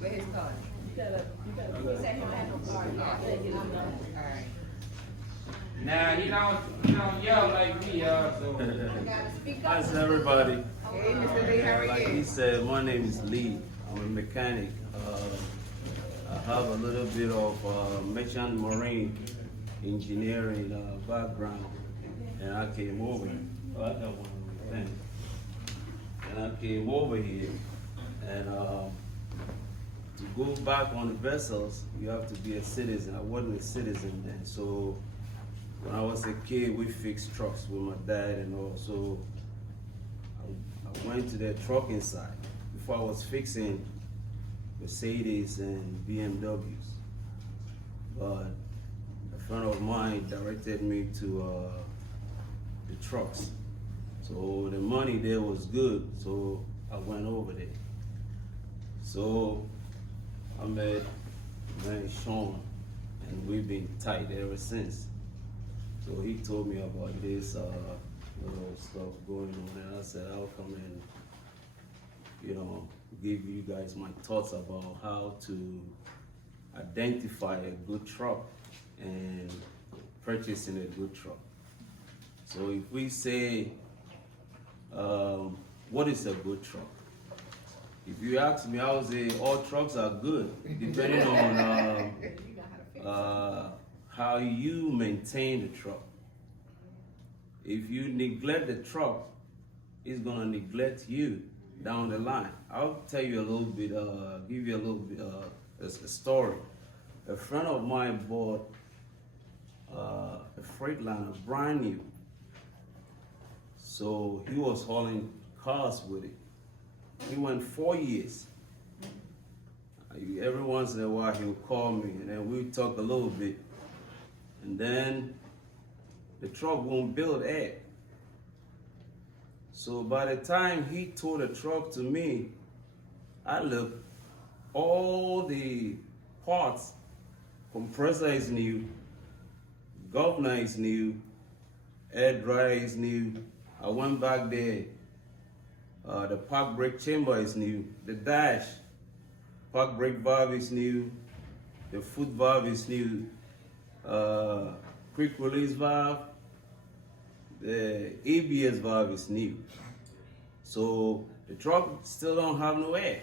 Where his card? He said he don't have no card yet. I'll let you know. Alright. Nah, he don't yell like me, so. You gotta speak up. How's everybody? Hey, Mr. Lee, how are Like you? he said, my name is Lee. I'm a mechanic. I have a little bit of merchant marine engineering background, and I came over. Oh, I got one of my things. And I came over here, and to go back on the vessels, you have to be a citizen. I wasn't a citizen then, so when I was a kid, we fixed trucks with my dad and all. So I went to the trucking side before I was fixing Mercedes and BMWs. But a friend of mine directed me to the trucks. So the money there was good, so I went over there. So I met man Sean, and we've been tight ever since. So he told me about this little stuff going on, and I said I'll come and give you guys my thoughts about how to identify a good truck and purchasing a good truck. So if we say, what is a good truck? If you ask me, I would say all trucks are good, depending on how you maintain the truck. If you neglect the truck, it's gonna neglect you down the line. I'll tell you a little bit, give you a little bit, a story. A friend of mine bought a Freightliner, brand new. So he was hauling cars with it. He went 4 years. Every once in a while he would call me, and then we'd talk a little bit. And then the truck won't build air. So by the time he towed the truck to me, I looked, all the parts, compressor is new, governor is new, air dryer is new. I went back there, the park brake chamber is new, the dash, park brake valve is new, the foot valve is new, quick release valve, the ABS valve is new. So the truck still don't have no air.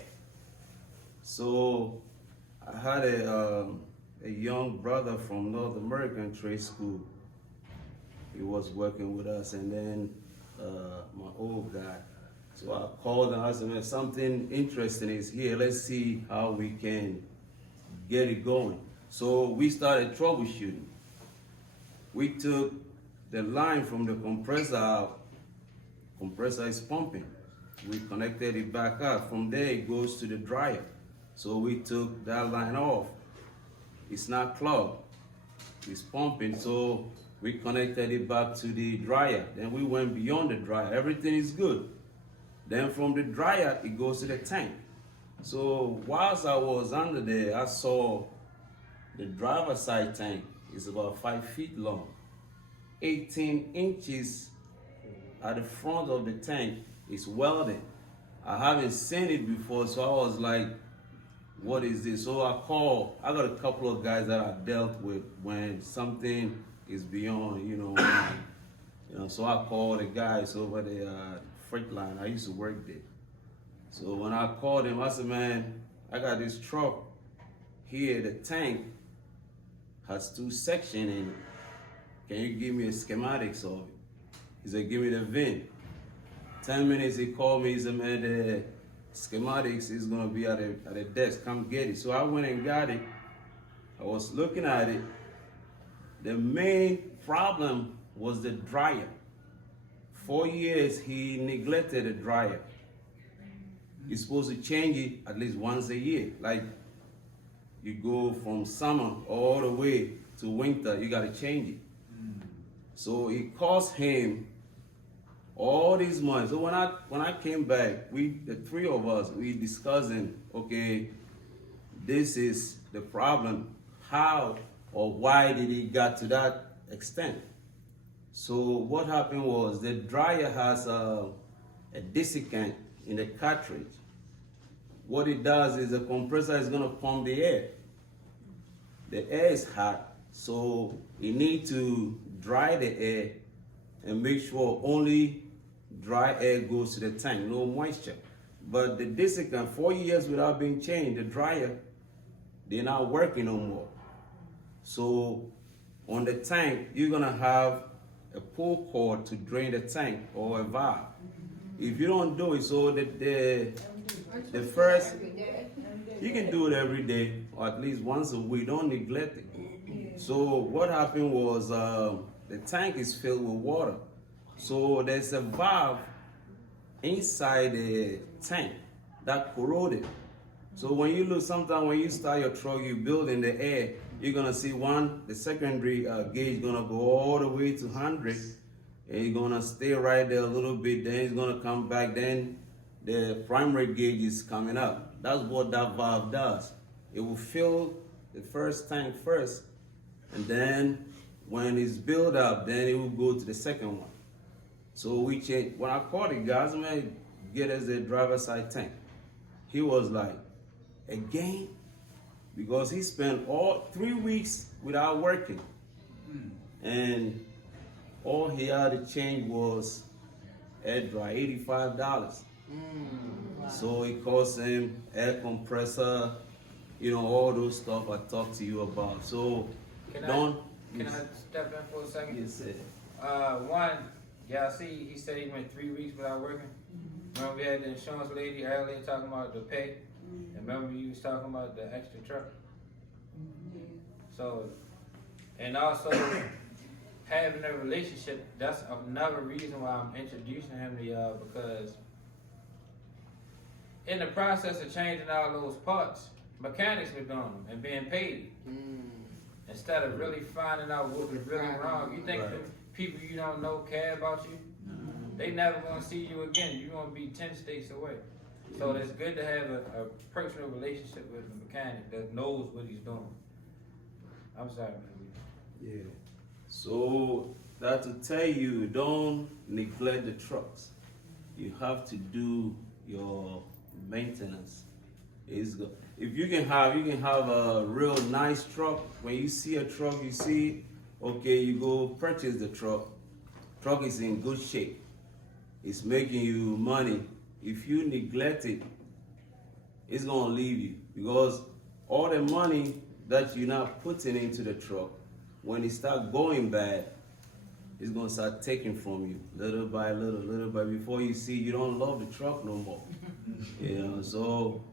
So I had a young brother from North American Trade School. He was working with us, and then my old guy. So I called and I said, man, something interesting is here. Let's see how we can get it going. So we started troubleshooting. We took the line from the compressor out. Compressor is pumping. We connected it back up. From there it goes to the dryer. So we took that line off. It's not clogged. It's pumping. So we connected it back to the dryer. Then we went beyond the dryer. Everything is good. Then from the dryer, it goes to the tank. So whilst I was under there, I saw the driver's side tank is about 5 feet long. 18 inches at the front of the tank is welded. I haven't seen it before, so I was like, what is this? So I got a couple of guys that I dealt with when something is beyond, so I called the guys over there at Freightliner. I used to work there. So when I called him, I said, man, I got this truck here, the tank has 2 sections in it. Can you give me a schematics of it? He said, give me the VIN. 10 minutes, he called me, he said, man, the schematics is gonna be at a desk, come get it. So I went and got it. I was looking at it. The main problem was the dryer. 4 years, he neglected the dryer. You're supposed to change it at least once a year. Like, you go from summer all the way to winter, you gotta change it. So it cost him all this money. So when I came back, the 3 of us, we discussing, okay, this is the problem. How or why did it got to that extent? So what happened was the dryer has a desiccant in the cartridge. what it does is the compressor is gonna pump the air. The air is hot, so you need to dry the air and make sure only dry air goes to the tank, no moisture. But the desiccant, 4 years without being changed, the dryer, they're not working no more. So on the tank, you're gonna have a pull cord to drain the tank or a valve. If you don't do it, so the first, you can do it every day or at least once a week. Don't neglect it. So what happened was the tank is filled with water. So there's a valve inside the tank that corroded. So when you look, sometimes when you start your truck, you build in the air, you're gonna see the secondary gauge gonna go all the way to 100, and you're gonna stay right there a little bit, then it's gonna come back, then the primary gauge is coming up. That's what that valve does. It will fill the first tank first, and then when it's built up, then it will go to the second one. So we changed. When I called the guys, man, get us a driver's side tank. He was like, again? Because he spent all 3 weeks without working. And all he had to change was air dry, $85. So it cost him air compressor, all those stuff I talked to you about. So Can I step in for a second? Yes, sir. One, yeah, I see he said he went 3 weeks without working. Remember we had the insurance lady earlier talking about the pay? And remember you was talking about the extra truck? So, and also having a relationship, that's another reason why I'm introducing him to y'all, because in the process of changing all those parts, mechanics were doing them and being paid. Instead of really finding out what was really wrong. You think the people you don't know care about you? They never gonna see you again. You're gonna be 10 states away. So it's good to have a personal relationship with a mechanic that knows what he's doing. I'm sorry, man. Yeah. So that to tell you, don't neglect the trucks. You have to do your maintenance. It's good. If you can have a real nice truck. When you see a truck, you see, okay, you go purchase the truck. Truck is in good shape. It's making you money. If you neglect it, it's gonna leave you, because all the money that you're not putting into the truck, when it start going bad, it's gonna start taking from you little by little by. Before you see, you don't love the truck no more. So.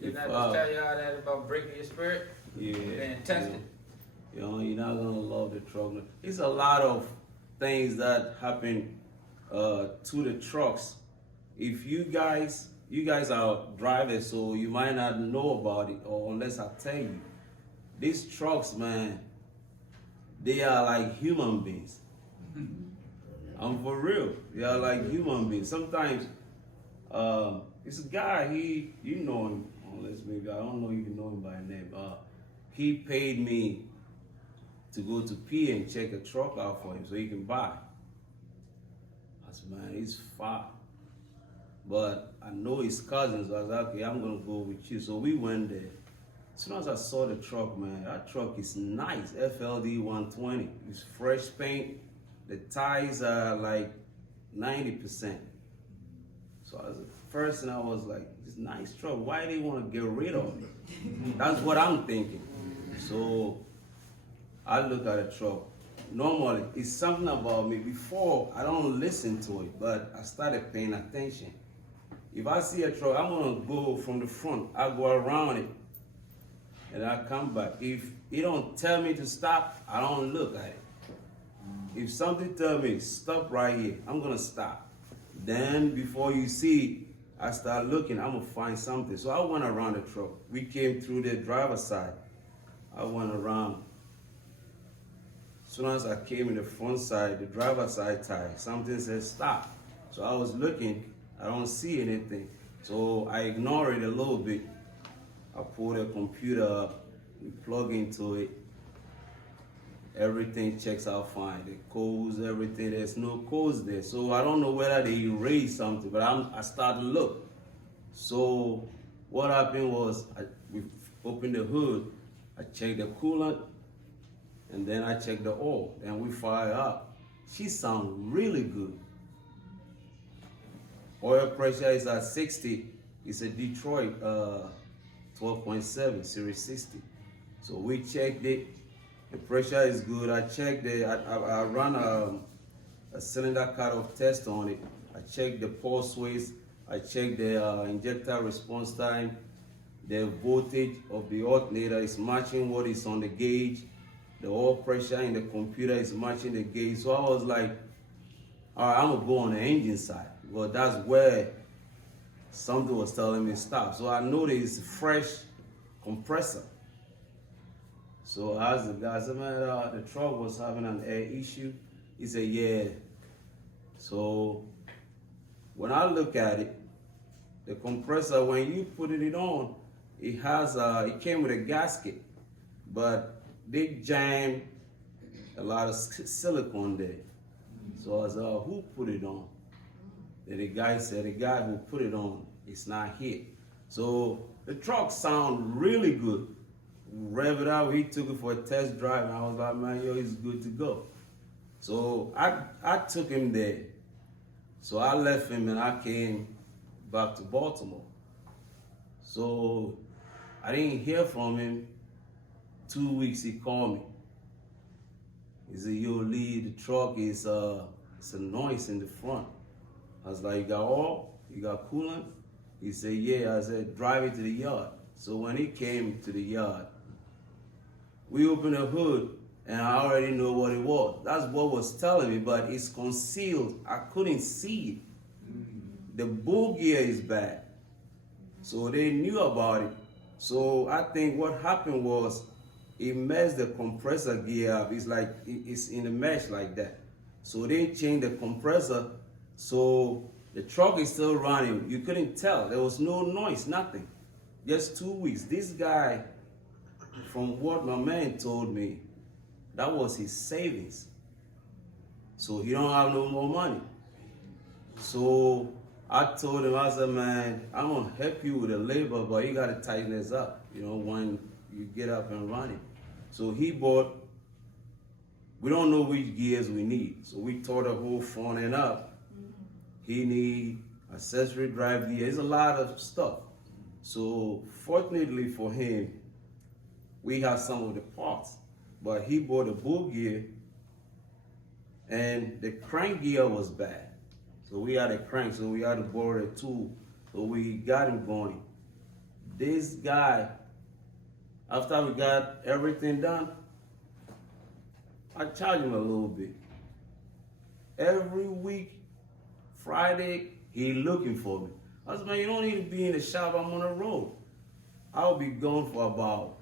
Didn't I just tell y'all that about breaking your spirit? Yeah. And test it. You're not gonna love the truck. It's a lot of things that happen to the trucks. If you guys are drivers, so you might not know about it, or unless I tell you. These trucks, man, they are like human beings. I'm for real. They are like human beings. Sometimes, it's a guy, you know him, unless maybe, I don't know if you know him by name. He paid me to go to P and check a truck out for him so he can buy. I said, man, he's far. But I know his cousins. I was like, okay, I'm gonna go with you. So we went there. As soon as I saw the truck, man, that truck is nice. FLD 120. It's fresh paint. The tires are like 90%. So I was, first thing I was like, this nice truck. Why do they want to get rid of it? That's what I'm thinking. So I look at the truck. Normally, it's something about me. Before, I don't listen to it, but I started paying attention. If I see a truck, I'm gonna go from the front. I go around it, and I come back. If it don't tell me to stop, I don't look at it. If something tell me stop right here, I'm gonna stop. Then before you see, I start looking. I'm gonna find something. So I went around the truck. We came through the driver's side. I went around. As soon as I came in the front side, the driver's side tire, something said stop. So I was looking. I don't see anything. So I ignore it a little bit. I pull the computer up, we plug into it. Everything checks out fine. The codes, everything, there's no codes there. So I don't know whether they erased something, but I start to look. So what happened was we opened the hood, I checked the coolant, and then I checked the oil, and we fired up. She sound really good. Oil pressure is at 60. It's a Detroit 12.7 Series 60. So we checked it. The pressure is good. I checked it. I ran a cylinder cutoff test on it. I checked the pulse width. I checked the injector response time. The voltage of the alternator is matching what is on the gauge. The oil pressure in the computer is matching the gauge. So I was like, all right, I'm gonna go on the engine side. Well, that's where something was telling me stop. So I noticed fresh compressor. So I asked the guy, I said, man, the truck was having an air issue. He said, yeah. So when I look at it, the compressor, when you put it on, it has it came with a gasket, but they jammed a lot of silicone there. So I said, who put it on? Then the guy said, the guy who put it on is not here. So the truck sound really good. Rev it out, he took it for a test drive, and I was like, man, yo, it's good to go. So I took him there. So I left him and I came back to Baltimore. So I didn't hear from him. 2 weeks he called me. He said, yo, Lee, the truck is it's a noise in the front. I was like, you got oil? You got coolant? He said, yeah. I said, drive it to the yard. So when he came to the yard, we opened the hood, and I already know what it was. That's what was telling me, but it's concealed. I couldn't see it. The bull gear is bad. So they knew about it. So I think what happened was it messed the compressor gear up. It's like, it's in a mesh like that. So they changed the compressor, so the truck is still running. You couldn't tell. There was no noise, nothing. Just 2 weeks. This guy, from what my man told me, that was his savings. So he don't have no more money. So I told him, I said, man, I'm gonna help you with the labor, but you gotta tighten this up, you know, when you get up and running. So he bought, we don't know which gears we need. So we tore the whole front end up. He need accessory drive gear. There's a lot of stuff. So fortunately for him, we have some of the parts, but he bought a bull gear and the crank gear was bad. So we had a crank, so we had to borrow a tool. So we got him going. This guy, after we got everything done, I charged him a little bit. Every week, Friday, he looking for me. I said, man, you don't need to be in the shop, I'm on the road. I'll be gone for about,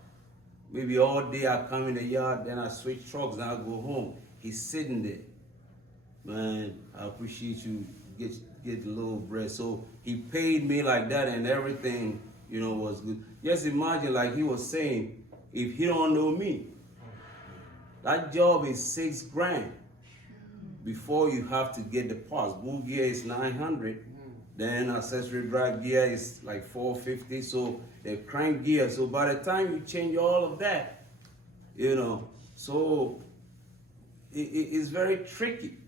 maybe all day. I come in the yard, then I switch trucks, then I go home. He's sitting there. Man, I appreciate you, get a little bread. So he paid me like that, and everything, you know, was good. Just imagine, like he was saying, if he don't know me, that job is $6,000 before you have to get the parts. Bull gear is $900. Then accessory drive gear is like $450. So the crank gear. So by the time you change all of that, you know, so it's very tricky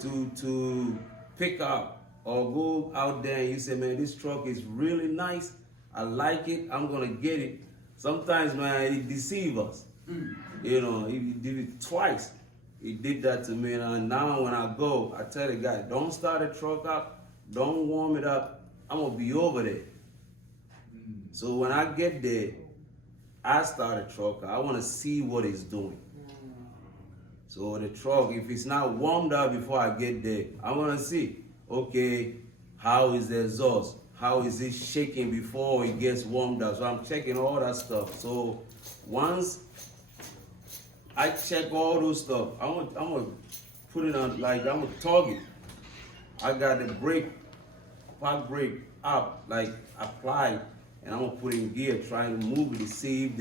to pick up or go out there and you say, man, this truck is really nice. I like it. I'm gonna get it. Sometimes, man, it deceives us. You know, he did it twice. He did that to me, and now when I go, I tell the guy, don't start the truck up, don't warm it up. I'm gonna be over there. So when I get there, I start the truck. I want to see what it's doing. So the truck, if it's not warmed up before I get there, I want to see, okay, how is the exhaust? How is it shaking before it gets warmed up? So I'm checking all that stuff. So once I check all those stuff, I'm gonna put it on, like, I'm gonna target. I got the park brake up, like applied, and I'm gonna put in gear, trying to move it to see if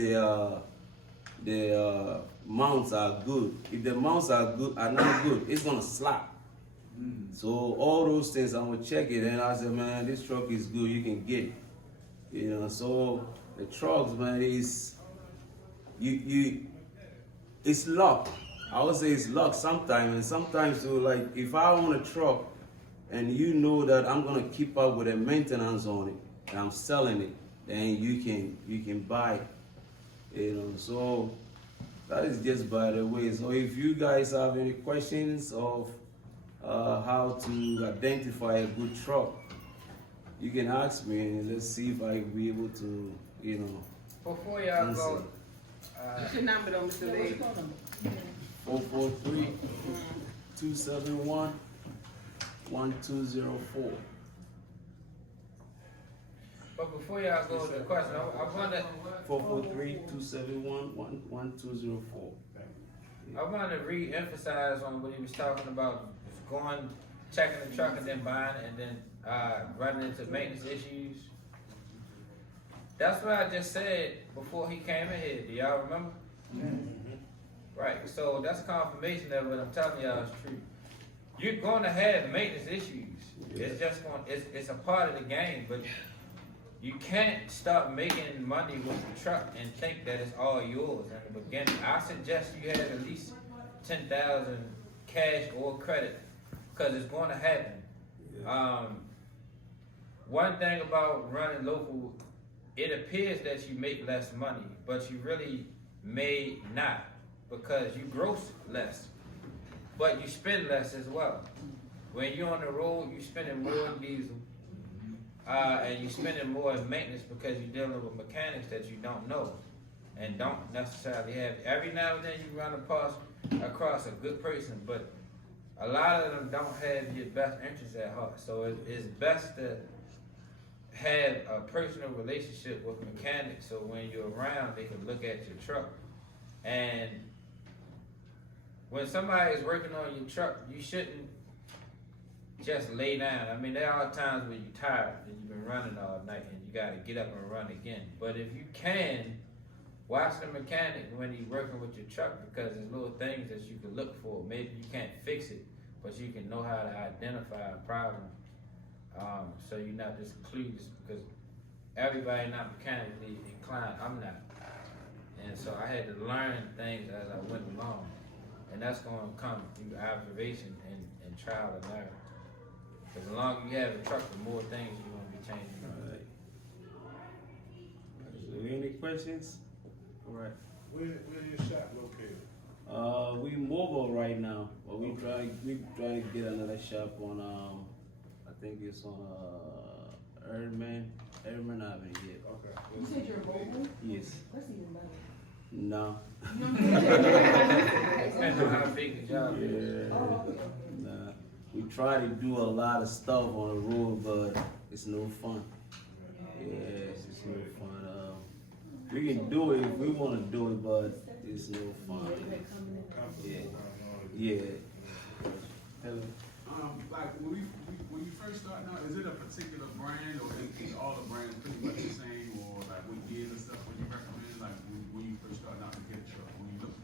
the mounts are good. If the mounts are not good, it's gonna slap. So all those things, I'm gonna check it, and I said, man, this truck is good, you can get it. You know, so the trucks, man, is it's luck. I would say it's luck sometimes, and sometimes so like if I own a truck and you know that I'm gonna keep up with the maintenance on it and I'm selling it, then you can buy it. You know, so that is just by the way. So if you guys have any questions of how to identify a good truck, you can ask me and let's see if I can be able to, you know. Before y'all go, What's your number though, Mr. Lee? 443-271-1204. but before y'all go to the question, I wanna 443-271-1204. I wanna re-emphasize on what he was talking about, going, checking the truck and then buying it and then running into maintenance issues. That's what I just said before he came in here. Do y'all remember? Right. So that's confirmation that what I'm telling y'all is true. You're going to have maintenance issues. It's just it's a part of the game, but you can't start making money with the truck and think that it's all yours in the beginning. I suggest you have at least 10,000 cash or credit, because it's going to happen. One thing about running local, it appears that you make less money, but you really may not, because you gross less, but you spend less as well. When you're on the road, you're spending more in diesel, and you're spending more in maintenance because you're dealing with mechanics that you don't know and don't necessarily have. Every now and then you run across a good person, but a lot of them don't have your best interests at heart. So it's best to have a personal relationship with mechanics, so when you're around, they can look at your truck. And when somebody is working on your truck, you shouldn't just lay down. I mean, there are times when you're tired and you've been running all night and you got to get up and run again. But if you can, watch the mechanic when he's working with your truck, because there's little things that you can look for. Maybe you can't fix it, but you can know how to identify a problem. So you're not just clueless, because everybody not mechanically inclined. I'm not. And so I had to learn things as I went along. And that's going to come through observation and trial and error. Because the longer you have a truck, the more things you're going to be changing. All right. Is there any questions? All right. Where your shop located? We mobile right now, but we try to get another shop on I think it's on Erdman Avenue here. Okay. You said you're mobile? Yes. That's even better. No. Depends on how big the job is. Yeah. Oh, okay. Nah. We try to do a lot of stuff on the road, but it's no fun. Yeah, it's no fun. We can do it if we want to do it, but it's no fun. Yeah. Yeah. Hello. Like when you first start out, is it a particular brand, or is all the brands pretty much the same, or like what gears and stuff would you recommend? Like when you first start out to get a truck, when you look for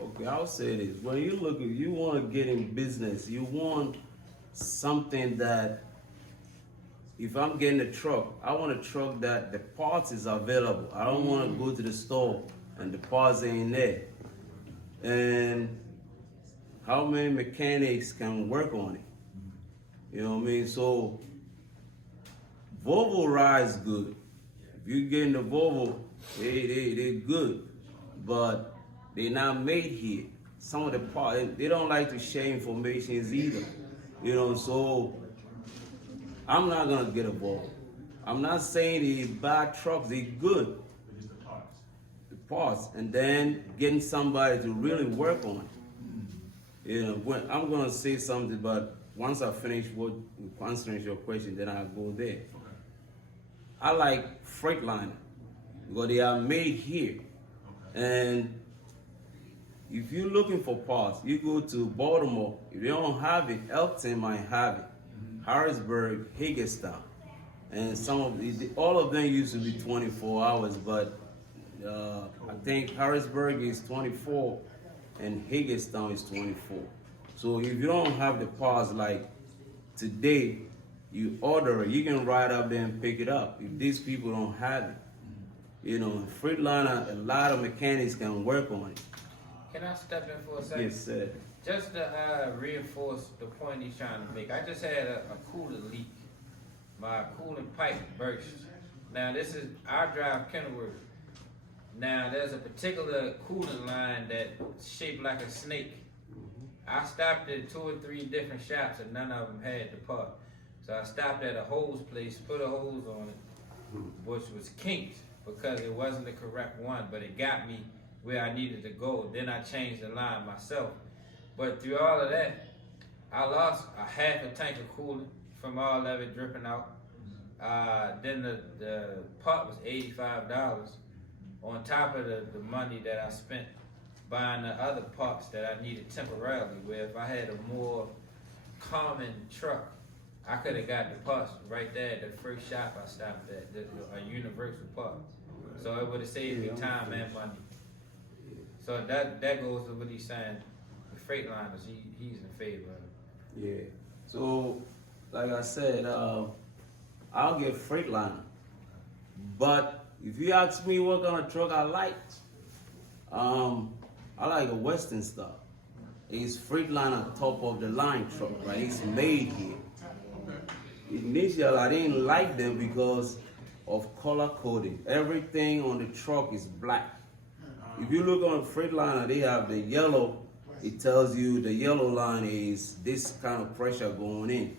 a truck? Okay, I'll say this. When you want to get in business, you want something that, if I'm getting a truck, I want a truck that the parts is available. I don't want to go to the store and the parts ain't there. And how many mechanics can work on it? You know what I mean? So Volvo rides good. If you get in the Volvo, they're good, but they're not made here. Some of the parts, they don't like to share information either. You know, so I'm not gonna get a Volvo. I'm not saying they bad trucks, they're good. It's the parts. The parts, and then getting somebody to really work on it. You know, when I'm gonna say something, but once I finish answering your question, then I'll go there. I like Freightliner because they are made here. And if you're looking for parts, you go to Baltimore. If they don't have it, Elkton might have it. Harrisburg, Hagerstown, and all of them used to be 24 hours, but I think Harrisburg is 24 and Hagerstown is 24. So if you don't have the parts like today, you order it, you can ride up there and pick it up. If these people don't have it, you know, in Freightliner, a lot of mechanics can work on it. Can I step in for a second? Yes, sir. Just to reinforce the point he's trying to make, I just had a coolant leak. My coolant pipe burst. Now this is, I drive Kenilworth. Now there's a particular coolant line that's shaped like a snake. I stopped at 2 or 3 different shops and none of them had the part. So I stopped at a hose place, put a hose on it, which was kinked because it wasn't the correct one, but it got me where I needed to go. Then I changed the line myself. But through all of that, I lost a half a tank of coolant from all of it dripping out. Then the part was $85 on top of the money that I spent buying the other parts that I needed temporarily, where if I had a more common truck, I could have got the parts right there at the first shop I stopped at, a Universal Parts. So it would have saved me time and money. So that goes to what he's saying. The Freightliners, he's in favor of it. Yeah. So, like I said, I'll get Freightliner. But if you ask me what kind of truck I like a Western Star. It's Freightliner top of the line truck, right? It's made here. Initially, I didn't like them because of color coding. Everything on the truck is black. If you look on Freightliner, they have the yellow. It tells you the yellow line is this kind of pressure going in.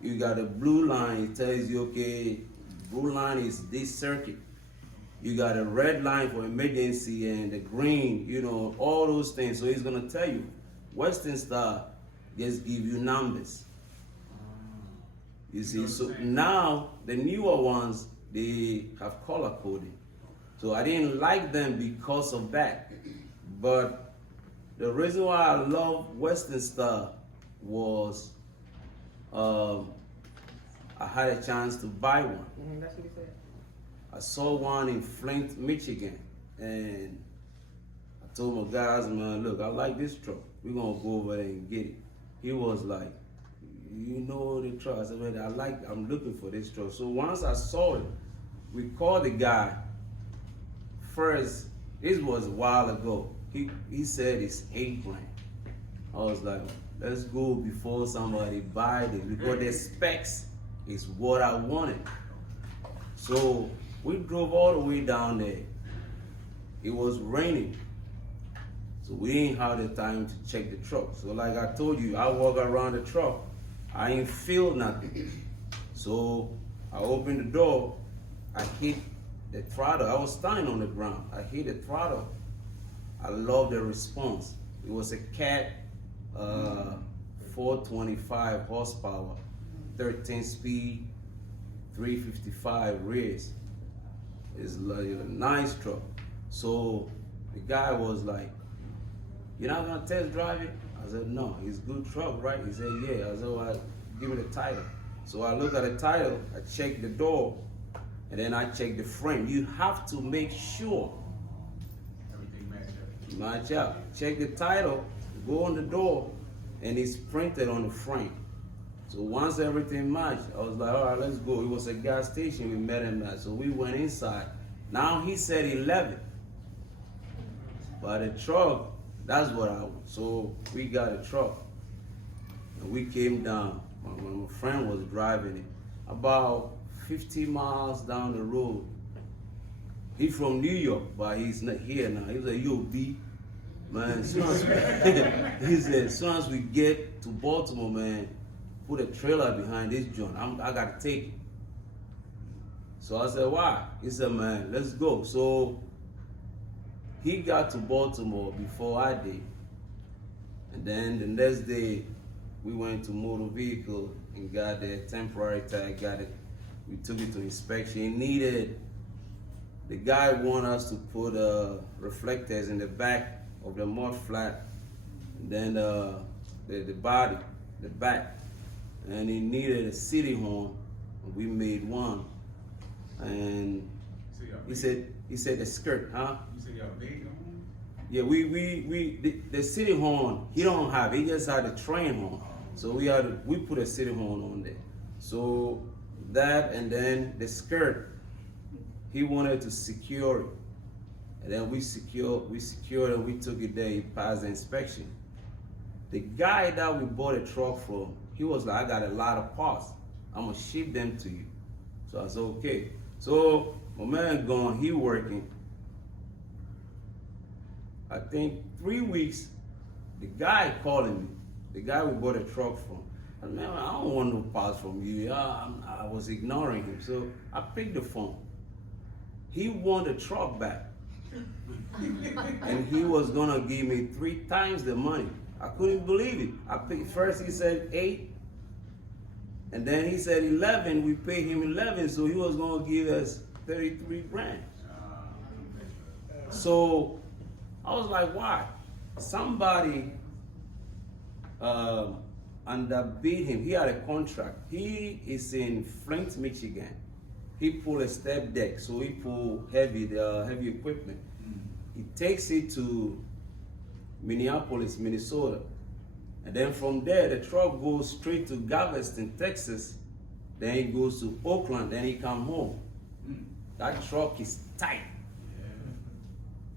You got a blue line, it tells you, okay, blue line is this circuit. You got a red line for emergency and the green, you know, all those things. So he's gonna tell you. Western Star just give you numbers. You see, so now the newer ones, they have color coding. So I didn't like them because of that. But the reason why I love Western Star was I had a chance to buy one. That's what he said. I saw one in Flint, Michigan, and I told my guys, man, look, I like this truck. We're gonna go over there and get it. He was like, you know the truck. I said, man, I'm looking for this truck. So once I saw it, we called the guy. First, this was a while ago. He said it's $8 grand. I was like, let's go before somebody buy it because the specs is what I wanted. So we drove all the way down there. It was raining. So we didn't have the time to check the truck. So like I told you, I walk around the truck. I ain't feel nothing. So I opened the door. I hit the throttle. I was standing on the ground. I hit the throttle. I love the response. It was a Cat 425 horsepower, 13 speed, 355 rears. It's like a nice truck. So the guy was like, "You're not gonna test drive it?" I said, "No, it's a good truck, right?" He said, "Yeah." I said, "Well, give me the title." So I look at the title, I check the door, and then I check the frame. You have to make sure Everything match up. match up. Check the title, go on the door, and it's printed on the frame. So once everything matched, I was like, all right, let's go. It was a gas station we met him at. So we went inside. Now he said 11. But the truck, that's what I want. So we got a truck. And we came down. My friend was driving it. About 50 miles down the road. He's from New York, but he's not here now. He was like, "Yo, B, man, as soon as he said, as soon as we get to Baltimore, man, put a trailer behind this joint. I gotta take it." So I said, "Why?" He said, "Man, let's go." So he got to Baltimore before I did. And then the next day, we went to motor vehicle and got the temporary tag, got it. We took it to inspection. It needed, the guy wanted us to put reflectors in the back of the mud flat, and then the body, the back. And he needed a city horn. We made one. And So y'all he big- said the skirt, huh? You say y'all big on? Yeah, the city horn, he don't have it. He just had the train horn. So we put a city horn on there. So that, and then the skirt, he wanted to secure it. And then we secured and we took it there, he passed the inspection. The guy that we bought a truck from, he was like, I got a lot of parts. I'm gonna ship them to you. So I said, okay. So my man gone, he working. I think 3 weeks, the guy calling me, the guy we bought a truck from. And man, I don't want no parts from you. I was ignoring him. So I picked the phone. He won the truck back. And he was gonna give me 3 times the money. I couldn't believe it. I picked, first he said 8, and then he said 11. We paid him 11, so he was gonna give us 33 grand. So I was like, why? Somebody underbid him. He had a contract. He is in Flint, Michigan. He pulled a step deck, so he pulled heavy equipment. He takes it to Minneapolis, Minnesota. And then from there, the truck goes straight to Galveston, Texas. Then he goes to Oakland, then he come home. That truck is tight.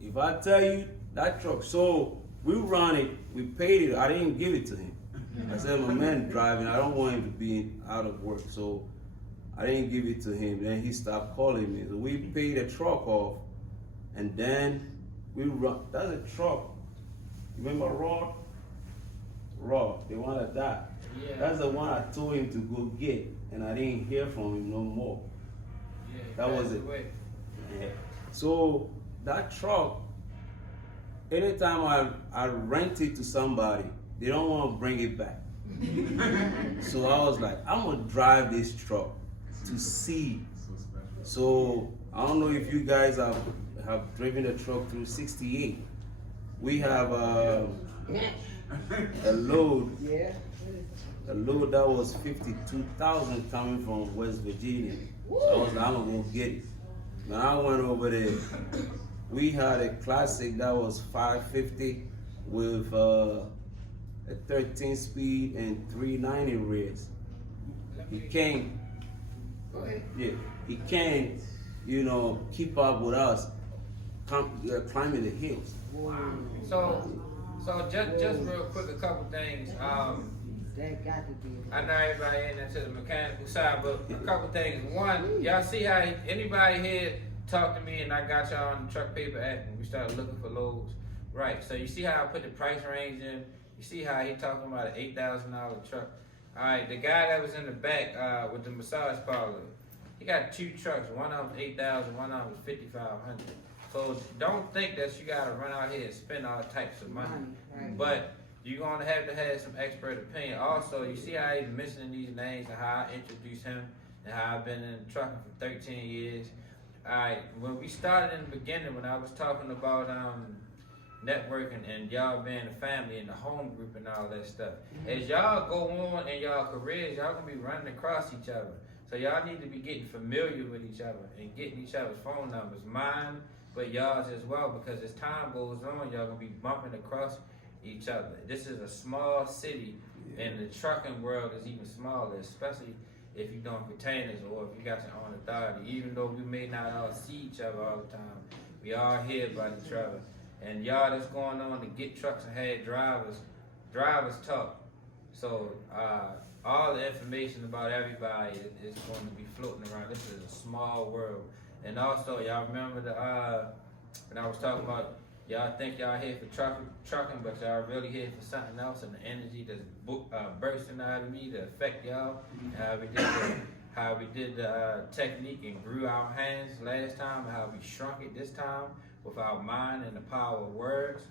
If I tell you, that truck, so we run it, we paid it, I didn't give it to him. I said, my man driving, I don't want him to be out of work, so I didn't give it to him. Then he stopped calling me. So we paid the truck off, and then we run, that's a truck. Remember Raw, the one that died? Yeah. That's the one I told him to go get, and I didn't hear from him no more. Yeah, That was it. away. Yeah. So that truck, anytime I rent it to somebody, they don't want to bring it back. So I was like, I'm gonna drive this truck to see. So I don't know if you guys have driven the truck through 68. We have a load. Yeah. A load that was 52,000 coming from West Virginia. So I was like, I'm gonna go get it. When I went over there, we had a classic that was 550 with a 13 speed and 390 rears. He can't, he can't, keep up with us climbing the hills. So just real quick, a couple things. That got to be. I know everybody ain't into the mechanical side, but a couple things. One, y'all see how anybody here talk to me and I got y'all on the Truck Paper Act and we started looking for loads. Right, so you see how I put the price range in? You see how he talking about an $8,000 truck? All right, the guy that was in the back with the massage parlor, he got 2 trucks. One of them $8,000, one of them was $5,500. So don't think that you gotta run out here and spend all types of money. Right. But you're gonna have to have some expert opinion. Also, you see how he's mentioning these names and how I introduced him and how I've been in trucking for 13 years. All right, when we started in the beginning, when I was talking about networking and y'all being a family and the home group and all that stuff, as y'all go on in y'all careers, y'all gonna be running across each other. So y'all need to be getting familiar with each other and getting each other's phone numbers, mine, but y'all's as well, because as time goes on, y'all gonna be bumping across each other. This is a small city, and the trucking world is even smaller, especially if you're doing containers or if you got your own authority. Even though we may not all see each other all the time, we all hear about each other. And y'all that's going on to get trucks and have drivers talk. So all the information about everybody is going to be floating around. This is a small world. And also, y'all remember when I was talking about y'all think y'all here for trucking, but y'all really here for something else, and the energy that's bursting out of me to affect y'all. How we did the technique and grew our hands last time, and how we shrunk it this time with our mind and the power of words.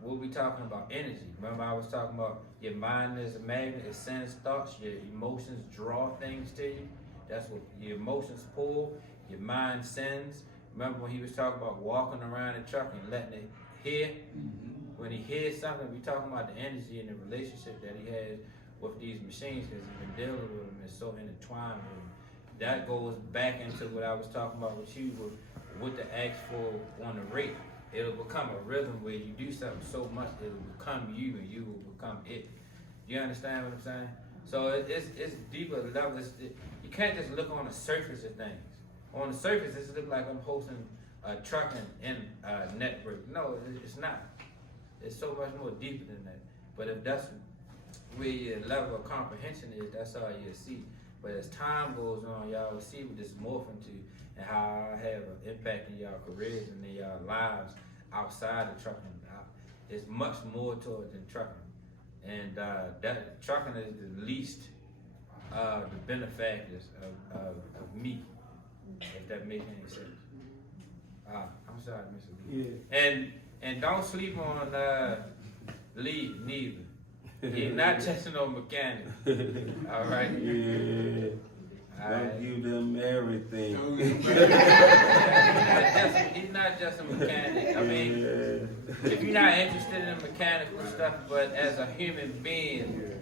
We'll be talking about energy. Remember I was talking about your mind is a magnet, it sends thoughts, your emotions draw things to you. That's what your emotions pull, your mind sends. Remember when he was talking about walking around the truck and letting it hear? When he hears something, we talking about the energy and the relationship that he has with these machines, because he's been dealing with them and so intertwined with them. That goes back into what I was talking about with you, with what to ask for on the rate. It'll become a rhythm where you do something so much, it'll become you and you will become it. You understand what I'm saying? So it's deeper level. You can't just look on the surface of things. On the surface, it looks like I'm hosting a trucking in network. No, it's not. It's so much more deeper than that. But if that's where your level of comprehension is, that's all you'll see. But as time goes on, y'all will see what this is morphing to and how I have an impact in y'all careers and in y'all lives outside of trucking. It's much more to it than trucking. And that trucking is the least the benefactors of me, if that makes any sense. I'm sorry, Mr. Lee. Yeah. And don't sleep on Lee neither. He's not just no mechanic. All right. Yeah. All Don't right. give them everything. He's not just a mechanic. I mean, if you're not interested in mechanical stuff, but as a human being,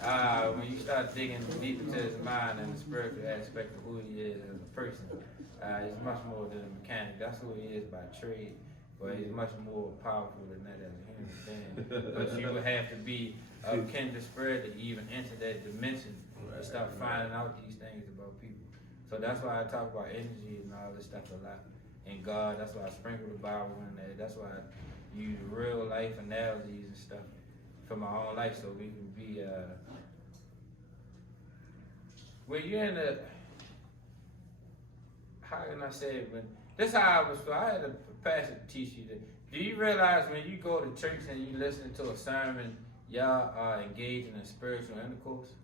when you start digging deep into his mind and the spiritual aspect of who he is as a person, he's much more than a mechanic. That's who he is by trade, but he's much more powerful than that as a human being. But you would have to be of kindred spirit to even enter that dimension and start finding out these things about people. So that's why I talk about energy and all this stuff a lot. And God, that's why I sprinkle the Bible in there. That's why I use real life analogies and stuff for my own life so we can be, when you're in the, how can I say it? This is how I was, I had a pastor teach you that. Do you realize when you go to church and you listen to a sermon, y'all are engaging in spiritual intercourse?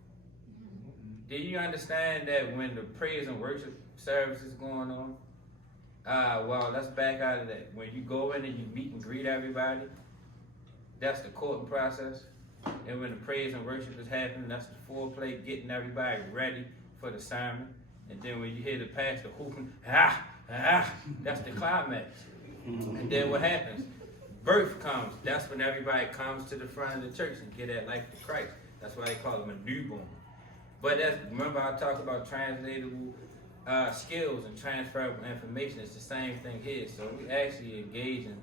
Do you understand that when the praise and worship service is going on? Well, let's back out of that. When you go in and you meet and greet everybody, that's the courting process. And when the praise and worship is happening, that's the foreplay, getting everybody ready for the sermon. And then when you hear the pastor whooping, that's the climax. And then what happens? Birth comes. That's when everybody comes to the front of the church and get that life to Christ. That's why they call them a newborn. But remember I talked about translatable skills and transferable information. It's the same thing here. So we actually engage in,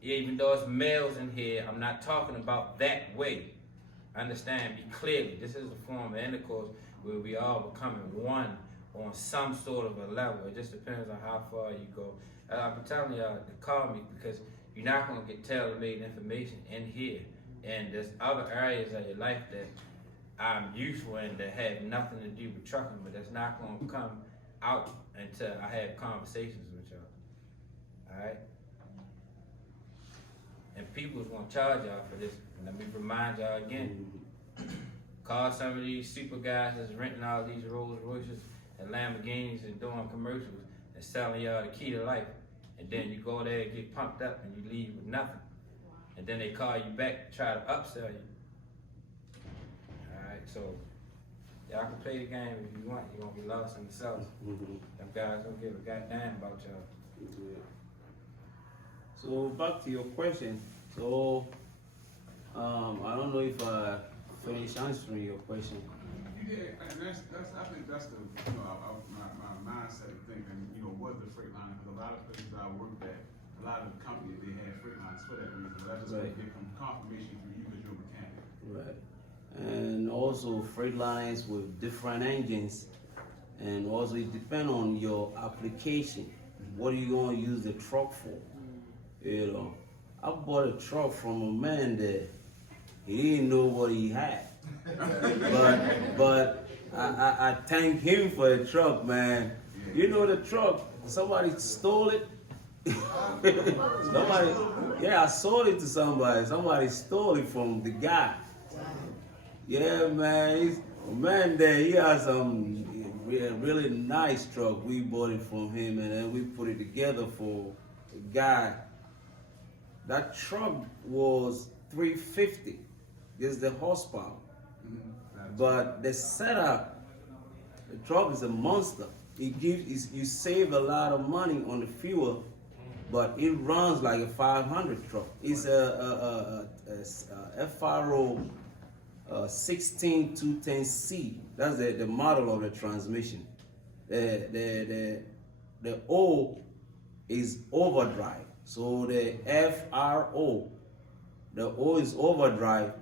even though it's males in here, I'm not talking about that way. Understand me clearly. This is a form of intercourse where we all becoming one on some sort of a level. It just depends on how far you go. I'm telling y'all to call me because you're not going to get tailor-made information in here. And there's other areas of your life that I'm useful in that have nothing to do with trucking, but that's not going to come out until I have conversations with y'all. All right? And people is going to charge y'all for this. And let me remind y'all again. Call some of these super guys that's renting all these Rolls Royces and Lamborghinis and doing commercials and selling y'all the key to life. And then you go there and get pumped up and you leave with nothing. And then they call you back to try to upsell you. Alright, so y'all can play the game if you want. You're gonna be lost in the sauce. Them guys don't give a goddamn about y'all. So back to your question. So I don't know if I finished answering your question. You did, and that's I think that's the my mindset of thinking, was the freight line, because a lot of places I worked at, a lot of companies they had freight lines for that reason. But I just want to get confirmation from you because you're a mechanic. Right. And also freight lines with different engines, and also it depends on your application. What are you going to use the truck for? I bought a truck from a man that he didn't know what he had. but I thank him for the truck, man. You know the truck, somebody stole it. I sold it to somebody. Somebody stole it from the guy. Yeah, man. He has some really nice truck. We bought it from him, and then we put it together for a guy. That truck was 350. This is the horsepower. But the setup, the truck is a monster. You save a lot of money on the fuel, but it runs like a 500 truck. It's a FRO 16210C. That's the model of the transmission. The O is overdrive. So the FRO, the O is overdrive.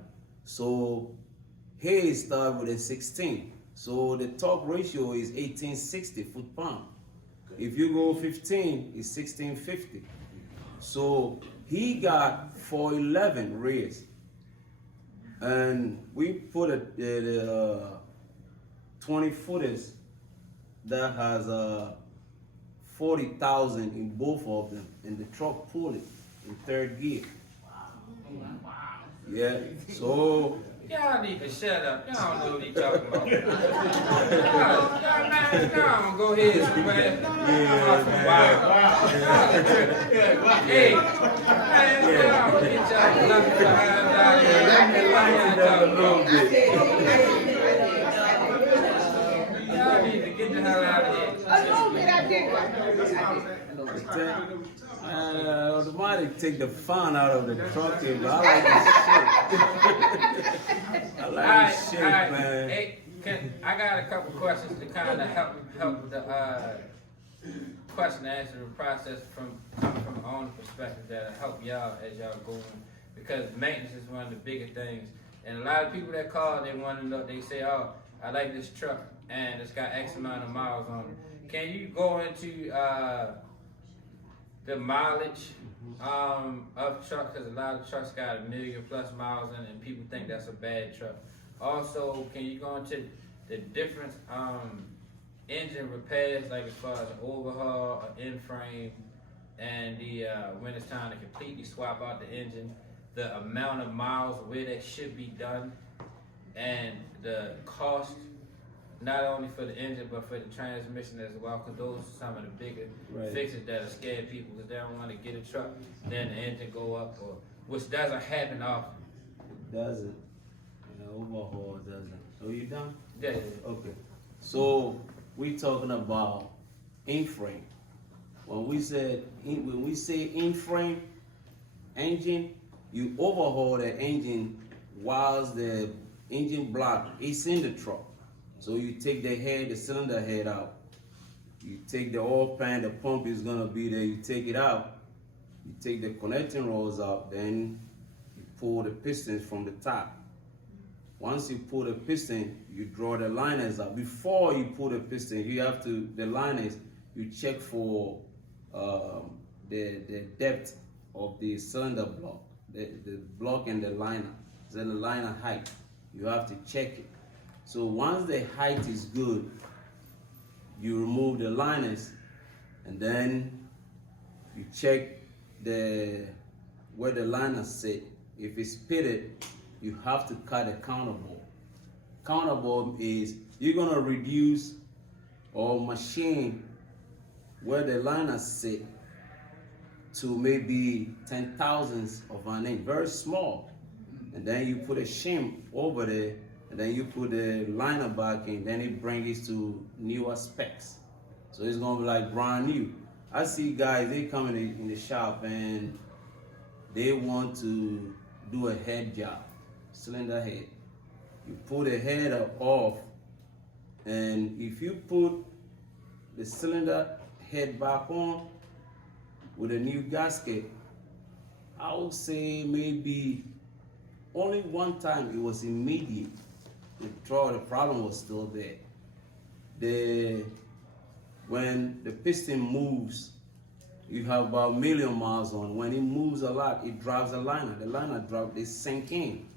So head start with a 16. So the torque ratio is 1860 foot-pound. If you go 15, it's 1650. So he got 411 rears. And we put the 20 footers that has 40,000 in both of them, and the truck pulled it in third gear. Yeah, so Y'all need to shut up. Y'all don't know what he talking about. Y'all, man, y'all go ahead somewhere. Hey, man, y'all get y'all bluff behind out here. Y'all need to get the hell out of here. automatic take the fun out of the trucking, but I like this shit. I like this shit, man. Hey, I got a couple questions to kind of help the question and answer process from my own perspective that'll help y'all as y'all going, because maintenance is one of the bigger things. And a lot of people that call, they want to know. They say, "Oh, I like this truck and it's got X amount of miles on it." Can you go into the mileage of truck, because a lot of trucks got 1 million plus miles in it, and people think that's a bad truck. Also, can you go into the different engine repairs, like as far as an overhaul, an end frame, and the when it's time to completely swap out the engine, the amount of miles where that should be done, and the cost, not only for the engine but for the transmission as well, because those are some of the bigger fixes that are scare people, because they don't want to get a truck, then the engine go up, or which doesn't happen often. It doesn't. Overhaul doesn't. So you done? Yeah. Okay. So we talking about in-frame. When we say in-frame engine, you overhaul the engine whilst the engine block is in the truck. So you take the cylinder head out. You take the oil pan, the pump is gonna be there, you take it out. You take the connecting rods out, then you pull the pistons from the top. Once you pull the piston, you draw the liners out. Before you pull the piston, you have to, the liners, you check for the depth of the cylinder block, the block and the liner, the liner height. You have to check it. So once the height is good, you remove the liners, and then you check where the liners sit. If it's pitted, you have to cut a counterbore. Counterbore is you're gonna reduce or machine where the liners sit to maybe 10,000ths of an inch, very small. And then you put a shim over there, and then you put the liner back in, then it brings it to newer specs. So it's gonna be like brand new. I see guys, they come in the shop and they want to do a head job, cylinder head. You pull the head off, and if you put the cylinder head back on with a new gasket, I would say maybe only one time it was immediate. The problem was still there. When the piston moves, you have about 1 million miles on. When it moves a lot, it drives the liner. The liner drops, they sink in.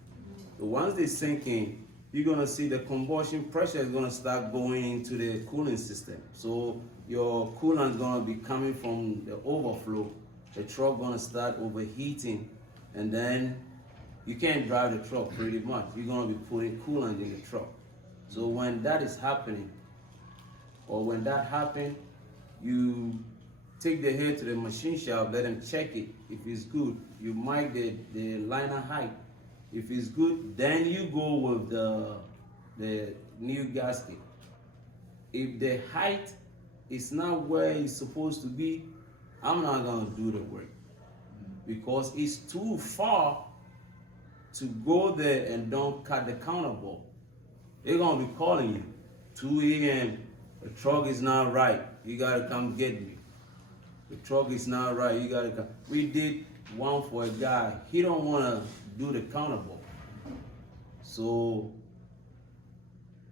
So once they sink in, you're gonna see the combustion pressure is gonna start going into the cooling system. So your coolant is gonna be coming from the overflow. The truck gonna start overheating, and then you can't drive the truck pretty much. You're gonna be putting coolant in the truck. So when that is happening, or when that happens, you take the head to the machine shop, let them check it. If it's good, you mark the liner height. If it's good, then you go with the new gasket. If the height is not where it's supposed to be, I'm not gonna do the work, because it's too far to go there and don't cut the counterbore. They're gonna be calling you 2 a.m. The truck is not right, you gotta come get me. The truck is not right, you gotta come. We did one for a guy, he don't wanna do the counterbore. So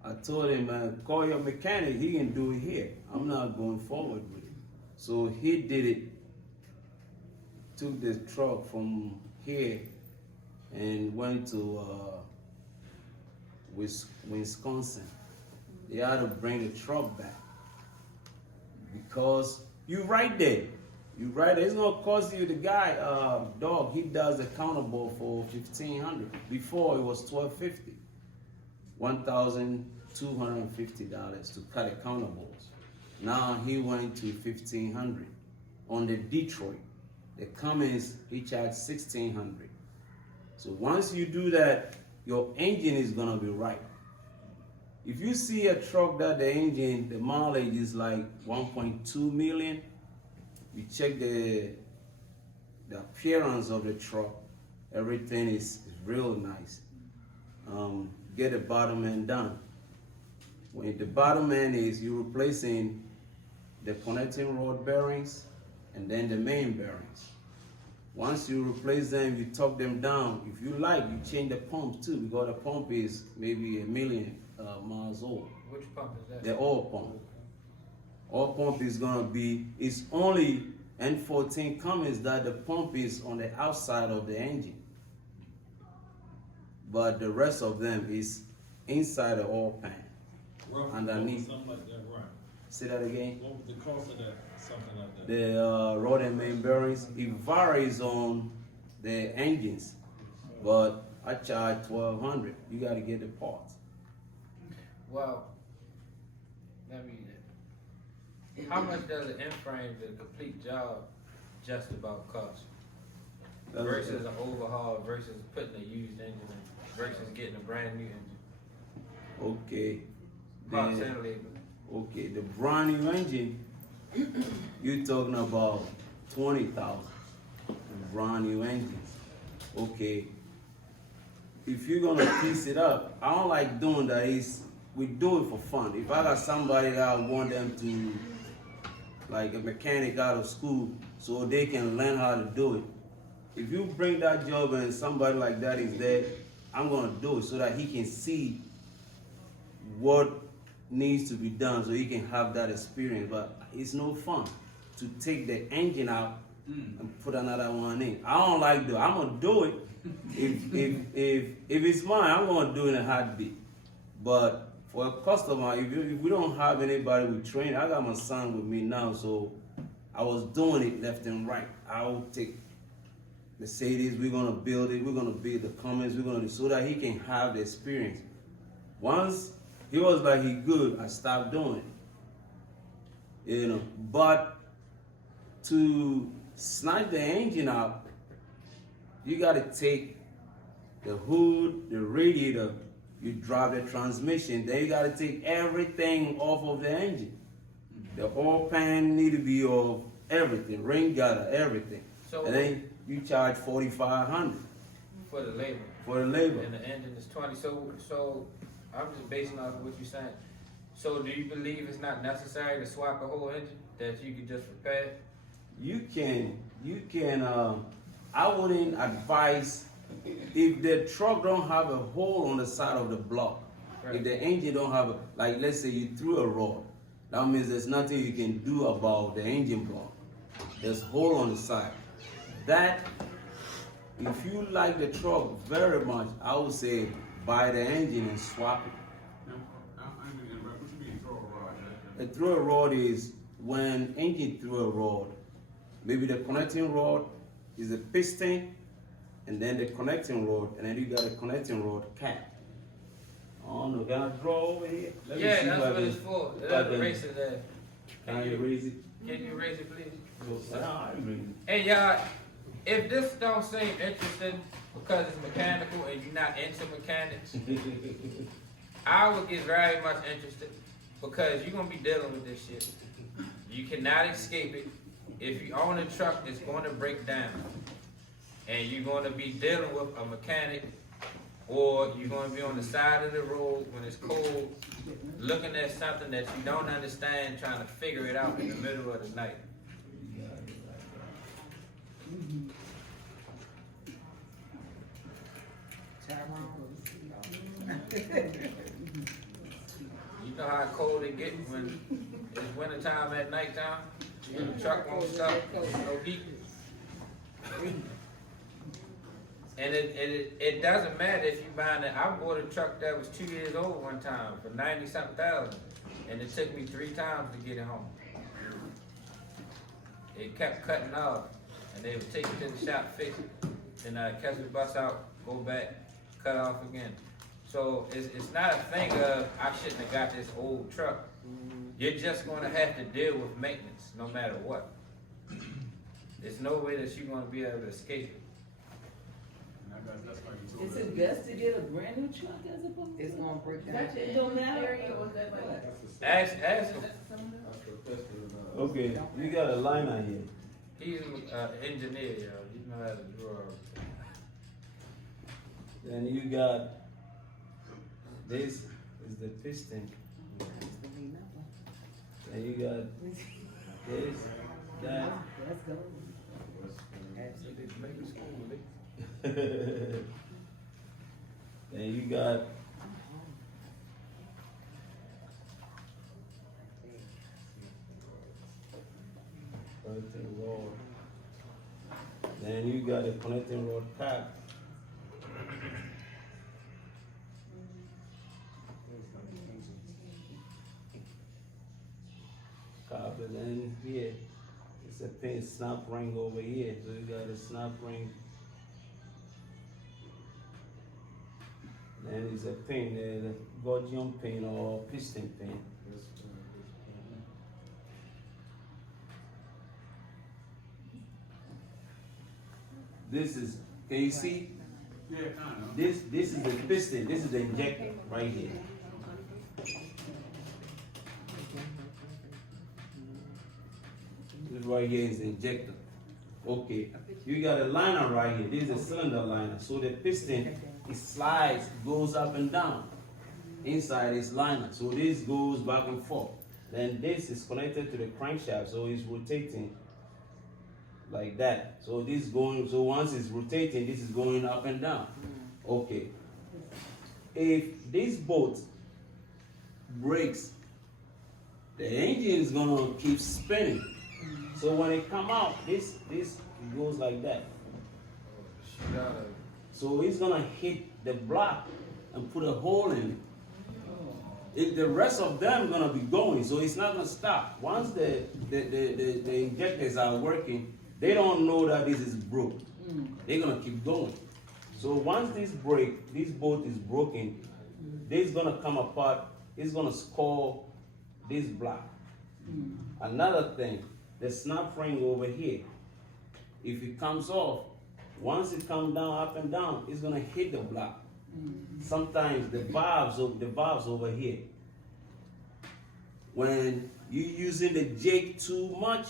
I told him, man, call your mechanic. He can do it here. I'm not going forward with it. So he did it. Took the truck from here and went to Wisconsin. They had to bring the truck back because you right there. You right there. It's gonna cost you. The guy, dog, he does the counterboard for $1,500. Before it was $1,250. $1,250 to cut the counterboards. Now he went to $1,500 on the Detroit. The Cummins he charged $1,600. So once you do that, your engine is gonna be right. If you see a truck that the engine, the mileage is like 1.2 million, you check the appearance of the truck, everything is real nice. Get the bottom end done. When the bottom end is, you're replacing the connecting rod bearings and then the main bearings. Once you replace them, you torque them down. If you like, you change the pump too, because the pump is maybe 1 million miles old. Which pump is that? The oil pump. Oil pump is gonna be, it's only N14 Cummins that the pump is on the outside of the engine. But the rest of them is inside the oil pan. Roughly, Underneath. something like that, right? Say that again? What was the cost of that? Something like that. The rod and main bearings, it varies on the engines, but I charge $1,200. You got to get the parts. Well, let me. How much does an in-frame to complete job just about cost? Versus an overhaul versus putting a used engine in versus getting a brand new engine. Okay. Parts Then- and labor. Okay, the brand new engine, you're talking about 20,000. Brand new engines. Okay. If you're gonna piece it up, I don't like doing that. We do it for fun. If I got somebody that I want them to, like a mechanic out of school, so they can learn how to do it. If you bring that job and somebody like that is there, I'm gonna do it so that he can see what needs to be done, so he can have that experience. But it's no fun to take the engine out and put another one in. I don't like do. I'm gonna do it. If it's mine, I'm gonna do it in a heartbeat. But for a customer, if we don't have anybody with training, I got my son with me now, so I was doing it left and right. I will take Mercedes, we're gonna build it, we're gonna build the Cummins, we're gonna do so that he can have the experience. Once he was like he good, I stopped doing it. You know, but to snatch the engine out, you gotta take the hood, the radiator, you drive the transmission, then you gotta take everything off of the engine. The oil pan need to be off, everything, ring gutter, everything. So And then you charge $4,500 for the labor. for the labor. And the engine is 20. So I'm just basing off of what you're saying. So do you believe it's not necessary to swap a whole engine, that you could just repair? You can, I wouldn't advise, if the truck don't have a hole on the side of the block, Right. if the engine don't have, like let's say you threw a rod, that means there's nothing you can do about the engine block. There's a hole on the side. That, if you like the truck very much, I would say buy the engine and swap it. Now, I ain't gonna interrupt. What you mean throw a rod? A throw a rod is when engine throw a rod. Maybe the connecting rod is a piston, and then the connecting rod, and then you got a connecting rod cap. Oh no, can I draw over here? Let me Yeah, see that's if I what can- it's for. if I That's the can- racer there. Can I erase it? Can you erase it, please? Nah, I erase Hey, y'all, if this don't seem interesting because it's mechanical and you're not into mechanics, it. I would get very much interested because you're gonna be dealing with this shit. You cannot escape it. If you own a truck, it's going to break down, and you're going to be dealing with a mechanic, or you're going to be on the side of the road when it's cold, looking at something that you don't understand, trying to figure it out in the middle of the night. get when it's winter time at nighttime, the truck won't stop, no heat. And it doesn't matter if you buying it. I bought a truck that was 2 years old one time for 90-something thousand, and it took me 3 times to get it home. It kept cutting off, and they would take it to the shop, fix it, and catch the bus out, go back, cut off again. So it's not a thing of I shouldn't have got this old truck. You're just going to have to deal with maintenance no matter what. There's no way that you're going to be able to escape it. And that's why you told Is us. it best to get a brand new truck as opposed to? It's gonna break down. That it don't matter. Area was that like? Ask him. Okay, you got a liner here. He's an engineer, y'all. You know how to draw. Then you got this is the piston. Then you got this, that. Let's go. Then you got connecting rod. Then you got a connecting rod cap. And then here, it's a pin snap ring over here. So you got a snap ring. Then it's a pin, the Gordian pin or piston pin. This is, can you see? Yeah, kind of. This is the piston, this is the injector right here. This right here is the injector. Okay, you got a liner right here. This is a cylinder liner. So the piston, it slides, goes up and down. Inside is liner. So this goes back and forth. Then this is connected to the crankshaft, so it's rotating like that. So this going, so once it's rotating, this is going up and down. Okay. If this boat breaks, the engine is gonna keep spinning. So when it come out, this goes like that. So it's gonna hit the block and put a hole in it. If the rest of them gonna be going, so it's not gonna stop. Once the injectors are working, they don't know that this is broke. They're gonna keep going. So once this break, this bolt is broken, this is gonna come apart. It's gonna score this block. Another thing, the snap ring over here, if it comes off, once it comes down, up and down, it's gonna hit the block. Sometimes the valves over here, when you're using the jig too much,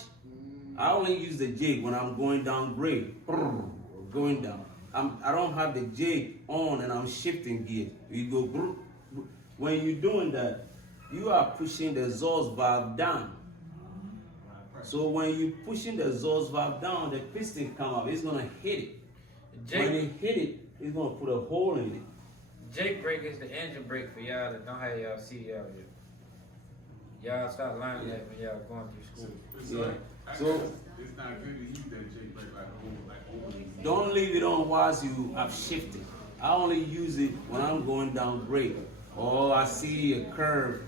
I only use the jig when I'm going down grade, going down. I don't have the jig on and I'm shifting gear. You go, when you're doing that, you are pushing the exhaust valve down. So when you're pushing the exhaust valve down, the piston come up, it's gonna hit it. When it hit it, it's gonna put a hole in it. Jake brake is the engine brake for y'all that don't have y'all CDL yet. Y'all start learning that when y'all going through school. So, So- it's not good to use that Jake brake like over. Don't leave it on whilst you have shifted. I only use it when I'm going down grade. Or I see a curve,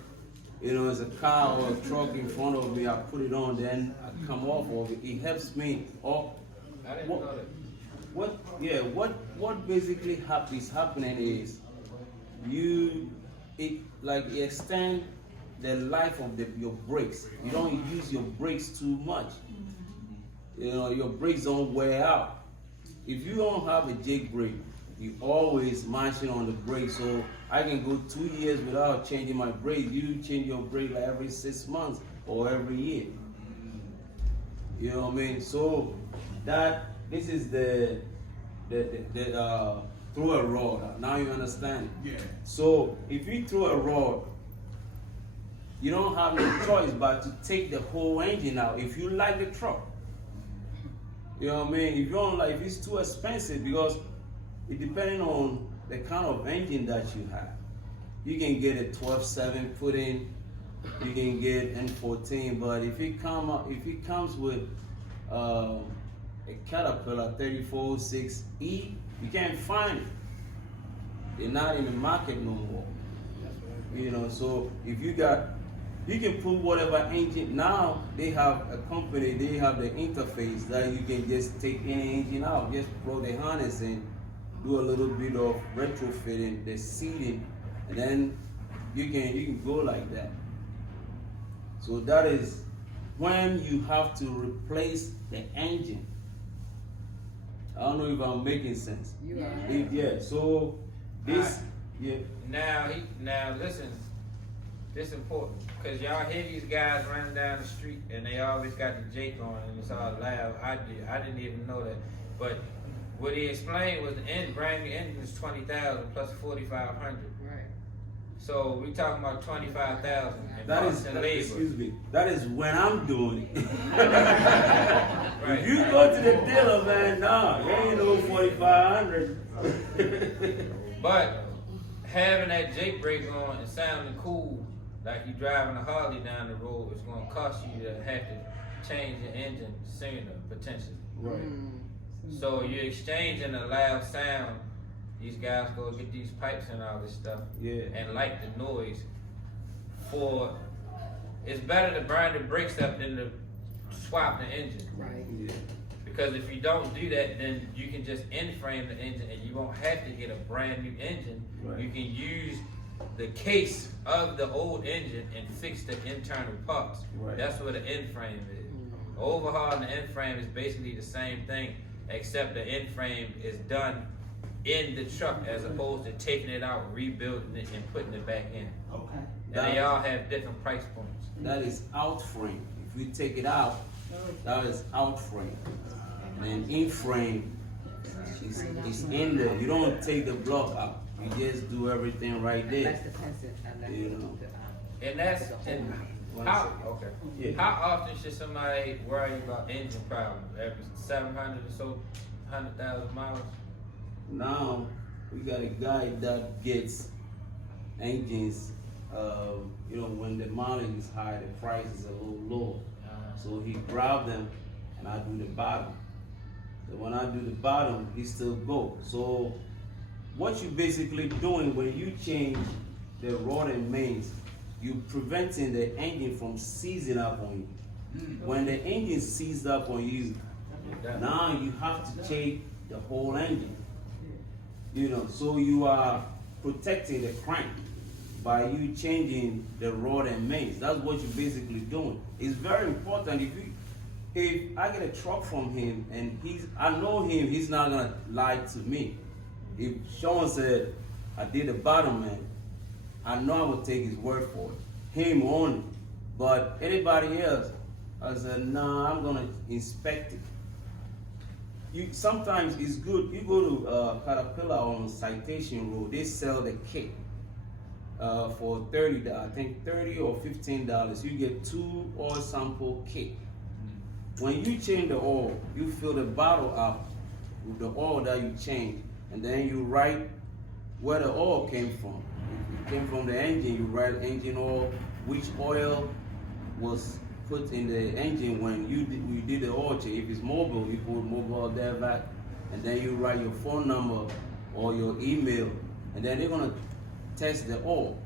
there's a car or a truck in front of me, I put it on, then I come off of it. It helps me. I didn't know that. What basically is happening is you extend the life of your brakes. You don't use your brakes too much. Your brakes don't wear out. If you don't have a jig brake, you always marching on the brake. So I can go 2 years without changing my brake. You change your brake like every 6 months or every year. You know what I mean? So this is the throw a rod. Now you understand. Yeah. So if you throw a rod, you don't have no choice but to take the whole engine out if you like the truck. You know what I mean? If you don't like, if it's too expensive, because it depending on the kind of engine that you have. You can get a 12.7 put in, you can get N14. But if it comes with a Caterpillar 3406E, you can't find it. They're not in the market no more. You know, so if you can put whatever engine. Now they have a company, they have the interface that you can just take any engine out, just plug the harness in, do a little bit of retrofitting, the seating, and then you can go like that. So that is when you have to replace the engine. I don't know if I'm making sense. You are. Yeah. So this, yeah. Now listen, this important, cause y'all hear these guys running down the street and they always got the Jake on and it's all loud. I didn't even know that, but what he explained was the brand new engine is 20,000 plus 4,500. Right. So we talking about 25,000 in That parts is, and that, labor. excuse me, that is when I'm doing it. Right. If you go to the dealer, man, nah, you ain't no 4,500. But having that Jake brake on and sounding cool, like you driving a Harley down the road, it's gonna cost you to have to change the engine sooner, potentially. Right. So you're exchanging a loud sound. These guys go get these pipes and all this stuff, Yeah. and like the noise. It's better to burn the brakes up than to swap the engine. Right. Yeah. Because if you don't do that, then you can just in-frame the engine and you won't have to get a brand new engine. Right. You can use the case of the old engine and fix the internal parts. Right. That's what an in-frame is. Overhauling the in-frame is basically the same thing, except the in-frame is done in the truck as opposed to taking it out, rebuilding it, and putting it back in. Okay. And they all have different price points. That is out frame. If you take it out, that is out frame. And then in frame is in there. You don't take the block out. You just do everything right there. Unless the person, You know. And that's how okay. Yeah. How often should somebody worry about engine problems? Every 700 or so, 100,000 miles. Now we got a guy that gets engines. You know, when the mileage is high, the price is a little low. So he grab them, and I do the bottom. So when I do the bottom, he still go. So what you basically doing when you change the rod and mains, you preventing the engine from seizing up on you. When the engine seizes up on you, now you have to change the whole engine. You know, so you are protecting the crank by you changing the rod and mains. That's what you're basically doing. It's very important. If I get a truck from him and I know him, he's not gonna lie to me. If Sean said I did the bottom, man, I know I would take his word for it. Him only. But anybody else, I said, nah, I'm gonna inspect it. Sometimes it's good. You go to Caterpillar on Citation Road. They sell the kit for $30. I think $30 or $15. You get 2 oil sample kit. When you change the oil, you fill the bottle up with the oil that you changed, and then you write where the oil came from. If it came from the engine, you write engine oil, which oil was put in the engine when you did the oil change. If it's mobile, you put mobile DEVAC, and then you write your phone number or your email, and then they're gonna test the oil.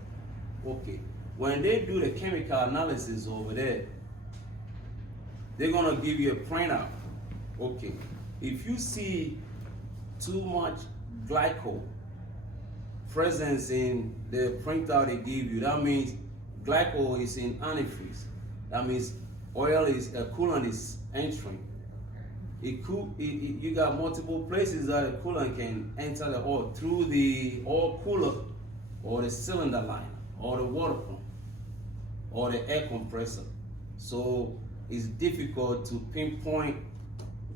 Okay. When they do the chemical analysis over there, they're gonna give you a printout. Okay. If you see too much glycol presence in the printout they give you, that means glycol is in antifreeze. That means coolant is entering. You got multiple places that the coolant can enter the oil through the oil cooler, or the cylinder line, or the water pump, or the air compressor. So it's difficult to pinpoint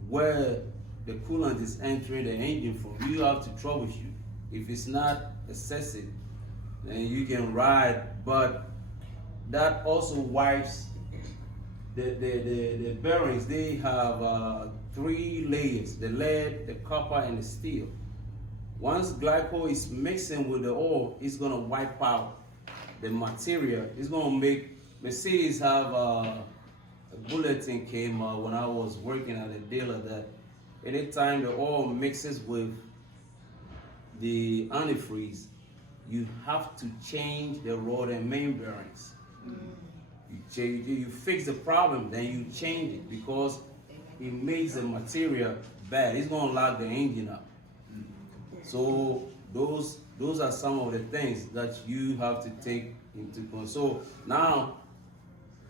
where the coolant is entering the engine from. You have to troubleshoot. If it's not excessive, then you can ride, but that also wipes the bearings. They have 3 layers: the lead, the copper, and the steel. Once glycol is mixing with the oil, it's gonna wipe out the material. It's gonna make Mercedes have a bulletin came out when I was working at a dealer that anytime the oil mixes with the antifreeze, you have to change the rod and main bearings. You fix the problem, then you change it because it makes the material bad. It's gonna lock the engine up. So those are some of the things that you have to take into account. So now,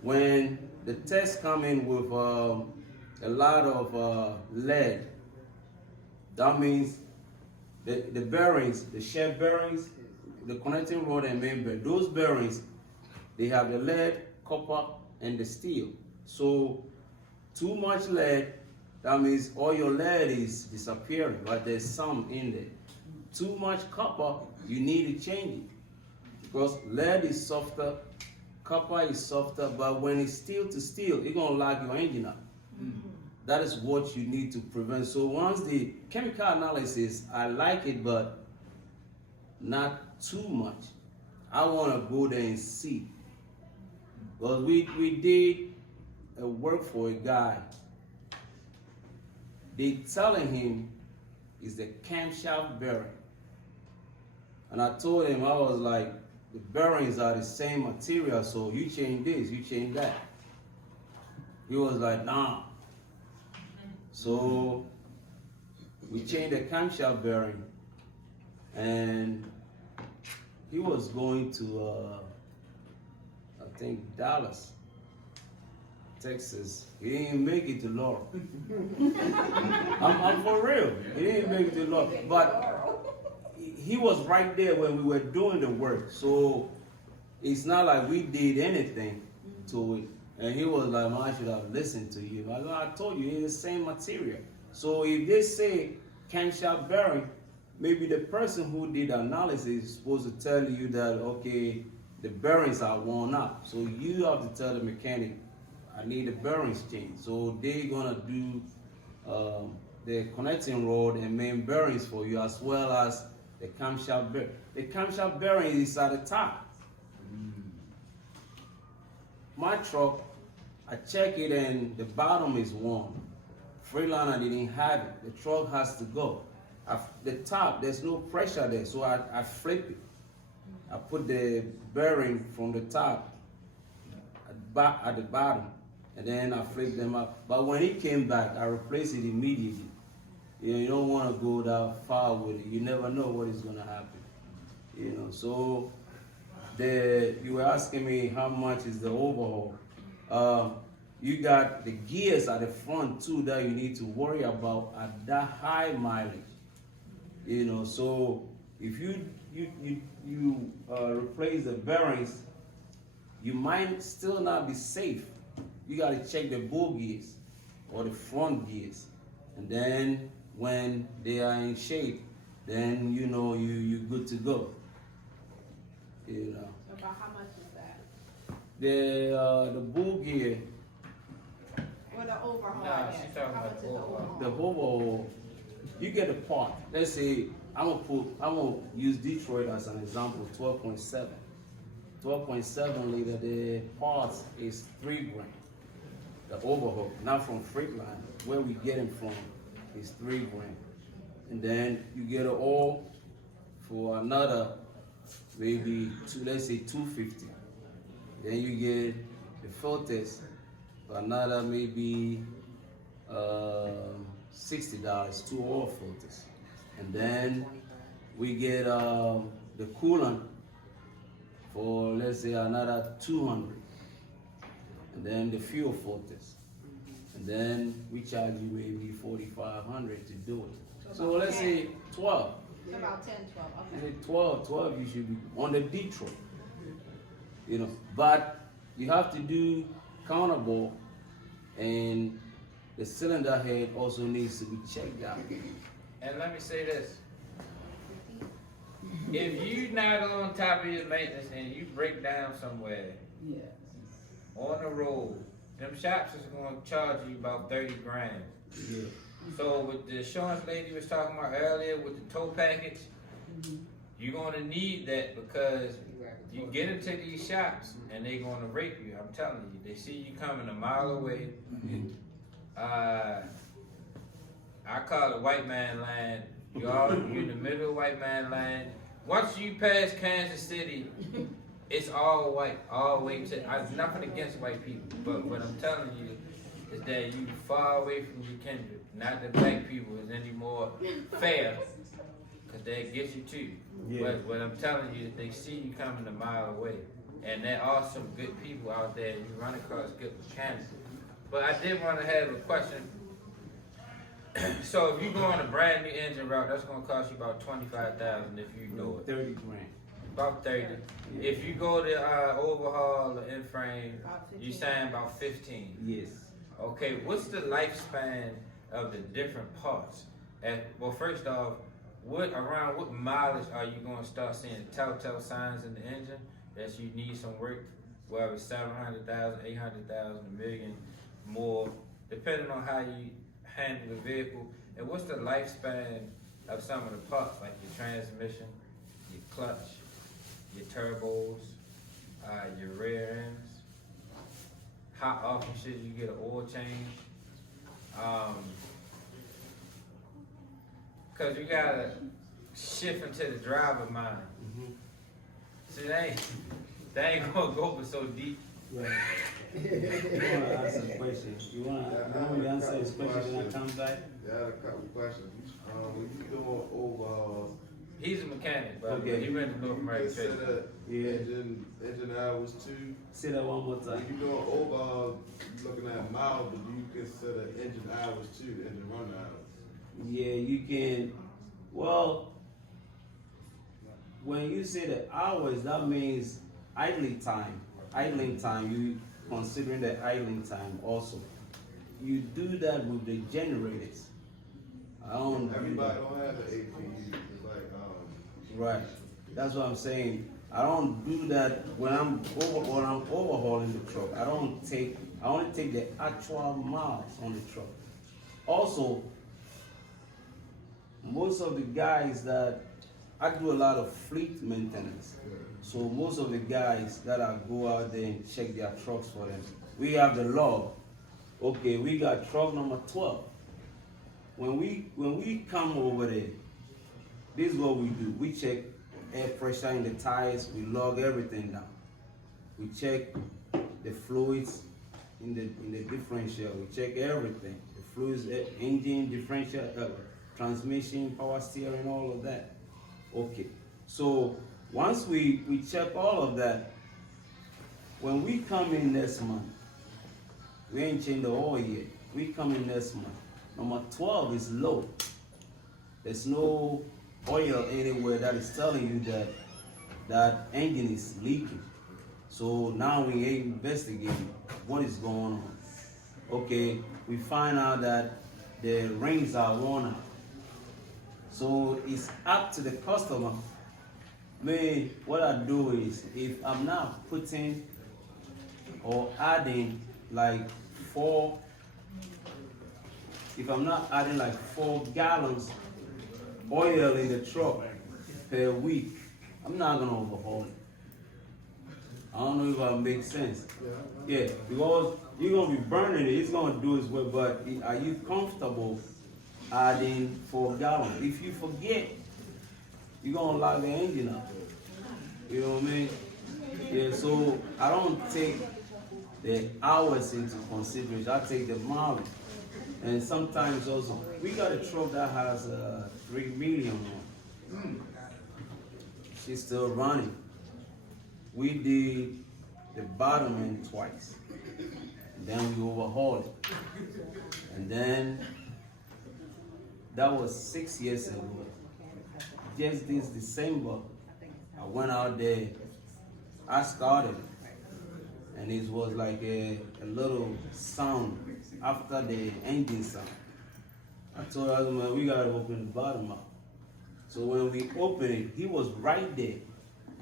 when the tests come in with a lot of lead, that means the bearings, the shaft bearings, the connecting rod and main bearing, those bearings, they have the lead, copper, and the steel. So too much lead, that means all your lead is disappearing, but there's some in there. Too much copper, you need to change it. Because lead is softer, copper is softer, but when it's steel to steel, it's gonna lock your engine up. That is what you need to prevent. So once the chemical analysis, I like it, but not too much. I wanna go there and see. Because we did a work for a guy. They telling him it's the camshaft bearing. And I told him, I was like, the bearings are the same material, so you change this, you change that. He was like, nah. So we changed the camshaft bearing, and he was going to, I think, Dallas, Texas. He didn't make it to Laurel. I'm for real. He didn't make it to Laurel. But he was right there when we were doing the work. So it's not like we did anything to it. And he was like, man, I should have listened to you. I told you, it's the same material. So if they say camshaft bearing, maybe the person who did the analysis is supposed to tell you that, okay, the bearings are worn out. So you have to tell the mechanic, I need the bearings changed. So they're gonna do the connecting rod and main bearings for you, as well as the camshaft bearing. The camshaft bearing is at the top. My truck, I check it and the bottom is worn. Freightliner didn't have it. The truck has to go. The top, there's no pressure there, so I flip it. I put the bearing from the top at the bottom, and then I flip them up. But when it came back, I replaced it immediately. You don't want to go that far with it. You never know what is going to happen. So you were asking me how much is the overhaul. You got the gears at the front too that you need to worry about at that high mileage. So if you replace the bearings, you might still not be safe. You got to check the bull gears or the front gears, and then when they are in shape, then you're good to go. So about how much is that? The bull gear, Or the overhaul? Nah, yes. she's talking How about much is the overhaul. the overhaul, you get a part. Let's say I'm gonna use Detroit as an example. 12.7. 12.7 liter. The parts is $3 grand. The overhaul, not from Freightliner, where we get it from, is $3 grand. And then you get it all for another maybe let's say $250. Then you get the filters for another maybe $60, 2 oil filters. And then we get the coolant for, let's say, another $200. And then the fuel filters. And then we charge you maybe $4,500 to do it. So let's say 12. So about 10, 12, okay. 12 you should be on the Detroit. But you have to do countable, and the cylinder head also needs to be checked out. And let me say this. If you not on top of your maintenance and you break down somewhere Yes. on the road, them shops is gonna charge you about 30 grand. Yeah. So with the insurance lady was talking about earlier with the tow package, You're gonna need that because you get into these shops and they gonna rape you. I'm telling you, they see you coming a mile away. I call it white man land. You in the middle of white man land. Once you pass Kansas City, it's all white, all the way to. I'm nothing against white people, but what I'm telling you is that you far away from your kindred. Not that black people is any more fair, cause they get you too. Yeah. But what I'm telling you is they see you coming a mile away, and there are some good people out there. You run across good mechanics. But I did want to have a question. So if you go on a brand new engine route, that's gonna cost you about $25,000 if you know it. 30 grand. About 30. Yeah. If you go to overhaul the in-frame, you saying about 15. Yes. Okay, what's the lifespan of the different parts? Well, first off, what mileage are you gonna start seeing telltale signs in the engine that you need some work? Whether it's 700,000, 800,000, a million, more, depending on how you handle the vehicle. And what's the lifespan of some of the parts, like your transmission, your clutch, your turbos, your rear ends? How often should you get an oil change? Cause you gotta shift into the driver mind. See, they ain't gonna go for so deep. Right. You wanna ask a question? You want me to answer this question and I come back? Yeah, I had a couple questions. When you doing overhauls, He's a mechanic, but Okay. he went to North you America. consider Yeah. engine hours too? Say that one more When time. you doing overhauls, you looking at miles, but do you consider engine hours too, engine run hours? Yeah, you can. Well, when you say the hours, that means idling time. Idling time, you considering the idling time also. You do that with the generators. I don't do Everybody that. don't have the APU. It's like, Right. That's what I'm saying. I don't do that when I'm overhauling the truck. I only take the actual miles on the truck. Also, most of the guys that I do a lot of fleet maintenance. So most of the guys that I go out there and check their trucks for them, we have the log. Okay, we got truck number 12. When we come over there, this is what we do. We check air pressure in the tires, we log everything down. We check the fluids in the differential, we check everything. The fluids, engine, differential, transmission, power steering, all of that. Okay, so once we check all of that, when we come in next month, we ain't changed the oil yet. We come in next month. Number 12 is low. There's no oil anywhere that is telling you that engine is leaking. So now we investigating what is going on. Okay, we find out that the rings are worn out. So it's up to the customer. Me, what I do is, if I'm not putting or adding like 4 gallons oil in the truck per week, I'm not gonna overhaul it. I don't know if that makes sense. Yeah, because you're gonna be burning it, it's gonna do its work, but are you comfortable adding 4 gallons? If you forget, you're gonna lock the engine up. You know what I mean? Yeah, so I don't take the hours into consideration, I take the mileage. And sometimes also, we got a truck that has 3 million on. She's still running. We did the bottom end twice. Then we overhauled it. And then, that was 6 years ago. Just this December, I went out there, I started it. And it was like a little sound after the engine sound. I told her, man, we gotta open the bottom up. So when we opened it, he was right there.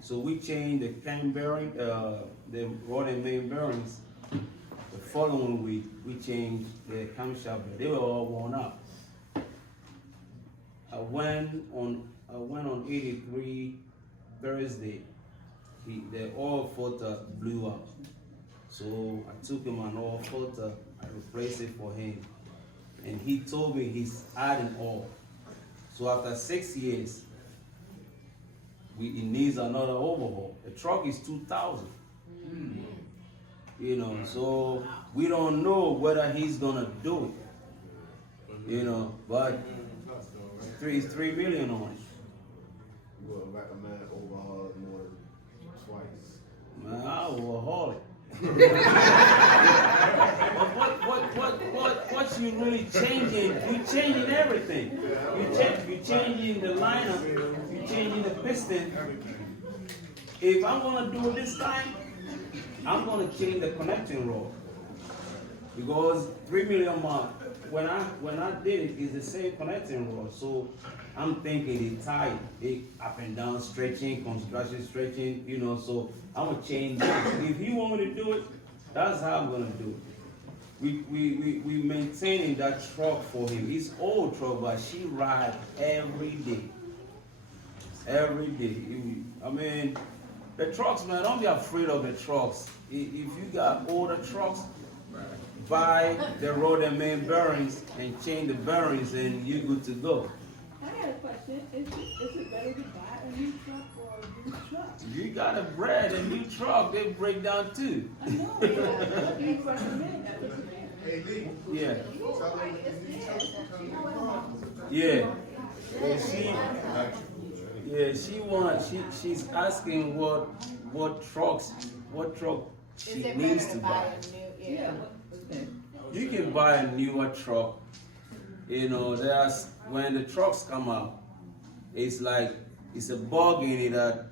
So we changed the cam bearing, the rod and main bearings. The following week, we changed the camshaft. They were all worn out. I went on 83 Thursday, the oil filter blew up. So I took him an oil filter, I replaced it for him. And he told me he's adding oil. So after 6 years, it needs another overhaul. The truck is 2,000. You know, so we don't know whether he's gonna do it. You know, but 3 million on it. You would recommend overhaul it more than twice. Man, I overhaul it. What you really changing? You changing everything. You changing the lineup. You changing the piston. If I'm gonna do it this time, I'm gonna change the connecting rod because 3 million mark. When I did it, it's the same connecting rod. So I'm thinking it tight, it up and down stretching, construction stretching, you know. So I'm gonna change it. If you want me to do it, that's how I'm gonna do it. We maintaining that truck for him. It's old truck, but she ride every day. Every day. I mean, the trucks, man, don't be afraid of the trucks. If you got older trucks, buy the rod and main bearings and change the bearings and you're good to go. I got a question. Is it better to buy a new truck or a used truck? You gotta bread a new truck, they break down too. I know. What do you recommend? That's what you mean. Hey, Lee, Yeah. tell them when you tell them to come in the car. She's asking what truck she needs to buy. Yeah. You can buy a newer truck. You know, when the trucks come out, it's like it's a bug in it that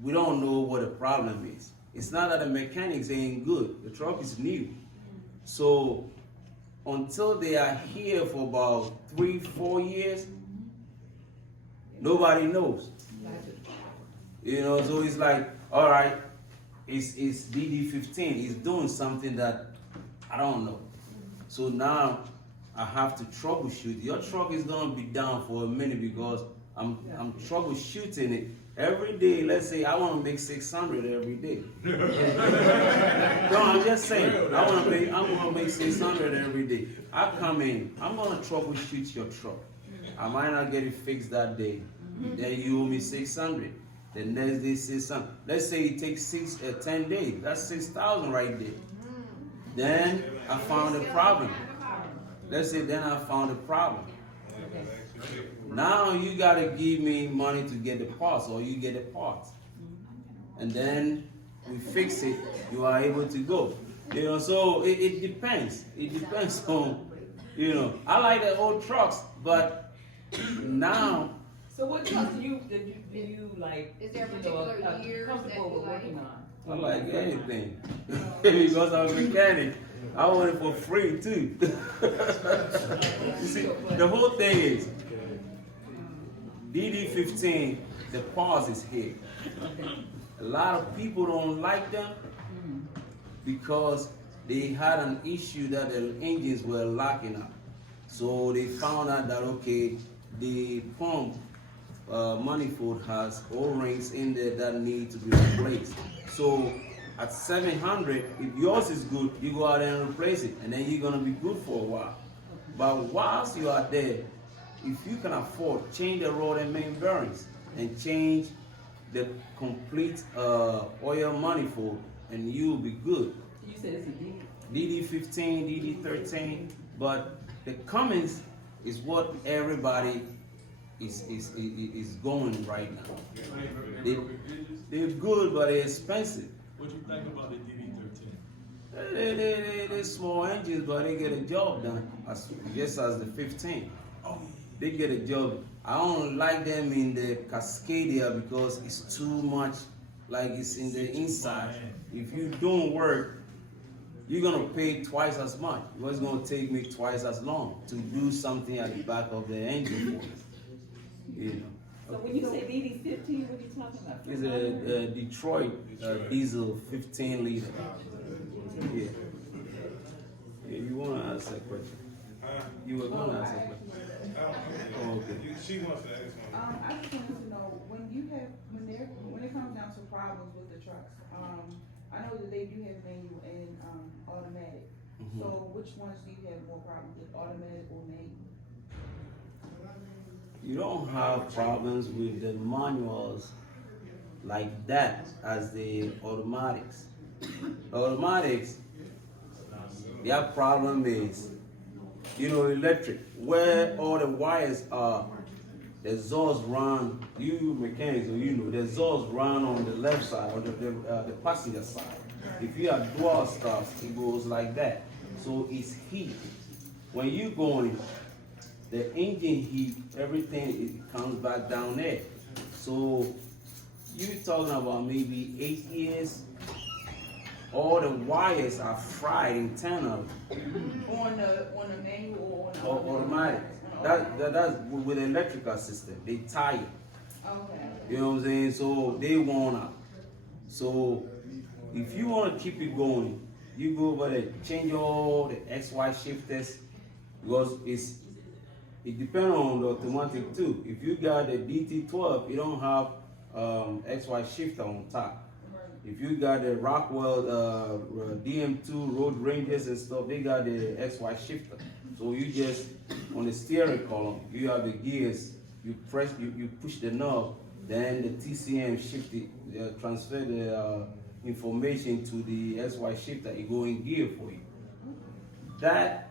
we don't know what the problem is. It's not that the mechanics ain't good. The truck is new. So until they are here for about 3-4 years, nobody knows. You know, so it's like, all right, it's DD15. It's doing something that I don't know. So now I have to troubleshoot. Your truck is gonna be down for a minute because I'm troubleshooting it every day. Let's say I want to make 600 every day. No, I'm just saying I want to make 600 every day. I come in, I'm gonna troubleshoot your truck. I might not get it fixed that day. Then you owe me 600. The next day 600. Let's say it takes 10 days. That's 6,000 right there. Then I found a problem. Let's say then I found a problem. Now you gotta give me money to get the parts, or you get the parts, and then we fix it. You are able to go. You know, so it depends. It depends on, you know. I like the old trucks, but now. So what truck do you like? Is there a particular years that comfortable you with like? working on? I like anything because I'm a mechanic. I want it for free too. You see, the whole thing is DD15. The pause is here. A lot of people don't like them because they had an issue that the engines were locking up. So they found out that okay, the pump manifold has O-rings in there that need to be replaced. So at 700, if yours is good, you go out there and replace it, and then you're gonna be good for a while. But whilst you are there, if you can afford, change the rod and main bearings and change the complete oil manifold, and you'll be good. You said it's a D. DD15, DD13, but the Cummins is what everybody is going right now. They're good, but they're expensive. What do you think about the DD13? They're small engines, but they get a job done, just as the 15. They get a job. I don't like them in the Cascadia because it's too much, like it's in the inside. If you don't work, you're gonna pay twice as much. It's gonna take me twice as long to do something at the back of the engine for you know. So when you say DD15, what are you talking about? It's a Detroit diesel 15 liter. Yeah. Yeah, you wanna ask that question? You were gonna ask that question. Oh, okay. She wants to ask one. I just wanted to know, when it comes down to problems with the trucks, I know that they do have manual and, automatic. So which ones do you have more problems with, automatic or manual? You don't have problems with the manuals like that as the automatics. The automatics, their problem is, electric, where all the wires are, the exhaust run, you mechanics, the exhaust run on the left side, or the passenger side. If you have dual stops, it goes like that. So it's heat. When you going, the engine heat, everything, it comes back down there. So you're talking about maybe 8 years, all the wires are fried internally. On the manual or on the Automatic. That's with the electrical system. They tie it. Okay. You know what I'm saying? So they worn out. So if you want to keep it going, you go over there, change all the XY shifters, because it depends on the automatic too. If you got the DT12, you don't have XY shifter on top. If you got the Rockwell DM2 Road Rangers and stuff, they got the XY shifter. So you just, on the steering column, you have the gears, you press, you push the knob, then the TCM shift it, transfer the information to the XY shifter, it go in gear for you. That,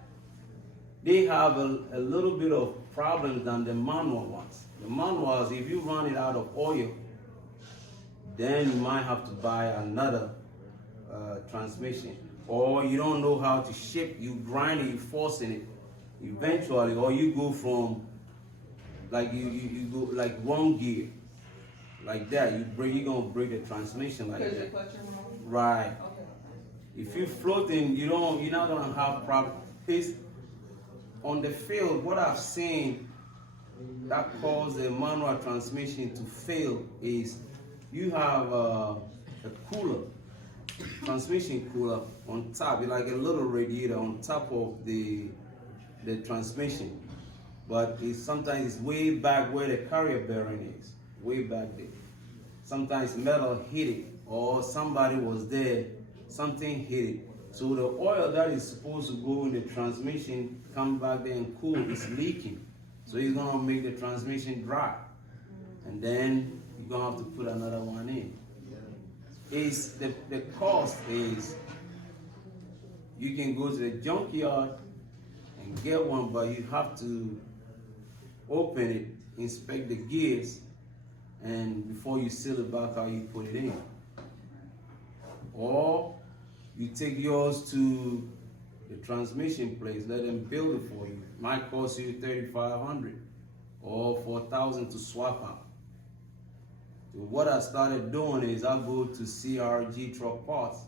they have a little bit of problems than the manual ones. The manuals, if you run it out of oil, then you might have to buy another transmission. Or you don't know how to shift, you grind it, you forcing it. Eventually, or you go from, like you go like one gear, like that, you're gonna break the transmission like Because that. you're clutching wrong? Right. Okay. If you're floating, you're not gonna have problem. It's on the field, what I've seen that causes the manual transmission to fail is you have a cooler, transmission cooler on top, like a little radiator on top of the transmission. But sometimes it's way back where the carrier bearing is, way back there. Sometimes metal hit it, or somebody was there, something hit it. So the oil that is supposed to go in the transmission, come back there and cool, is leaking. So it's gonna make the transmission dry. And then you're gonna have to put another one in. The cost is, you can go to the junkyard and get one, but you have to open it, inspect the gears, and before you seal it back out, you put it in. Or you take yours to the transmission place, let them build it for you. Might cost you $3,500 or $4,000 to swap out. So what I started doing is I go to CRG Truck Parts.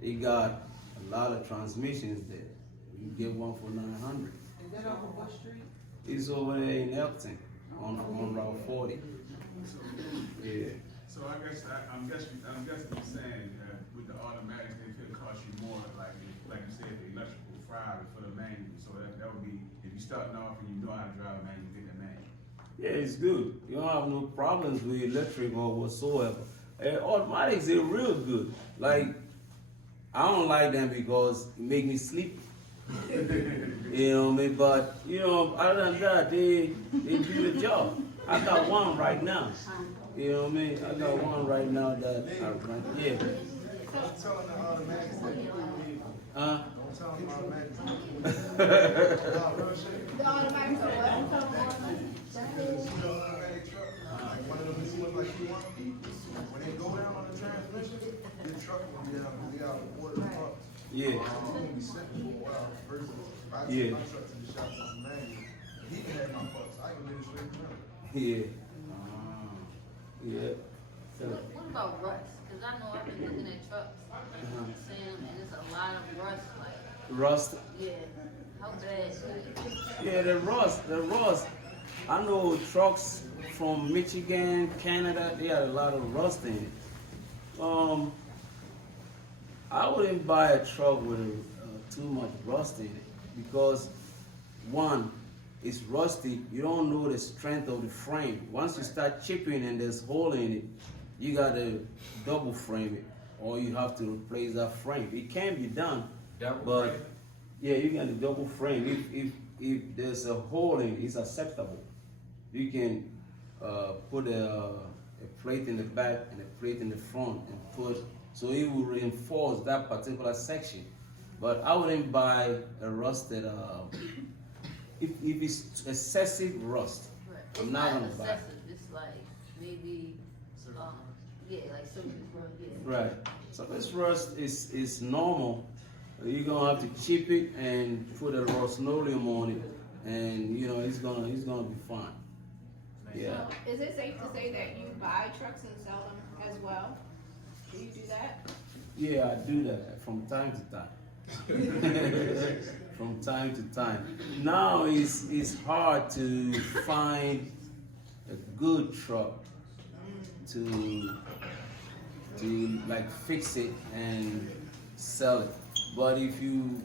They got a lot of transmissions there. You get one for $900. Is that off of what street? It's over there in Elton on Route 40. Yeah. So I'm guessing you're saying that with the automatics, it could cost you more, like you said, the electrical fried for the manual. So that would be, if you're starting off and you know how to drive a manual, get the manual. Yeah, it's good. You don't have no problems with electric or whatsoever. Automatics, they're real good. Like, I don't like them because it make me sleepy. You know what I mean? But, other than that, they do the job. I got one right now. You know what I mean? I got one right now that I run. Yeah. Don't tell them the automatics that you leave. Huh? Don't tell them the automatics. The automatic for what? Automatic truck, like one of them is like you want them. When they go down on the transmission, the truck will be down, we got to order the parts. Yeah. It's gonna be sitting for a while versus if I Yeah. take my truck to the shop with some manual, he can have my parts, I can get it straight from him. Yeah. Yeah. What about rust? Because I know I've been looking at trucks, saying, and it's a lot of rust, like, Rust. yeah, how bad is it? Yeah, the rust. I know trucks from Michigan, Canada, they had a lot of rust in it. I wouldn't buy a truck with too much rust in it because, one, it's rusty, you don't know the strength of the frame. Once you start chipping and there's hole in it, you gotta double frame it, or you have to replace that frame. It can be done, Double but frame? yeah, you got to double frame. If there's a hole in it, it's acceptable. You can put a plate in the back and a plate in the front and put, so it will reinforce that particular section. But I wouldn't buy a rusted, if it's excessive rust, Right. I'm not gonna buy it. Excessive, it's like maybe, yeah, like surface rust, yeah. Right. So this rust is normal. You're gonna have to chip it and put a Rust-Oleum on it, and you know it's gonna be fine. Yeah. So, is it safe to say that you buy trucks and sell them as well? Do you do that? Yeah, I do that from time to time. From time to time. Now it's hard to find a good truck to like fix it and sell it. But if you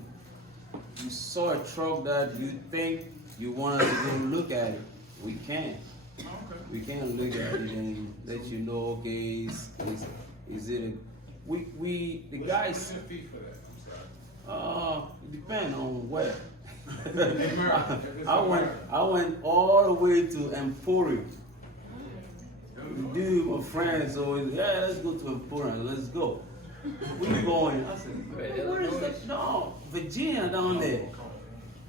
saw a truck that you think you want us to go look at it, we can. Okay. We can look at it and let you know, okay, is it a, the guys, What's your fee for that? I'm sorry. it depends on where. America. If it's I America. went all the way to Emporium. The dude, my friends always, yeah, let's go to Emporium, let's go. We going, I said, where is the, no, Virginia down there.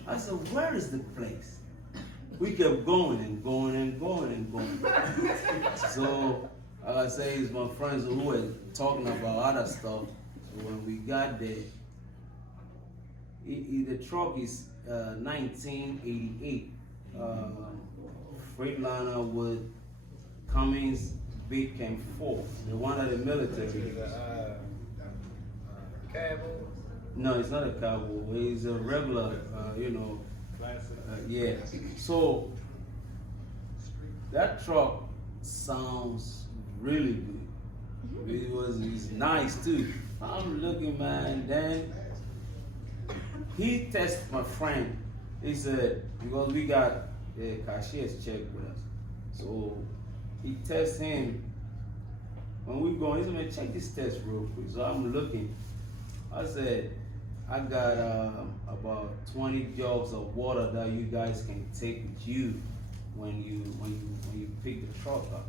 I said, where is the place? We kept going and going and going and going. So, like I say, it's my friends who were talking about other stuff. So when we got there, the truck is 1988 Freightliner with Cummins Big Cam 4, the one at the military. Cabo? No, it's not a cowboy. It's a regular, Classic. yeah. So that truck sounds really good. It's nice too. I'm looking, man. Then he texted my friend. He said, because we got a cashier's check with us. So he texted him when we going, he said, man, check this test real quick. So I'm looking. I said, I got about 20 jugs of water that you guys can take with you when you pick the truck up.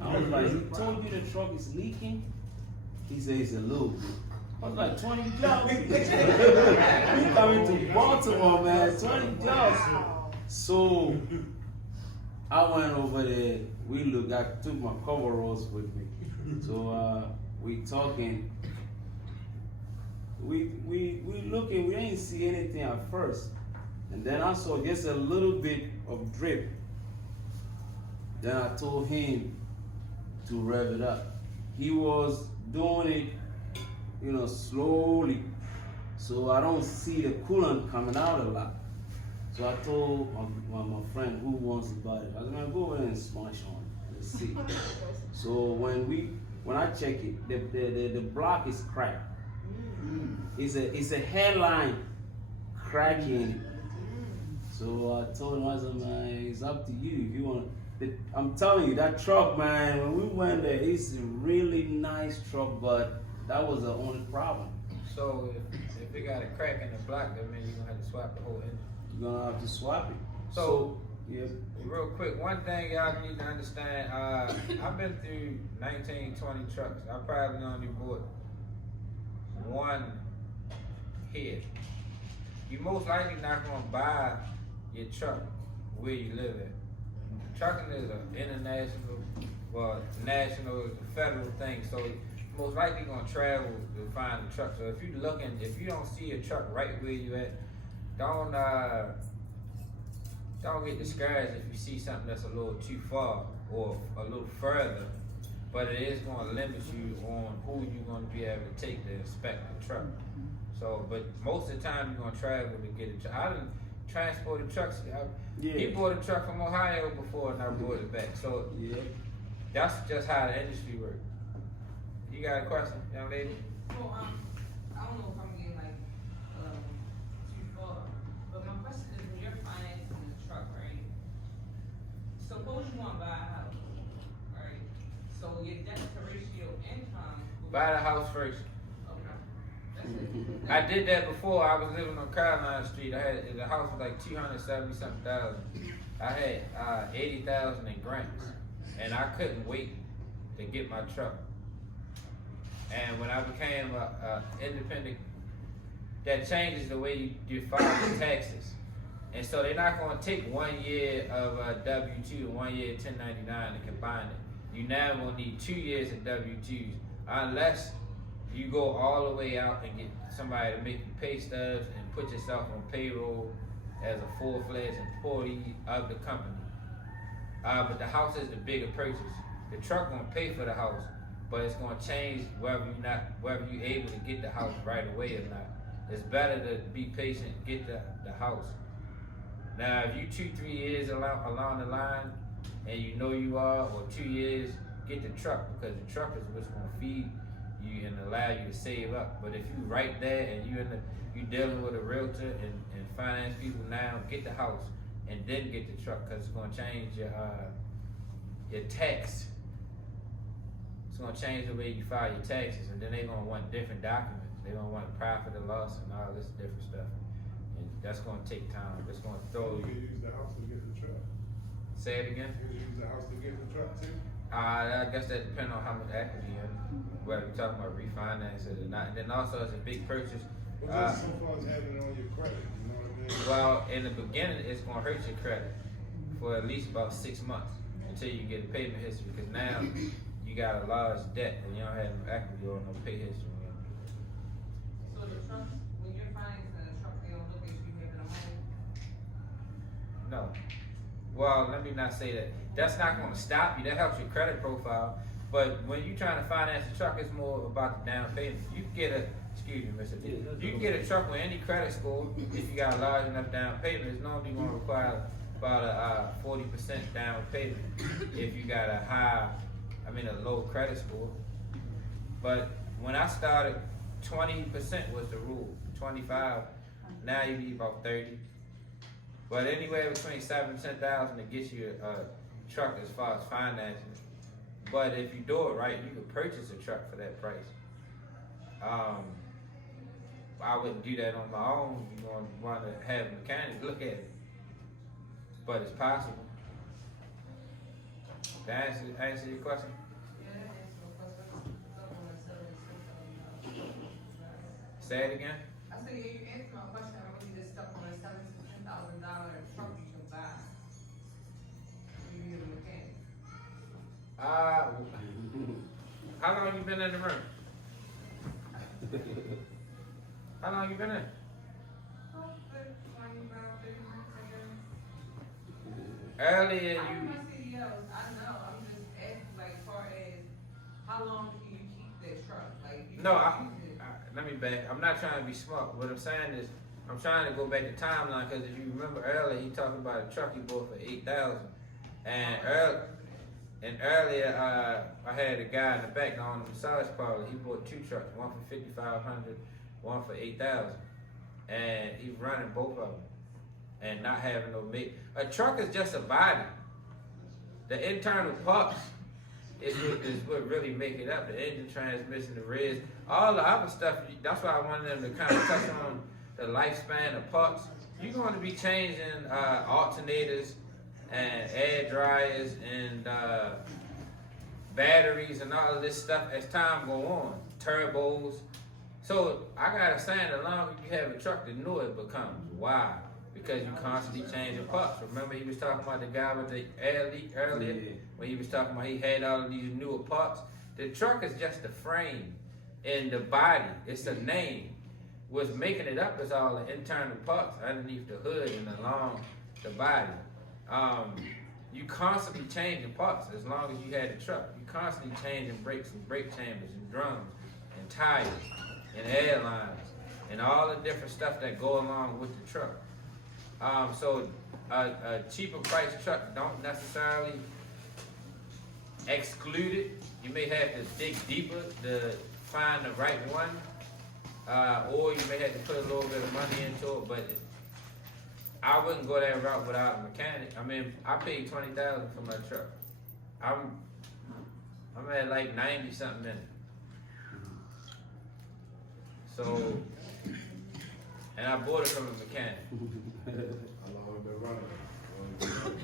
I was like, he told you the truck is leaking? He said it's a little bit. I was like, 20 jugs? We coming to Baltimore, man, 20 jugs. So I went over there, I took my coveralls with me. So we talking. We looking, we didn't see anything at first. And then I saw just a little bit of drip. Then I told him to rev it up. He was doing it, slowly. So I don't see the coolant coming out a lot. So I told my friend who wants to buy it, I was gonna go ahead and smash on it. Let's see. So when I check it, the block is cracked. It's a hairline cracking. So I told him, I said, man, it's up to you if you want. I'm telling you, that truck, man, when we went there, it's a really nice truck, but that was the only problem. So if it got a crack in the block, that means you're gonna have to swap the whole engine. You're gonna have to swap it. So yeah. real quick, one thing y'all need to understand, I've been through 19, 20 trucks. I probably only bought one head. You most likely not gonna buy your truck where you live at. Trucking is an international, national, is a federal thing, so you most likely gonna travel to find a truck. So if you don't see a truck right where you at, don't get discouraged if you see something that's a little too far or a little further, but it is gonna limit you on who you're gonna be able to take to inspect the truck. So, but most of the time you're gonna travel to get a truck. I done transported trucks. He bought a truck from Ohio before and I brought it back. So that's just how the industry works. You got a question, young lady? Well, I don't know if I'm getting too far, but my question is, when you're financing the truck, Buy the house first. I did that before. I was living on Caroline Street. The house was like 270 something thousand. I had 80,000 in grants, and I couldn't wait to get my truck. And when I became a independent, that changes the way you file your taxes. And so they're not going to take 1 year of W-2 and 1 year of 1099 and combine it. You now will need 2 years of W-2s, unless you go all the way out and get somebody to make you pay stubs and put yourself on payroll as a full-fledged employee of the company. But the house is the bigger purchase. The truck gonna pay for the house, but it's gonna change whether you're able to get the house right away or not. It's better to be patient, get the house. Now, if you 2-3 years along the line, and you know you are, or 2 years, get the truck, because the truck is what's gonna feed you and allow you to save up. But if you right there and you dealing with a realtor and finance people now, get the house and then get the truck, because it's gonna change your tax. It's gonna change the way you file your taxes, and then they're gonna want different documents. They're gonna want profit and loss and all this different stuff. And that's gonna take time. It's gonna throw You you. can use the house to get the truck. Say it again. You can use the house to get the truck too. I guess that depends on how much equity and whether you're talking about refinance it or not. And then also it's a big purchase. Well, just so far as having it on your credit, you know what I mean? Well, in the beginning, it's gonna hurt your credit for at least about 6 months until you get a payment history. Because now you got a large debt and you don't have no equity or no pay history. So the trucks, when you're financing a truck, they don't look at you having a home? No. Well, let me not say that. That's not gonna stop you. That helps your credit profile. But when you're trying to finance a truck, it's more about the down payment. You can get excuse me, Mr. D. You can get a truck with any credit score if you got a large enough down payment. It's normally gonna require about a 40% down payment if you got a low credit score. But when I started, 20% was the rule. 25. Now you need about 30. But anywhere between 7,000 and 10,000 to get you a truck as far as financing. But if you do it right, you can purchase a truck for that price. I wouldn't do that on my own. You want to have a mechanic look at it. But it's possible. Did I answer your question? Say it again. I said, yeah, you answered my question. I'm really just stuck on a $7,000 truck you can buy. You need a mechanic. How long you been in the room? How long you been in? Oh, 25, 30 minutes, I guess. Earlier I you. know my CDLs, I know. I'm just asking, like, as far as how long can you keep that truck? Like, you No, can use it. let me back. I'm not trying to be smart. What I'm saying is, I'm trying to go back to timeline, because if you remember earlier, he talked about a truck he bought for $8,000, and earlier I had a guy in the back on the massage parlor. He bought 2 trucks, one for $5,500, one for $8,000, and he's running both of them and not having no make. A truck is just a body. The internal parts is what really make it up. The engine, transmission, the rears, all the other stuff. That's why I wanted them to kind of touch on the lifespan of parts. You're going to be changing alternators and air dryers and batteries and all of this stuff as time go on. Turbos. So I got a saying, the longer you have a truck, the newer it becomes. Why? Because you constantly changing parts. Remember he was talking about the guy with the air leak earlier? Yeah. When he was talking about he had all of these newer parts. The truck is just a frame, and the body, it's a name. What's making it up is all the internal parts underneath the hood and along the body. You constantly changing parts as long as you had a truck. You constantly changing brakes and brake chambers and drums and tires and airlines and all the different stuff that go along with the truck. So a cheaper price truck don't necessarily exclude it. You may have to dig deeper to find the right one, or you may have to put a little bit of money into it, but I wouldn't go that route without a mechanic. I mean, I paid $20,000 for my truck. I'm at like 90 something in it. So, and I bought it from a mechanic. How long it been running?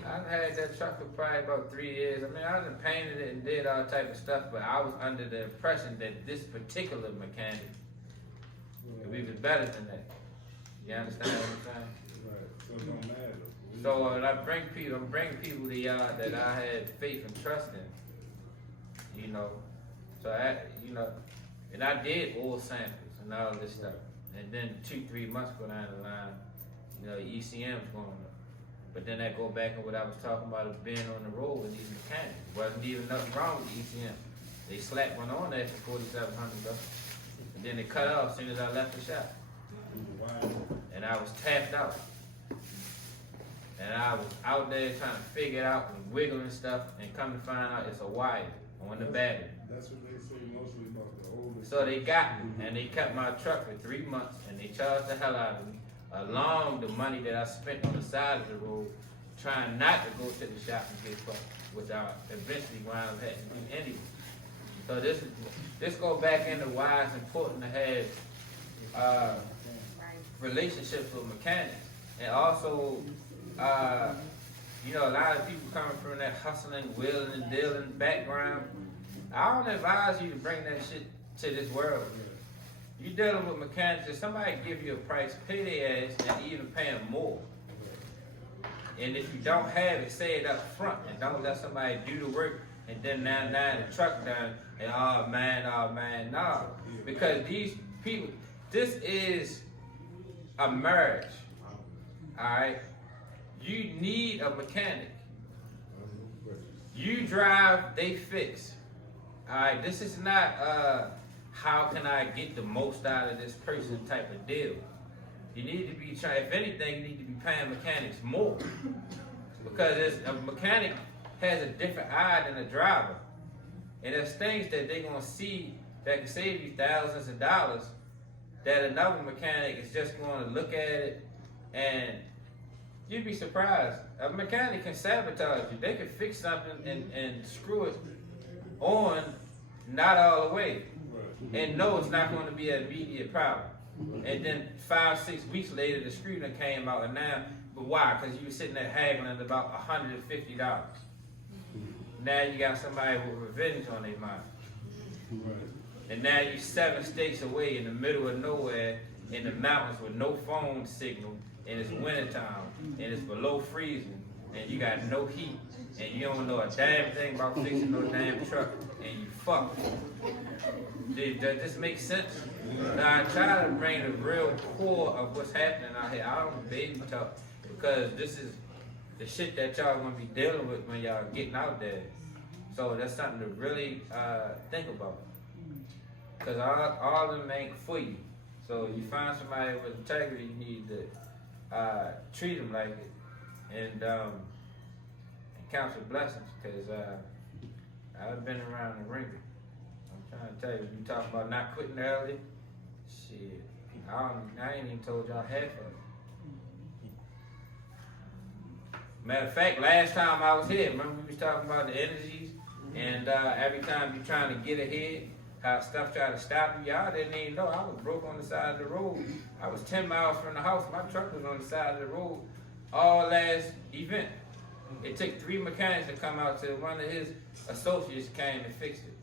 I've had that truck for probably about 3 years. I mean, I done painted it and did all type of stuff, but I was under the impression that this particular mechanic would be even better than that. You understand what I'm saying? Right, so it don't matter. So when I bring people to y'all that I had faith and trust in, you know. So and I did oil samples and all this stuff. And then 2-3 months go down the line, ECM's going up. But then I go back and what I was talking about of being on the road with these mechanics. Wasn't even nothing wrong with ECM. They slapped one on there for $4,700. And then they cut off as soon as I left the shop. Wow. And I was tapped out. And I was out there trying to figure it out and wiggling stuff, and come to find out it's a wire on the battery. That's what they say mostly about the oldest. So they got me, and they kept my truck for 3 months, and they charged the hell out of me, along the money that I spent on the side of the road, trying not to go to the shop and get fucked, which I eventually wound up having to do anyway. So this go back into why it's important to have relationships with mechanics, and also, a lot of people coming from that hustling, wheeling, and dealing background. I don't advise you to bring that shit to this world. You dealing with mechanics, if somebody give you a price, pay their ass and even pay them more. And if you don't have it, say it up front, and don't let somebody do the work and then now the truck done and oh man, no. Because these people, this is a marriage. Alright? You need a mechanic. You drive, they fix. Alright, this is not how can I get the most out of this person type of deal. You need to be trying, if anything, you need to be paying mechanics more. Because a mechanic has a different eye than a driver. And there's things that they're gonna see that can save you thousands of dollars that another mechanic is just gonna look at it and you'd be surprised. A mechanic can sabotage you. They can fix something and screw it on, not all the way. And no, it's not going to be an immediate problem. And then 5-6 weeks later, the screw done came out, and now, but why? Because you were sitting there haggling about $150. Now you got somebody with revenge on their mind. And now you 7 states away in the middle of nowhere, in the mountains with no phone signal, and it's wintertime, and it's below freezing, and you got no heat, and you don't know a damn thing about fixing no damn truck, and you fucked. Does this make sense? Now I try to bring the real core of what's happening out here. I don't baby talk, because this is the shit that y'all gonna be dealing with when y'all getting out there. So that's something to really think about. Because all of them ain't for you. So you find somebody with integrity, you need to treat them like it, and count your blessings, because I've been around the ringer. I'm trying to tell you, you talk about not quitting early, shit, I ain't even told y'all half of it. Matter of fact, last time I was here, remember we was talking about the energies, and every time you're trying to get ahead, how stuff try to stop you. Y'all didn't even know I was broke on the side of the road. I was 10 miles from the house. My truck was on the side of the road all last event. It took 3 mechanics to come out till one of his associates came and fixed it.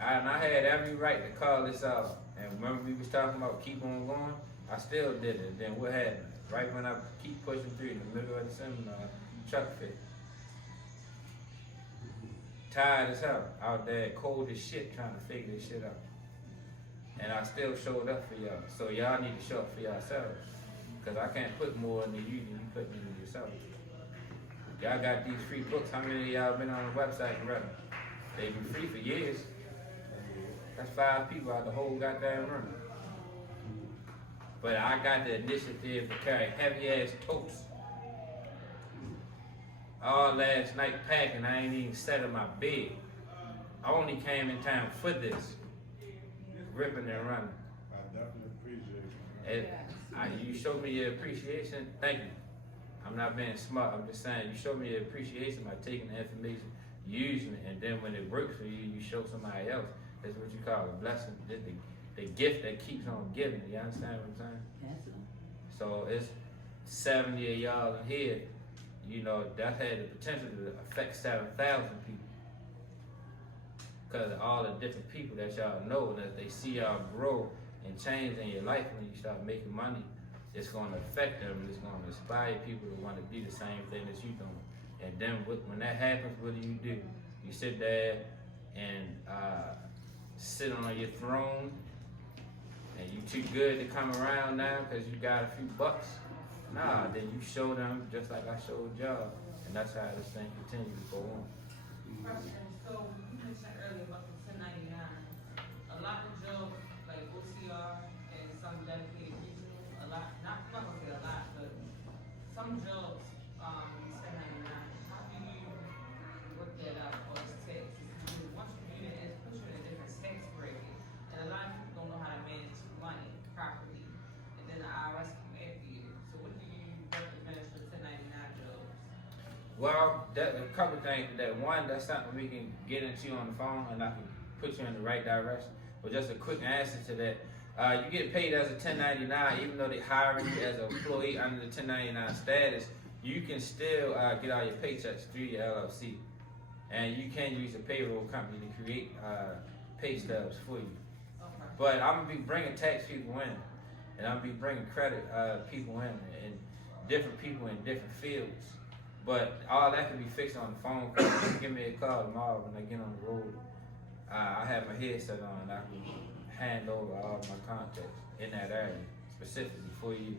And I had every right to call this out. And remember we was talking about keep on going? I still did it. Then what happened? Right when I keep pushing through in the middle of the seminar, truck fit. Tired as hell, out there cold as shit trying to figure this shit out. And I still showed up for y'all. So y'all need to show up for yourselves. Because I can't put more into you than you put into yourself. Y'all got these free books. How many of y'all been on the website and read them? They've been free for years. That's 5 people out the whole goddamn room. But I got the initiative to carry heavy ass totes. All last night packing, I ain't even sat in my bed. I only came in town for this. Ripping and running. I definitely appreciate it. And you showed me your appreciation, thank you. I'm not being smart, I'm just saying, you showed me your appreciation by taking the information, using it, and then when it works for you, you show somebody else. That's what you call a blessing. Just to the gift that keeps on giving. You understand what I'm saying? That's it. So it's 70 of y'all in here, you know, that had the potential to affect 7,000 people. Because of all the different people that y'all know, and as they see y'all grow and change in your life when you start making money, it's going to affect them, and it's going to inspire people to want to do the same thing that you doing. And then when that happens, what do? You sit there and sit on your throne, and you too good to come around now because you got a few bucks. Nah, then you show them just like I showed y'all, and that's how this thing continues to go on. Question, so you mentioned earlier about the 1099. A lot of jobs like OCR and some dedicated regional, not gonna say a lot, but some jobs, use 1099. How do you work that out or the taxes? Because once you do that, it puts you in a different tax bracket. And a lot of people don't know how to manage money properly. And then the IRS come after you. So what do you recommend for 1099 jobs? Well, a couple things. That one, that's something we can get into on the phone, and I can put you in the right direction. But just a quick answer to that. You get paid as a 1099, even though they hire you as an employee under the 1099 status, you can still get all your paychecks through your LLC. And you can use a payroll company to create pay stubs for you. Okay. But I'm going to be bringing tax people in, and I'm going to be bringing credit people in, and different people in different fields. But all that can be fixed on the phone call. You can give me a call tomorrow when I get on the road. I have my headset on, and I can hand over all my contacts in that area specifically for you.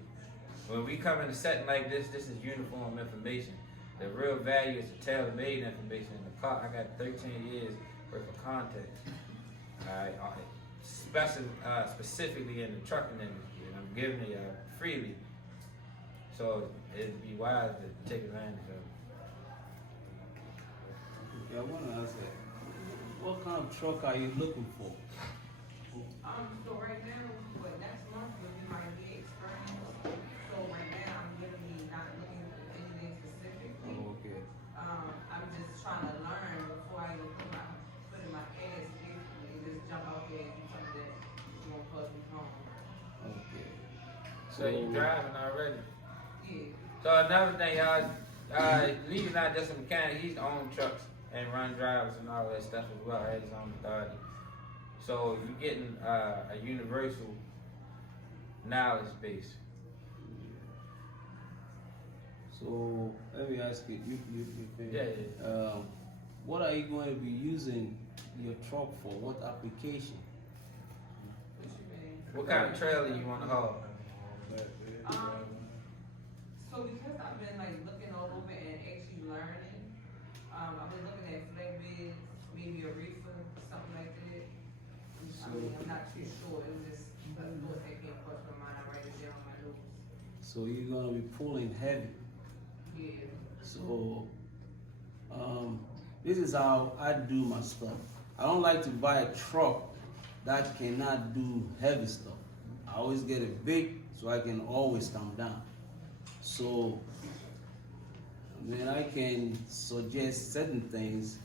When we come in a setting like this is uniform information. The real value is the tailor-made information. In the car, I got 13 years worth of contacts. Specifically in the trucking industry, and I'm giving it freely. So it'd be wise to take advantage of it. Okay, I want to ask that. What kind of truck are you looking for? So right now, but next month will be my year experience. So right now, I'm literally not looking for anything specifically. Okay. I'm just trying to learn before I even put in my ass basically, and just jump out there and do something that won't cause me harm. Okay. So you driving already? Yeah. So another thing, Lee's not just a mechanic, he's own trucks and run drivers and all that stuff as well, has his own authority. So you're getting a universal knowledge base. So let me ask you, you finish? Yeah. What are you going to be using your truck for? What application? What you mean? What kind of trailer you want to haul? So because I've been like looking all over and actually learning, I've been looking at flatbeds, maybe a reefer, something like that. I'm not too sure. It was just a thought that came across my mind. I write it down on my notes. So you're gonna be pulling heavy. Yeah. So this is how I do my stuff. I don't like to buy a truck that cannot do heavy stuff. I always get it big so I can always come down. So I can suggest certain things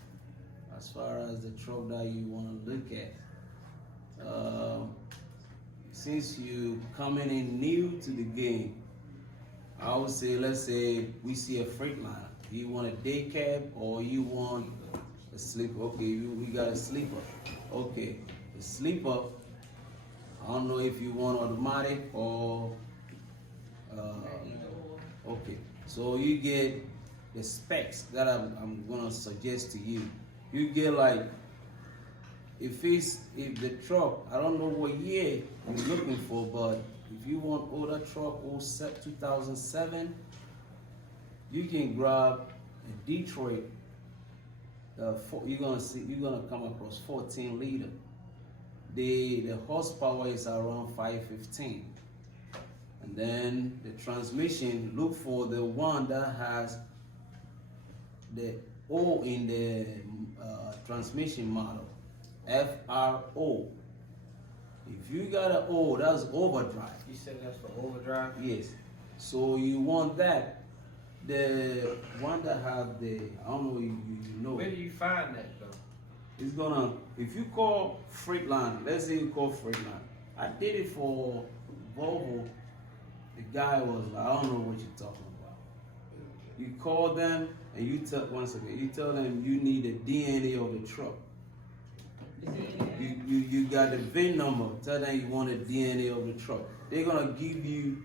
as far as the truck that you want to look at. Since you coming in new to the game, I would say, let's say we see a Freightliner. You want a day cab or you want a sleeper? Okay, we got a sleeper. Okay, the sleeper, I don't know if you want automatic or okay. So you get the specs that I'm gonna suggest to you. You get like, if the truck, I don't know what year you're looking for, but if you want older truck, 2007, you can grab a Detroit. You're gonna come across 14 liter. The horsepower is around 515. And then the transmission, look for the one that has the O in the transmission model, FRO. If you got an O, that's overdrive. You said that's for overdrive? Yes. So you want that. The one that have the, I don't know, you know. Where do you find that though? It's gonna, if you call Freightliner, let's say you call Freightliner, I did it for Volvo. The guy was like, I don't know what you're talking about. You call them and you tell you tell them you need the DNA of the truck. You got the VIN number. Tell them you want the DNA of the truck. They're gonna give you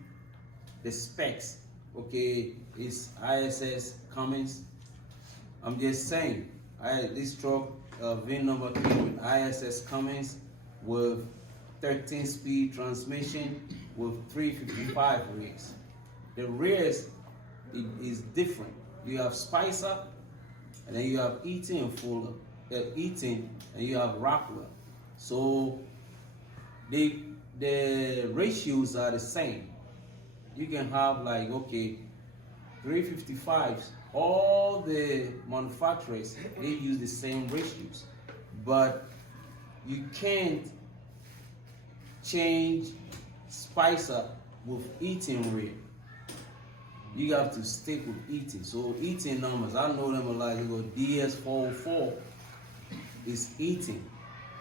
the specs. Okay, it's ISS Cummins. I'm just saying, this truck VIN number came with ISS Cummins with 13-speed transmission with 355 rears. The rears is different. You have Spicer, and then you have Eaton and Fuller. Eaton, and you have Rockwell. So the ratios are the same. You can have like, okay, 355s. All the manufacturers, they use the same ratios, but you can't change Spicer with Eaton rear. You have to stick with Eaton. So Eaton numbers, I know them a lot. You go DS404 is Eaton.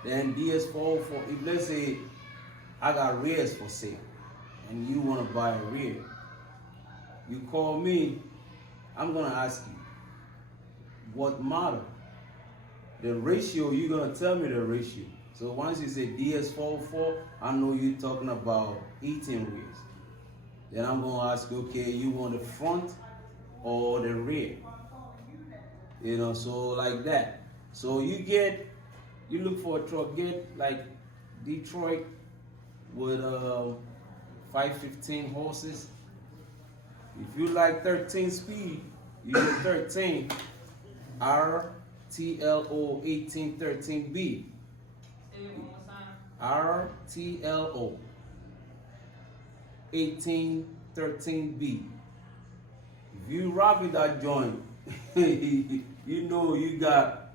Then DS404, if let's say I got rears for sale and you want to buy a rear, you call me, I'm gonna ask you what model. The ratio, you're gonna tell me the ratio. So once you say DS404, I know you're talking about Eaton rears. Then I'm gonna ask you, okay, you want the front or the rear? You know, so like that. So you look for a truck, get like Detroit with 515 horses. If you like 13 speed, you get 13 RTLO 1813B. RTLO 1813B. If you rock with that joint, you know you got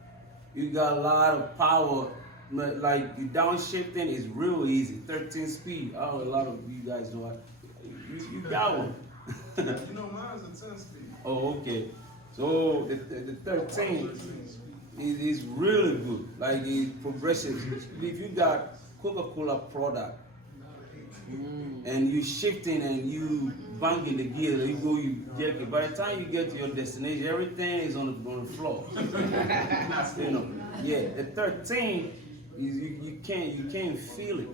a lot of power. Like the downshifting is real easy. 13 speed. I know a lot of you guys know. You got one. You know, mine's a 10 speed. Oh, okay. So the 13 is really good. Like the progressive. If you got Coca-Cola product and you shifting and you banging the gear, you jerk it. By the time you get to your destination, everything is on the floor. You know, yeah. The 13 is you can't feel it.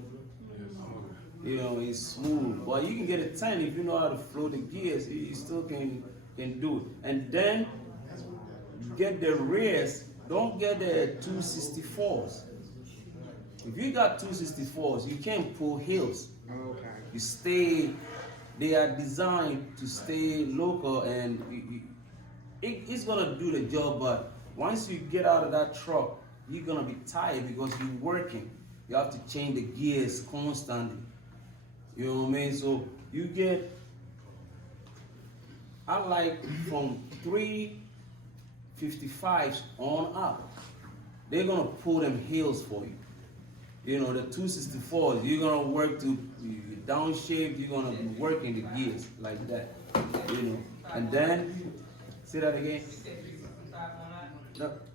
You know, it's smooth. But you can get a 10 if you know how to flow the gears. You still can do it. And then get the rears. Don't get the 264s. If you got 264s, you can't pull hills. Okay. You stay. They are designed to stay local, and it's gonna do the job. But once you get out of that truck, you're gonna be tired because you're working. You have to change the gears constantly. You know what I mean? So you get, I like from 355s on up. They're gonna pull them hills for you. You know, the 264s, you're gonna work to downshift, you're gonna be working the gears like that. You know, and then, say that again?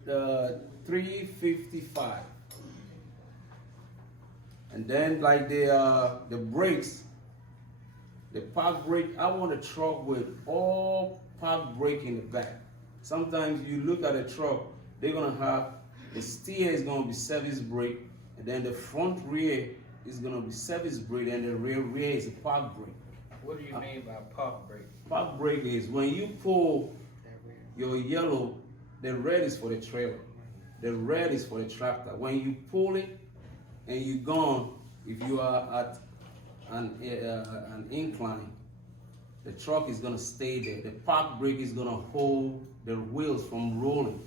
The 355. And then like the brakes, the park brake, I want a truck with all park brake in the back. Sometimes you look at a truck, they're gonna have, the steer is gonna be service brake, and then the front rear is gonna be service brake, and the rear is a park brake. What do you mean by park brake? Park brake is when you pull your yellow, the red is for the trailer, the red is for the tractor. When you pull it and you're gone, if you are at an incline, the truck is gonna stay there. The park brake is gonna hold the wheels from rolling.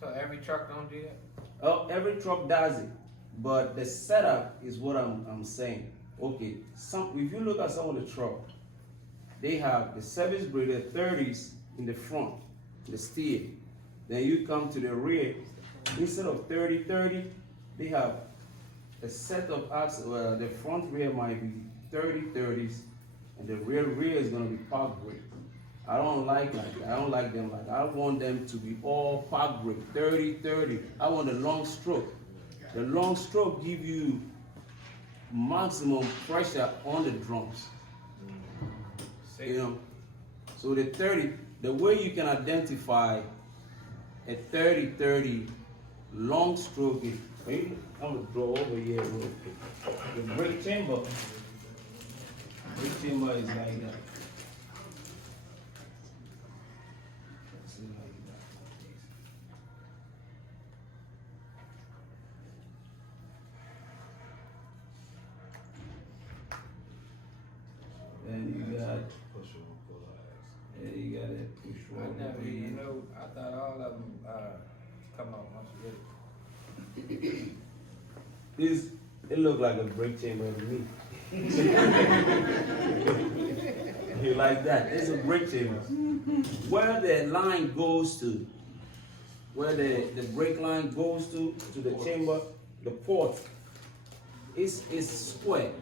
So every truck don't do that? Oh, every truck does it, but the setup is what I'm saying. Okay, if you look at some of the truck, they have the service brake, the 30s in the front, the steer. Then you come to the rear, instead of 30-30, they have a set of axles. The front rear might be 30-30s, and the rear is gonna be park brake. I don't like that. I don't like them like that. I want them to be all park brake, 30-30. I want a long stroke. The long stroke give you maximum pressure on the drums. See? You know, so the 30, the way you can identify a 30-30 long stroke is, I'm gonna draw over here real quick. The brake chamber is like that. See like that. Then you got, you got it. Push I one never over even here. know. I thought all of them come out once you get it. It looked like a brake chamber to me. You like that? It's a brake chamber. Where the line goes to, where the brake line goes to the chamber, the port is square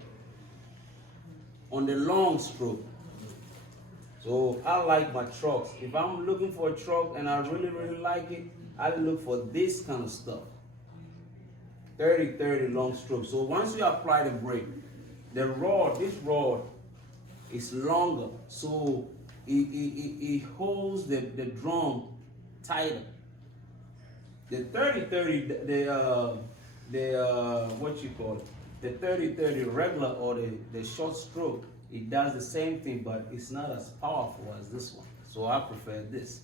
on the long stroke. So I like my trucks. If I'm looking for a truck and I really, really like it, I look for this kind of stuff. 30-30 long stroke. So once you apply the brake, the rod, this rod is longer. So it holds the drum tighter. The 30-30, the what you call it? The 30-30 regular or the short stroke, it does the same thing, but it's not as powerful as this one. So I prefer this.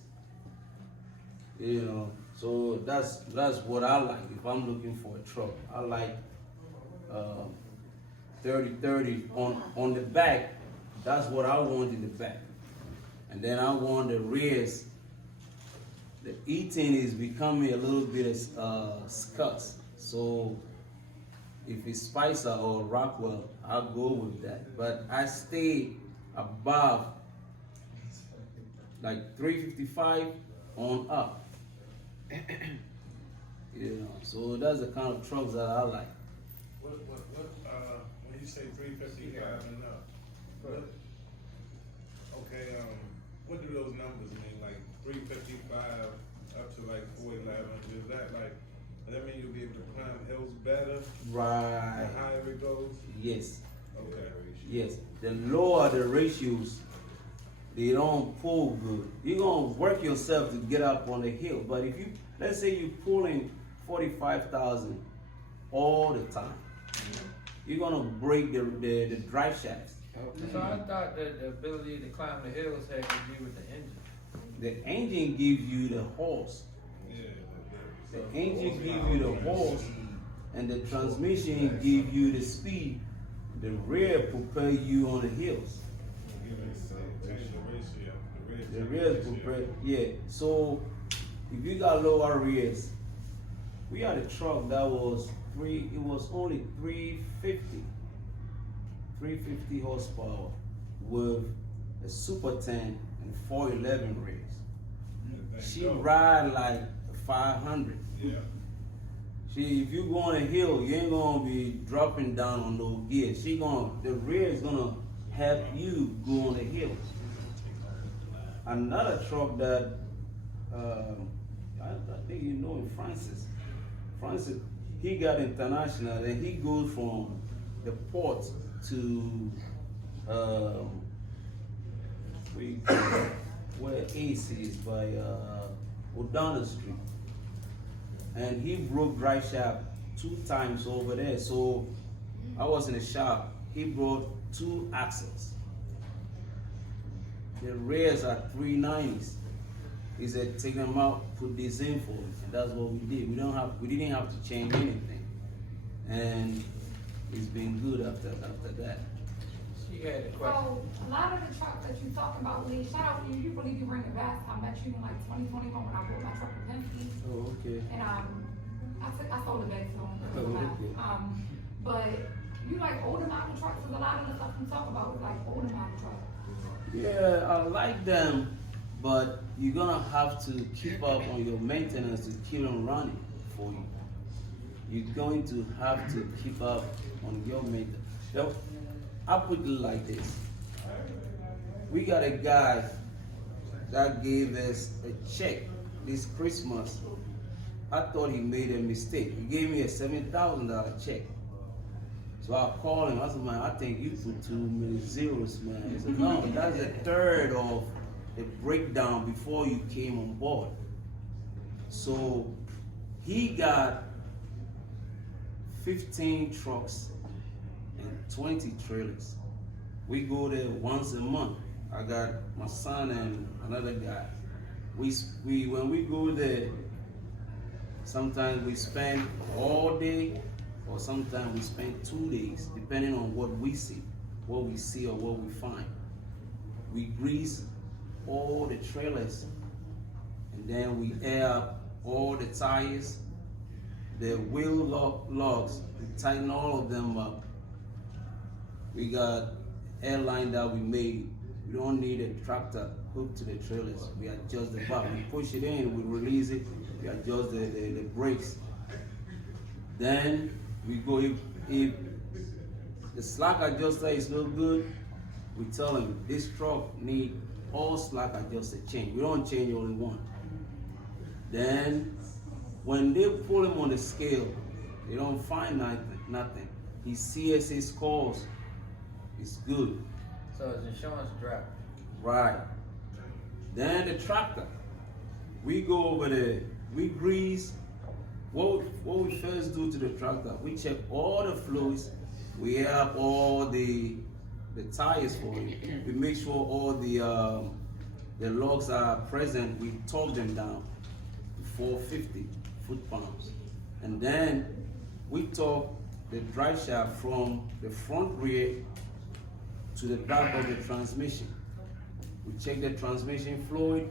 You know, so that's what I like. If I'm looking for a truck, I like 30-30 on the back. That's what I want in the back, and then I want the rears. The E10 is becoming a little bit scuffed, so if it's Spicer or Rockwell, I'll go with that. But I stay above like 355 on up. You know, so that's the kind of trucks that I like. When you say 355 and up, okay, what do those numbers mean? Like 355 up to like 411? Is that like, does that mean you'll be able to climb hills better? Right. The higher it goes? Yes. Okay. Yes. The lower the ratios, they don't pull good. You're gonna work yourself to get up on the hill. But if you, let's say you're pulling 45,000 all the time, you're gonna break the drive shafts. So I thought that the ability to climb the hills had to do with the engine. The engine gives you the horse. Yeah. The engine gives you the horse, and the transmission gives you the speed. The rear prepare you on the hills. The rears prepare, yeah. So if you got lower rears, we had a truck that was it was only 350 horsepower with a Super 10 and 411 rears. She ride like 500. Yeah. If you go on a hill, you ain't gonna be dropping down on those gears. The rear is gonna help you go on the hill. Another truck that I think you know him, Francis. Francis, he got international and he goes from the port to where Ace is by O'Donnell Street. And he broke drive shaft 2 times over there. So I was in the shop. He brought 2 axles. The rears are 390s. He said, take them out, put this in for us. And that's what we did. We didn't have to change anything. And it's been good after that. She had a question. So, a lot of the trucks that you're talking about, Lee, shout out to you, you really do bring the best. I met you in like 2021 when I bought my truck with Penske. Oh, okay. And I sold it back to them. Oh, okay. But you like older model trucks, because a lot of the stuff you talk about is like older model trucks. Yeah, I like them, but you're gonna have to keep up on your maintenance to keep them running for you. You're going to have to keep up on your maintenance. So, I'll put it like this. We got a guy that gave us a check this Christmas. I thought he made a mistake. He gave me a $7,000 check. So I called him. I said, man, I think you put too many zeros, man. He said, no, that's a third of the breakdown before you came on board. So he got 15 trucks and 20 trailers. We go there once a month. I got my son and another guy. When we go there, sometimes we spend all day, or sometimes we spend 2 days, depending on what we see or what we find. We grease all the trailers, and then we air up all the tires, the wheel lugs, we tighten all of them up. We got airline that we made. We don't need a tractor hooked to the trailers. We adjust the valve. We push it in, we release it, we adjust the brakes. Then we go, if the slack adjuster is no good, we tell them this truck need all slack adjuster change. We don't change only one. Then when they pull him on the scale, they don't find nothing. His CSA scores is good. So his insurance dropped. Right. Then the tractor. We go over there, we grease. What we first do to the tractor, we check all the fluids, we air up all the tires for it. We make sure all the lugs are present. We torque them down to 450 foot-pounds. And then we torque the drive shaft from the front rear to the back of the transmission. We check the transmission fluid,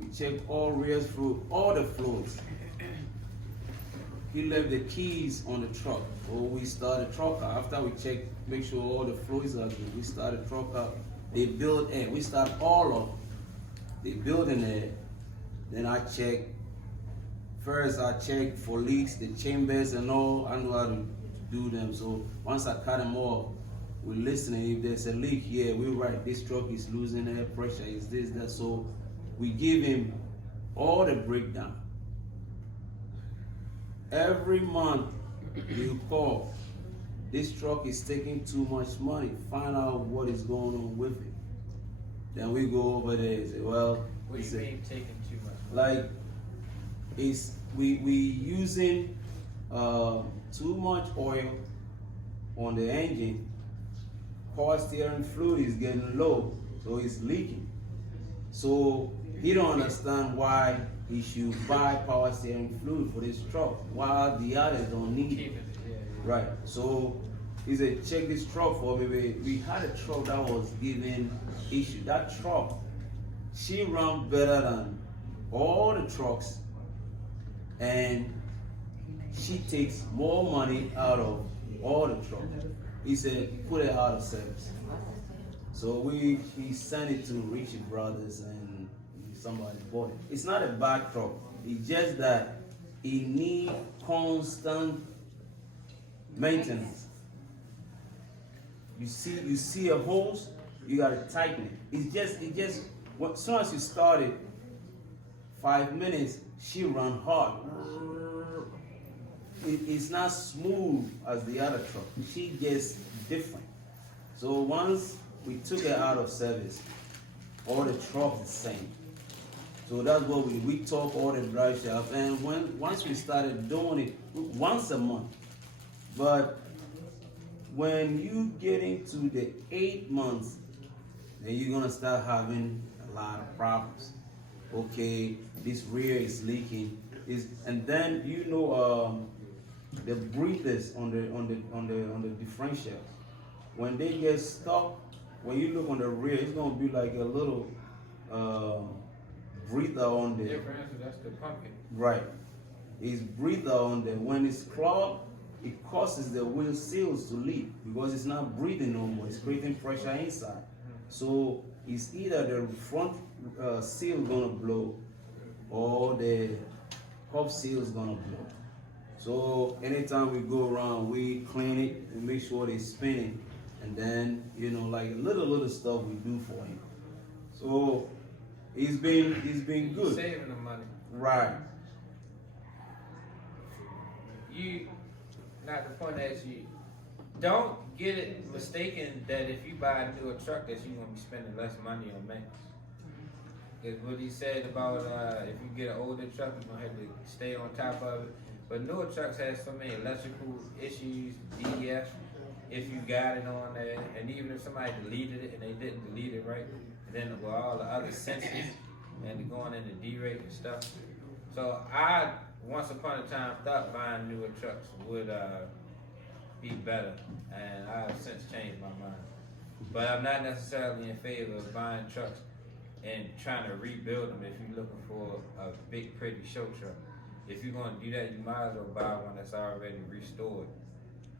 we check all rear fluid, all the fluids. He left the keys on the truck. So we start the truck up. After we check, make sure all the fluids are good, we start the truck up. They build air. We start all of them. They build in air. Then I check. First I check for leaks, the chambers and all. I know how to do them. So once I cut them off, we're listening. If there's a leak here, we're right. This truck is losing air pressure. Is this, that? So we give him all the breakdown. Every month you call, this truck is taking too much money, find out what is going on with it. Then we go over there and say, well, What do you mean taking too much money? like we using too much oil on the engine. Power steering fluid is getting low, so it's leaking. So he don't understand why he should buy power steering fluid for this truck while the others don't need it. Right. So he said, check this truck for me. We had a truck that was giving issue. That truck, she run better than all the trucks, and she takes more money out of all the trucks. He said, put it out of service. So he sent it to Richie Brothers, and somebody bought it. It's not a bad truck. It's just that it needs constant maintenance. You see a hose, you gotta tighten it. It's just as soon as you start it, 5 minutes, she run hard. It's not smooth as the other truck. She gets different. So once we took it out of service, all the trucks the same. So that's what we talk all the drive shafts, and once we started doing it once a month. But when you get into the 8 months, then you're gonna start having a lot of problems. Okay, this rear is leaking, and then the breathers on the differential, when they get stuck, when you look on the rear, it's gonna be like a little breather on the Differential, that's the pumpkin. right. It's breather on there. When it's clogged, it causes the wheel seals to leak because it's not breathing no more. It's creating pressure inside. So it's either the front seal gonna blow or the hub seal is gonna blow. So anytime we go around, we clean it, we make sure it's spinning, and then like little stuff we do for him. So it's been good. Saving the money. Right. Not the point that don't get it mistaken that if you buy a newer truck that you're gonna be spending less money on maintenance. Is what he said about if you get an older truck, you're gonna have to stay on top of it. But newer trucks have so many electrical issues, DEF, if you got it on there, and even if somebody deleted it and they didn't delete it right, and then with all the other sensors and going into D-rate and stuff. So I, once upon a time, thought buying newer trucks would be better, and I have since changed my mind. But I'm not necessarily in favor of buying trucks and trying to rebuild them if you're looking for a big, pretty show truck. If you're gonna do that, you might as well buy one that's already restored,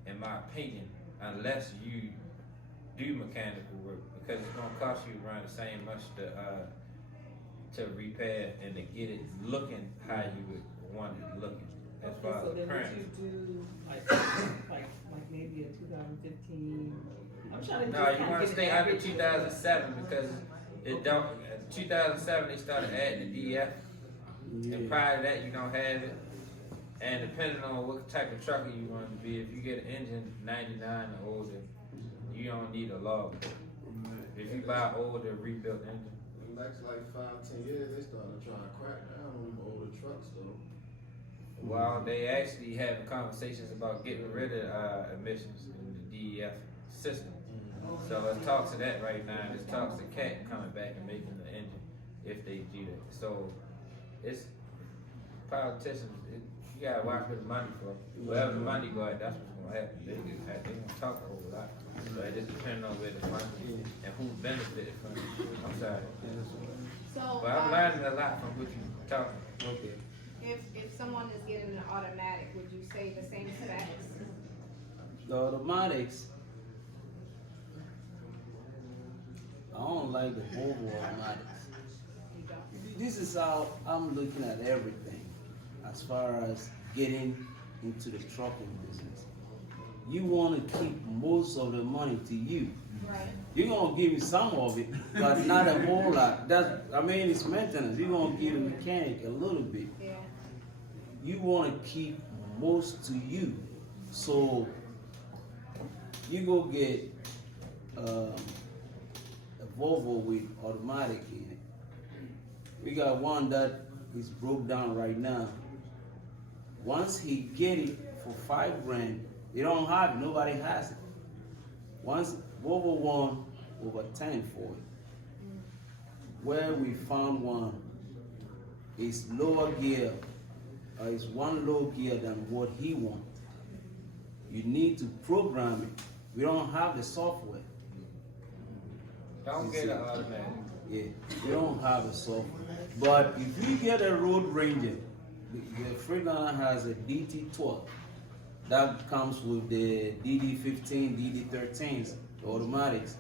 in my opinion, unless you do mechanical work, because it's gonna cost you around the same much to repair and to get it looking how you would want it looking. As far So as then appearance. would you do like maybe a 2015? I'm trying to No, you want to stay under 2007 because it don't. 2007 they started adding the DF, and prior to that you don't have it. And depending on what type of trucker you want to be, if you get an engine 99 or older, you don't need a log. If you buy older rebuilt engine. The next like 5-10 years, they started trying to crack down on them older trucks though. Well, they actually having conversations about getting rid of emissions in the DEF system. So there's talks of that right now. There's talks of CAT coming back and making the engine if they do that. So it's politicians. You gotta watch where the money from. Wherever the money go, that's what's gonna happen. They gonna talk a whole lot. So it just depends on where the money and who benefited from it. I'm sorry. So, But I'm learning a lot from what you talking. Okay. if someone is getting an automatic, would you say the same specs? The automatics, I don't like the Volvo automatics. You don't? This is how I'm looking at everything as far as getting into the trucking business. You want to keep most of the money to you. Right. You're gonna give me some of it, but not a whole lot. It's maintenance. You're gonna give the mechanic a little bit. Yeah. You want to keep most to you. So you go get a Volvo with automatic in it. We got one that is broke down right now. Once he get it for $5,000, they don't have it. Nobody has it. Once Volvo won over 10 for it. Where we found one is lower gear. It's one low gear than what he wants. You need to program it. We don't have the software. Don't get an automatic. Yeah, we don't have the software. But if you get a Road Ranger, the Freightliner has a DT12 that comes with the DD15, DD13s, the automatics.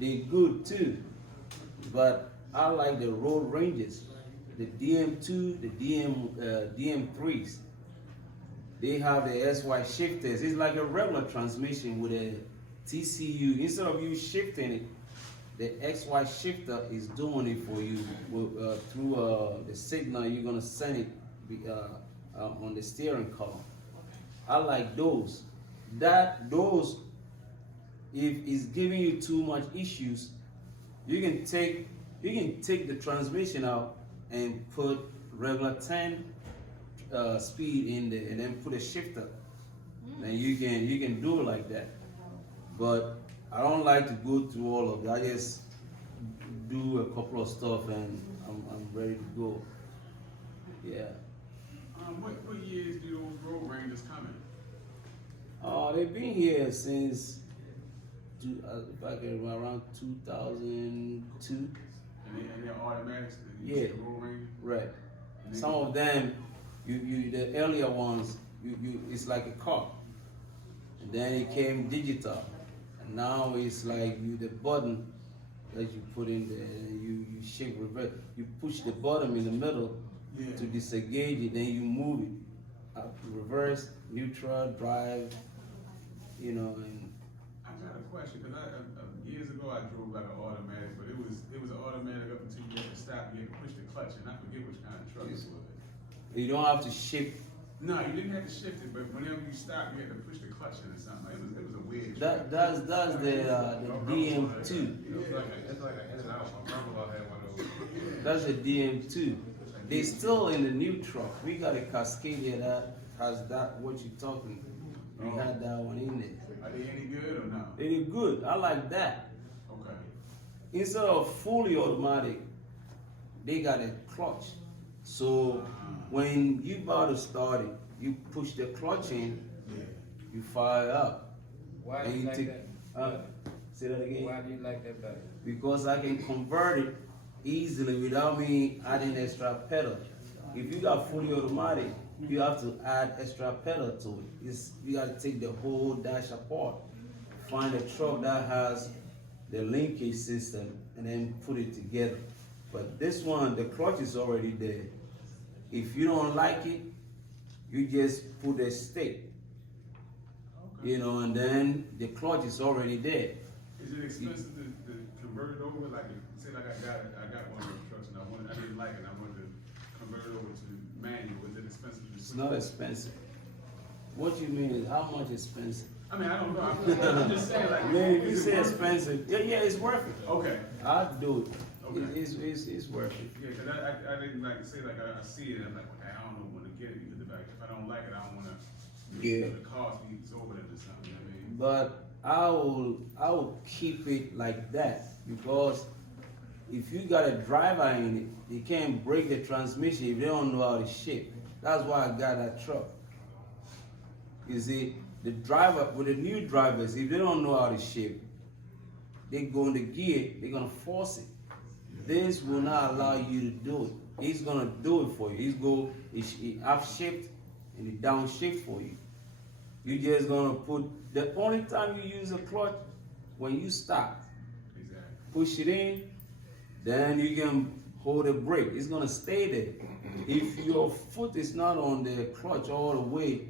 They're good too, but I like the Road Rangers, the DM2, the DM3s. They have the SY shifters. It's like a regular transmission with a TCU. Instead of you shifting it, the XY shifter is doing it for you through the signal you're gonna send it on the steering column. I like those. Those, if it's giving you too much issues, you can take the transmission out and put regular 10 speed in there, and then put a shifter. And you can do it like that. But I don't like to go through all of that. I just do a couple of stuff and I'm ready to go. Yeah. What years do those Road Rangers come in? They've been here since if I can remember, around 2002. And they're automatics. Yeah. Road Ranger. Right. Some of them, the earlier ones, it's like a car. And then it came digital. And now it's like the button that you put in there, and you shake reverse. You push the button in the middle to disengage it, then you move it up, reverse, neutral, drive, and I got a question, because years ago I drove like an automatic, but it was an automatic up until you had to stop, you had to push the clutch, and I forget which kind of truck it was. you don't have to shift No, you didn't have to shift it, but whenever you stop, you had to push the clutch in or something. It was a weird. That's the DM2. It's like an in and out. My grandma had one of those. That's a DM2. They still in the new truck. We got a Cascadia that has that. What you talking? We had that one in there. Are they any good or no? They good. I like that. Okay. Instead of fully automatic, they got a clutch. So when you about to start it, you push the clutch in, you fire up. Why do And you you like take- that? Say that again. Why do you like that better? Because I can convert it easily without me adding extra pedal. If you got fully automatic, you have to add extra pedal to it. You got to take the whole dash apart, find a truck that has the linkage system, and then put it together. But this one, the clutch is already there. If you don't like it, you just put a stick, you know, and then the clutch is already there. Is it expensive to convert it over? Like, say like I got one of those trucks and I didn't like it, I wanted to convert it over to manual. Is it expensive? It's not expensive. What you mean is how much expensive? I mean, I don't know. I'm just saying, like, Man, if you is it say worth it? expensive, yeah, it's worth it. Okay. I'd do it. Okay. It's worth it. Yeah, because I didn't like say like I see it. I'm like, okay, I don't know when to get it because if I don't like it, I don't want to. Yeah. The cost be exorbitant or something. You know what I mean? But I will keep it like that because if you got a driver in it, they can't break the transmission if they don't know how to shift. That's why I got that truck. You see, the driver with the new drivers, if they don't know how to shift, they go in the gear, they're gonna force it. This will not allow you to do it. He's gonna do it for you. He upshift and he downshift for you. You just gonna put the only time you use a clutch when you stop. Exactly. Push it in, then you can hold the brake. It's gonna stay there. If your foot is not on the clutch all the way,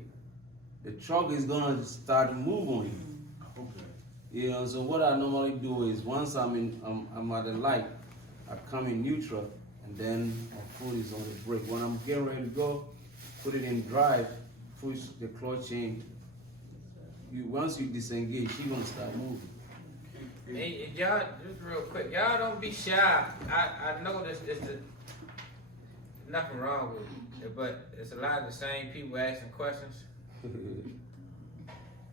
the truck is gonna start to move on you. Okay. You know, so what I normally do is once I'm at the light, I come in neutral and then my foot is on the brake. When I'm getting ready to go, put it in drive, push the clutch in. Once you disengage, she's gonna start moving. Hey, y'all, just real quick, y'all don't be shy. I know this nothing wrong with it, but it's a lot of the same people asking questions.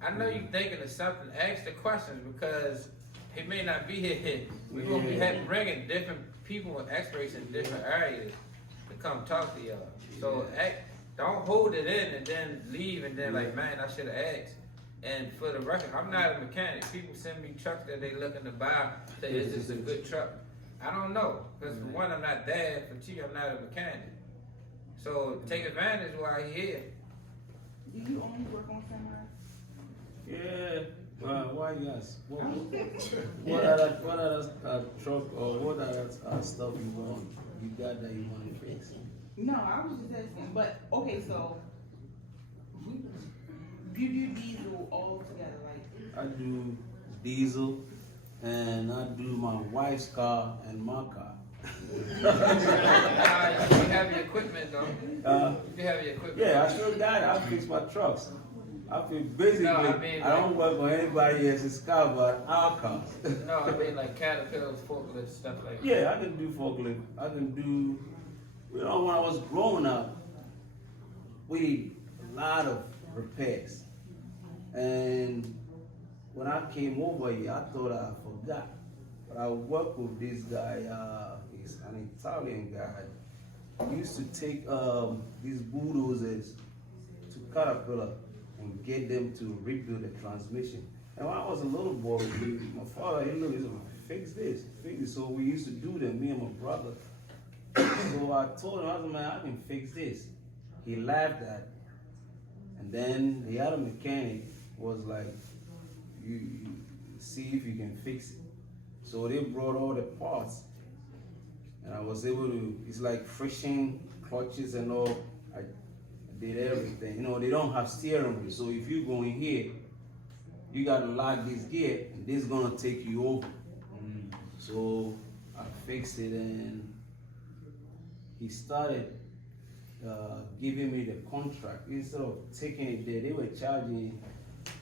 I know you thinking of something. Ask the questions because he may not be here. We're gonna be bringing different people and experts in different areas to come talk to y'all. So don't hold it in and then leave and then like, man, I should have asked. And for the record, I'm not a mechanic. People send me trucks that they looking to buy. Say, is this a good truck? I don't know. Because for one, I'm not there. For two, I'm not a mechanic. So take advantage while you're here. Do you only work on semis? Yeah. Why you ask? What other truck or what other stuff you got that you want to fix? No, I was just asking, but, okay, so, you do diesel all together, like, I do diesel and I do my wife's car and my car. You have your equipment though. You have your equipment. Yeah, I sure got it. I fix my trucks. I feel basically, No, I mean, I don't work on anybody else's car but our cars. No, I mean like Caterpillars, forklifts, stuff like that. Yeah, I can do forklift. I can do, you know, when I was growing up, we did a lot of repairs. And when I came over here, I thought I forgot. But I worked with this guy, he's an Italian guy. He used to take these bulldozers to Caterpillar and get them to rebuild the transmission. And when I was a little boy, my father, he said, fix this, fix this. So we used to do them, me and my brother. So I told him, I said, man, I can fix this. He laughed at it. And then the other mechanic was like, you see if you can fix it. So they brought all the parts. And I was able to, it's like friction, clutches and all. I did everything. You know, they don't have steering wheel. So if you go in here, you gotta lock this gear and this is gonna take you over. So I fixed it and he started giving me the contract. Instead of taking it there, they were charging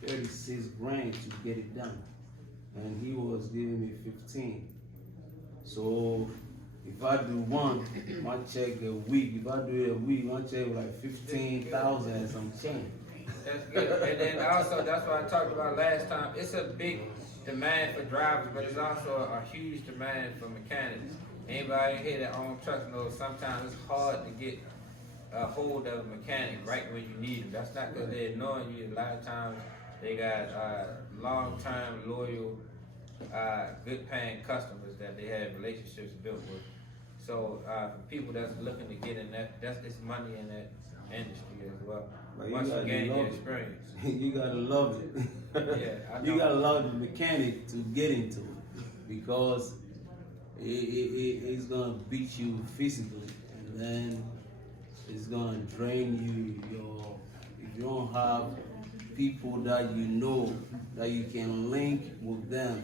36 grand to get it done, and he was giving me 15. So if I do one check a week. If I do it a week, my check like 15,000 and some change. That's good. And then also, that's what I talked about last time. It's a big demand for drivers, but it's also a huge demand for mechanics. Anybody here that owns trucks knows sometimes it's hard to get a hold of a mechanic right when you need them. That's not because they're ignoring you. A lot of times they got long-term, loyal, good-paying customers that they have relationships built with. So for people that's looking to get in it's money in that industry as well. But Once you gain love your it. experience. You gotta love it. Yeah, I know. You gotta love the mechanic to get into it, because it's gonna beat you physically, and then it's gonna drain you. If you don't have people that you know that you can link with them,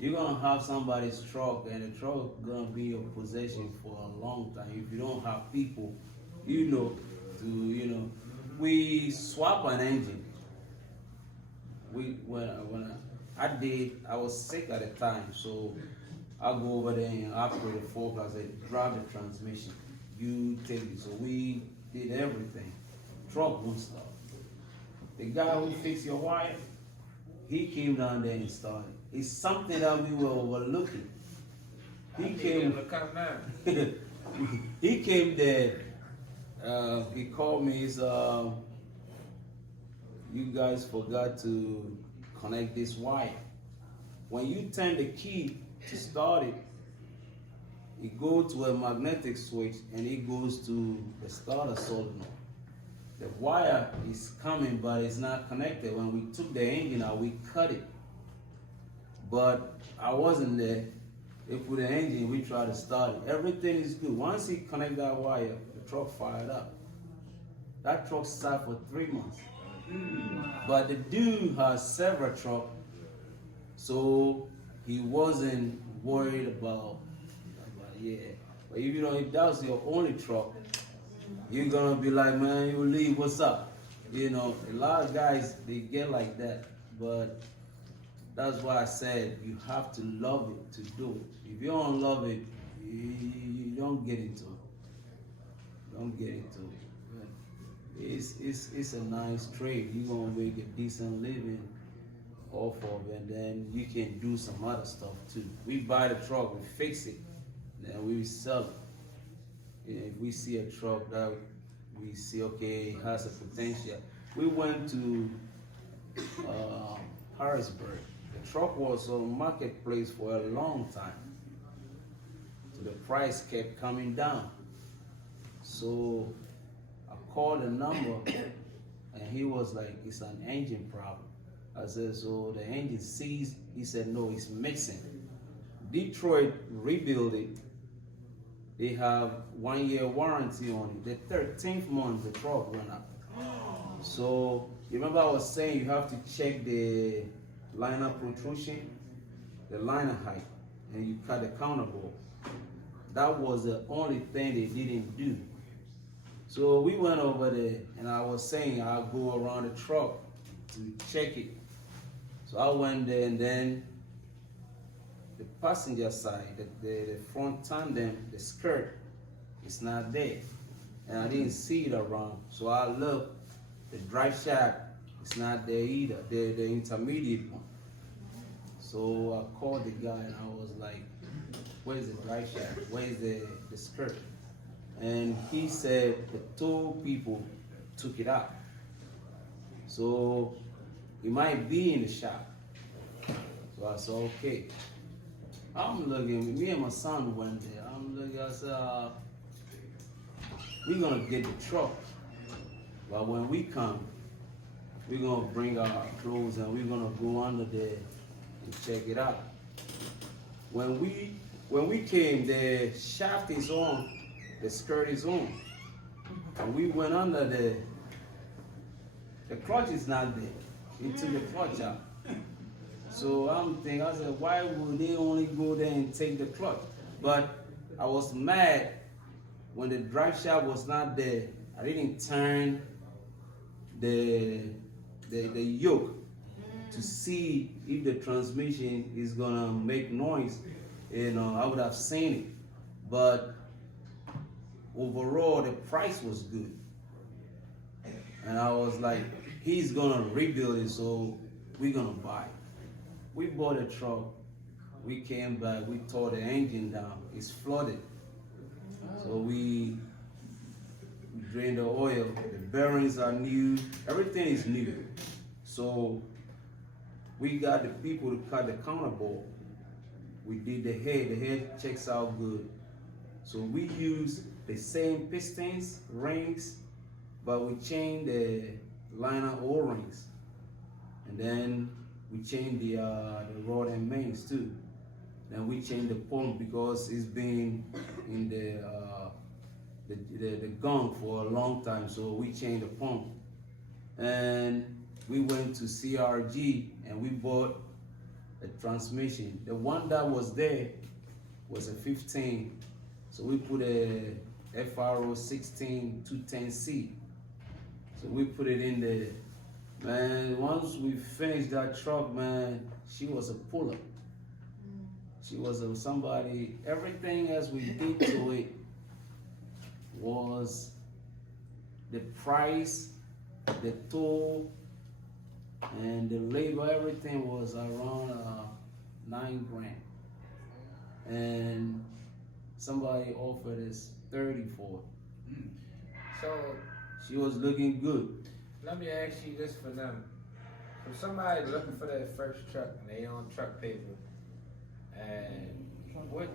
you're gonna have somebody's truck, and the truck gonna be your possession for a long time. If you don't have people, we swap an engine. I was sick at the time, so I go over there and operate the fork. I said, drive the transmission. You take it. So we did everything. Truck won't start. The guy who fixed your wire, he came down there and started. It's something that we were overlooking. He came there. He called me. He's, you guys forgot to connect this wire. When you turn the key to start it, it goes to a magnetic switch and it goes to the starter solenoid. The wire is coming, but it's not connected. When we took the engine out, we cut it. But I wasn't there. They put the engine, we tried to start it. Everything is good. Once he connect that wire, the truck fired up. That truck sat for 3 months. But the dude has several trucks, so he wasn't worried about yeah. But if that was your only truck, you're gonna be like, man, you leave, what's up? A lot of guys, they get like that. But that's why I said you have to love it to do it. If you don't love it, you don't get into it. Don't get into it. It's a nice trade. You're gonna make a decent living off of it, and then you can do some other stuff too. We buy the truck, we fix it, then we sell it. If we see a truck that we see, okay, it has a potential. We went to Harrisburg. The truck was on marketplace for a long time. So the price kept coming down. So I called the number and he was like, it's an engine problem. I said, so the engine seized? He said, no, it's mixing. Detroit rebuilt it. They have 1 year warranty on it. The 13th month, the truck went up. So, you remember I was saying you have to check the liner protrusion, the liner height, and you cut the counterbore. That was the only thing they didn't do. So we went over there, and I was saying I'll go around the truck to check it. So I went there, and then the passenger side, the front tandem, the skirt, it's not there. And I didn't see it around. So I looked, the drive shaft, it's not there either, the intermediate one. So I called the guy and I was like, where's the drive shaft? Where's the skirt? And he said the tow people took it out. So it might be in the shop. So I said, okay. I'm looking, me and my son went there. I'm looking, I said, we're gonna get the truck. But when we come, we're gonna bring our clothes and we're gonna go under there and check it out. When we came, the shaft is on, the skirt is on. And we went under there. The clutch is not there. He took the clutch out. So I'm thinking, I said, why would they only go there and take the clutch? But I was mad when the drive shaft was not there I didn't turn the yoke to see if the transmission is gonna make noise. You know, I would have seen it, but overall the price was good, and I was like, he's gonna rebuild it, so we're gonna buy it. We bought a truck. We came back. We tore the engine down. It's flooded, so we drained the oil. The bearings are new. Everything is new. So we got the people to cut the counterbore. We did the head. The head checks out good. So we use the same pistons, rings, but we changed the liner O-rings, and then we changed the rod and mains too. Then we changed the pump because it's been in the gun for a long time. So we changed the pump, and we went to CRG and we bought a transmission. The one that was there was a 15, so we put a FRO 16 210C. So we put it in there. Man, once we finished that truck, man, she was a puller. She was somebody, everything as we did to it was the price, the toll, and the labor, everything was around $9 grand. And somebody offered us 30 for it. So She was looking good. let me ask you this for them. For somebody looking for their first truck and they on truck paper, and what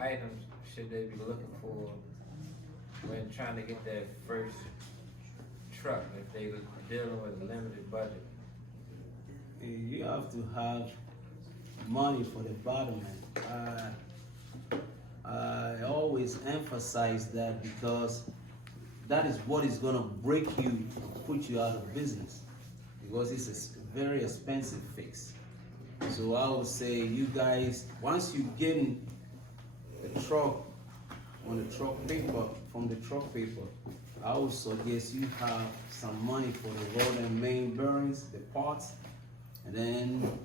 items should they be looking for when trying to get their first truck if they dealing with a limited budget? You have to have money for the bottom end. I always emphasize that because that is what is gonna break you and put you out of business, because it's a very expensive fix. So I would say you guys, once you get in the truck on the truck paper, from the truck paper, I would suggest you have some money for the rod and main bearings, the parts, and then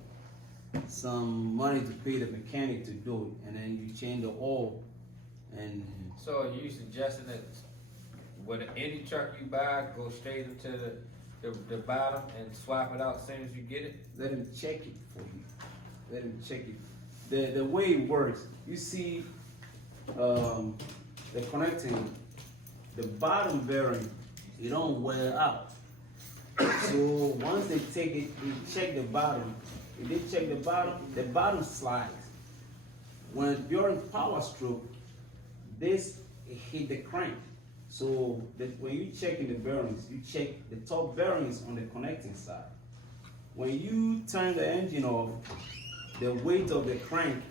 some money to pay the mechanic to do it, and then you change the oil. And So are you suggesting that with any truck you buy, go straight into the bottom and swap it out as soon as you get it? let him check it for you. Let him check it. The way it works, you see, the connecting, the bottom bearing, it don't wear out. So once they take it, they check the bottom. If they check the bottom slides. When during power stroke, this hit the crank. So when you check in the bearings, you check the top bearings on the connecting side. When you turn the engine off, the weight of the crank,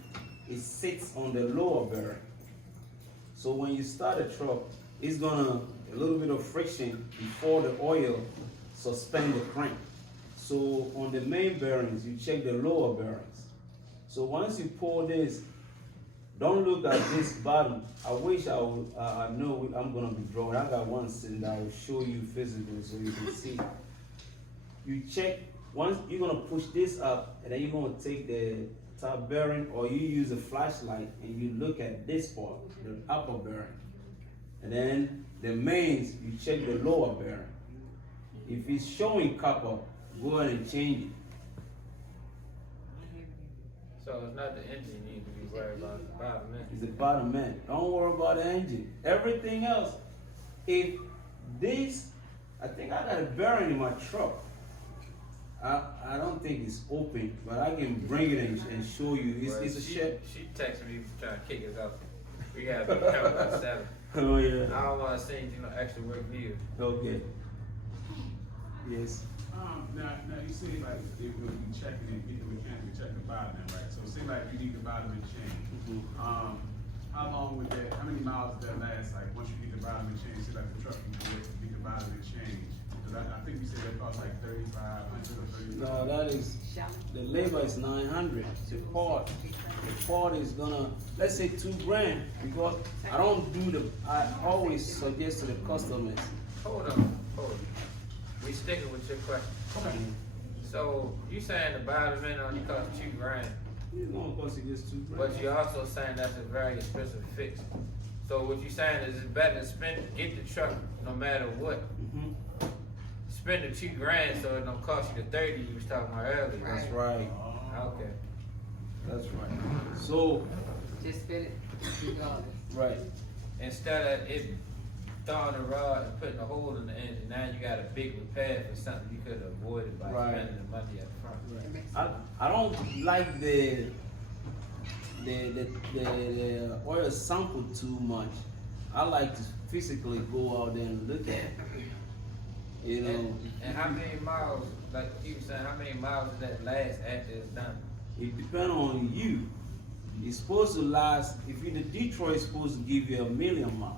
it sits on the lower bearing. So when you start the truck, it's gonna, a little bit of friction before the oil suspend the crank. So on the main bearings, you check the lower bearings. So once you pull this, don't look at this bottom. I wish I know I'm gonna be drawing. I got one sitting that I will show you physically so you can see. You check, once you're gonna push this up, and then you're gonna take the top bearing, or you use a flashlight and you look at this part, the upper bearing. And then the mains, you check the lower bearing. If it's showing copper, go ahead and change it. So it's not the engine you need to be worried about, it's the bottom end. It's the bottom end. Don't worry about the engine. Everything else, if this, I think I got a bearing in my truck. I don't think it's open, but I can bring it and show you. It's a shed. She texted me trying to kick us out. We gotta be careful about 7. Oh yeah. I don't wanna send you no extra work neither. Okay. Yes. Now you see, like, if we check it and get the mechanic, we check the bottom end, right? So say like you need the bottom end changed. How long would that, how many miles would that last? Like, once you get the bottom end changed, say like the truck, you can wait to get the bottom end changed. Cause I think you said that cost like 3,500 or 3,500. No, that is, the labor is 900. The part is gonna, let's say $2,000, because I don't do I always suggest to the customers. Hold on. We sticking with your question. Okay. So you saying the bottom end only costs $2,000, It's gonna cost you just $2,000. but you're also saying that's a very expensive fix. So what you saying is it's better to get the truck no matter what. Mhm. Spend the $2,000 so it don't cost you the 30 you was talking about earlier. That's right. Okay. That's right. So, Just spin it, regardless. right. Instead of it throwing the rod and putting a hole in the engine, now you got a big repair for something you could have avoided by Right. spending the money up front. I don't like the oil sample too much. I like to physically go out there and look at it. You know, And how many miles, like you were saying, how many miles does that last after it's done? it depends on you. It's supposed to last, if you're the Detroit, it's supposed to give you 1,000,000 miles.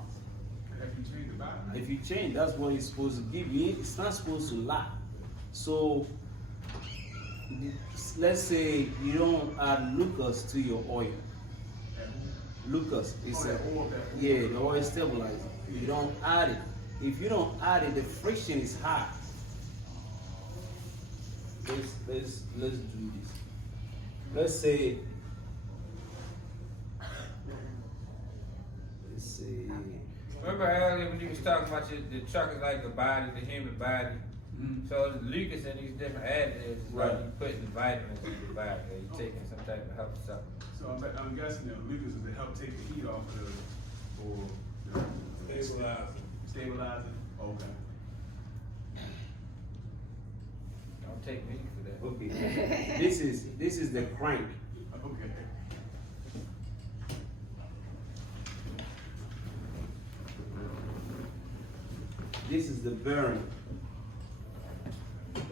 If you change the bottom. If you change, that's what it's supposed to give you. It's not supposed to lie. So, let's say you don't add Lucas to your oil. Lucas is yeah, the oil stabilizer. You don't add it. If you don't add it, the friction is high. Let's do this. Let's say Remember earlier when you was talking about the truck is like the body, the human body. Mm-hmm. So the Lucas and these different additives is Right. like you putting vitamins in your body, or you taking some type of health supplement. So I'm guessing that Lucas is to help take the heat off of the stabilizing. Okay. Don't take me for that. okay, this is the crank. Okay. This is the bearing.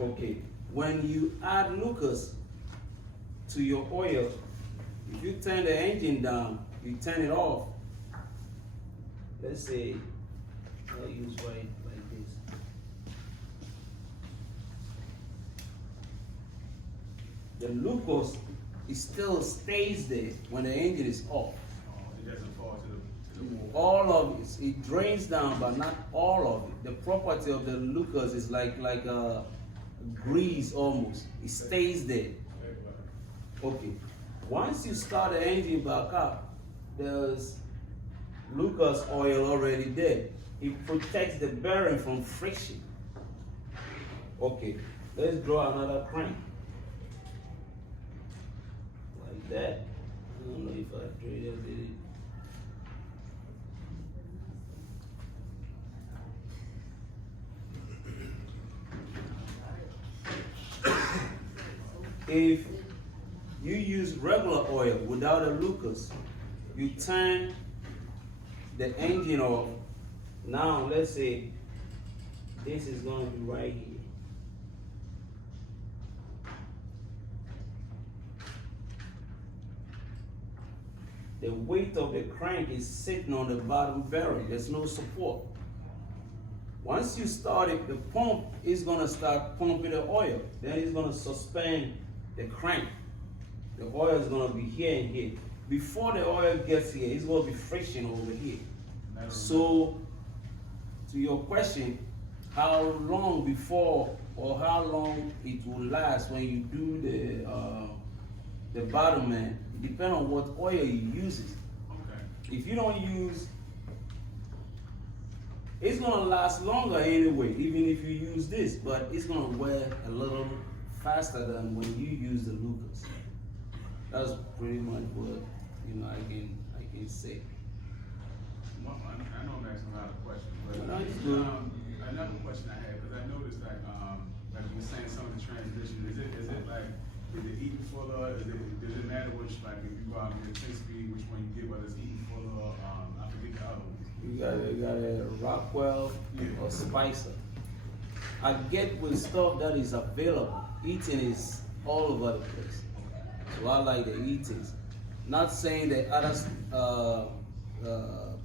Okay, when you add Lucas to your oil, if you turn the engine down, you turn it off. Let's say I'll use right like this. The Lucas, it still stays there when the engine is off. It doesn't fall to the wall. All of it drains down, but not all of it. The property of the Lucas is like a grease almost. It stays there. Okay. Once you start the engine back up, there's Lucas oil already there. It protects the bearing from friction. Okay. Let's draw another crank. Like that. I don't know if I drew it. If you use regular oil without a Lucas, you turn the engine off. Now let's say this is going to be right here. The weight of the crank is sitting on the bottom bearing. There's no support. Once you start it, the pump is going to start pumping the oil. Then it's going to suspend the crank. The oil is going to be here and here. Before the oil gets here, it's going to be friction over here. So, to your question, how long before or how long it will last when you do the bottom end, it depends on what oil you use. Okay. If you don't use, it's gonna last longer anyway, even if you use this, but it's gonna wear a little faster than when you use the Lucas. That's pretty much what I can say. I know I'm asking a lot of questions, but No, it's good. another question I had, because I noticed like you were saying some of the transition, is it like, is it Eaton Fuller, does it matter which, like if you go out and get 10-speed, which one you get, whether it's Eaton Fuller, I forget the other one. You got a Rockwell or Spicer. I get with stuff that is available. Eaton is all over the place. So I like the Eatons. Not saying that other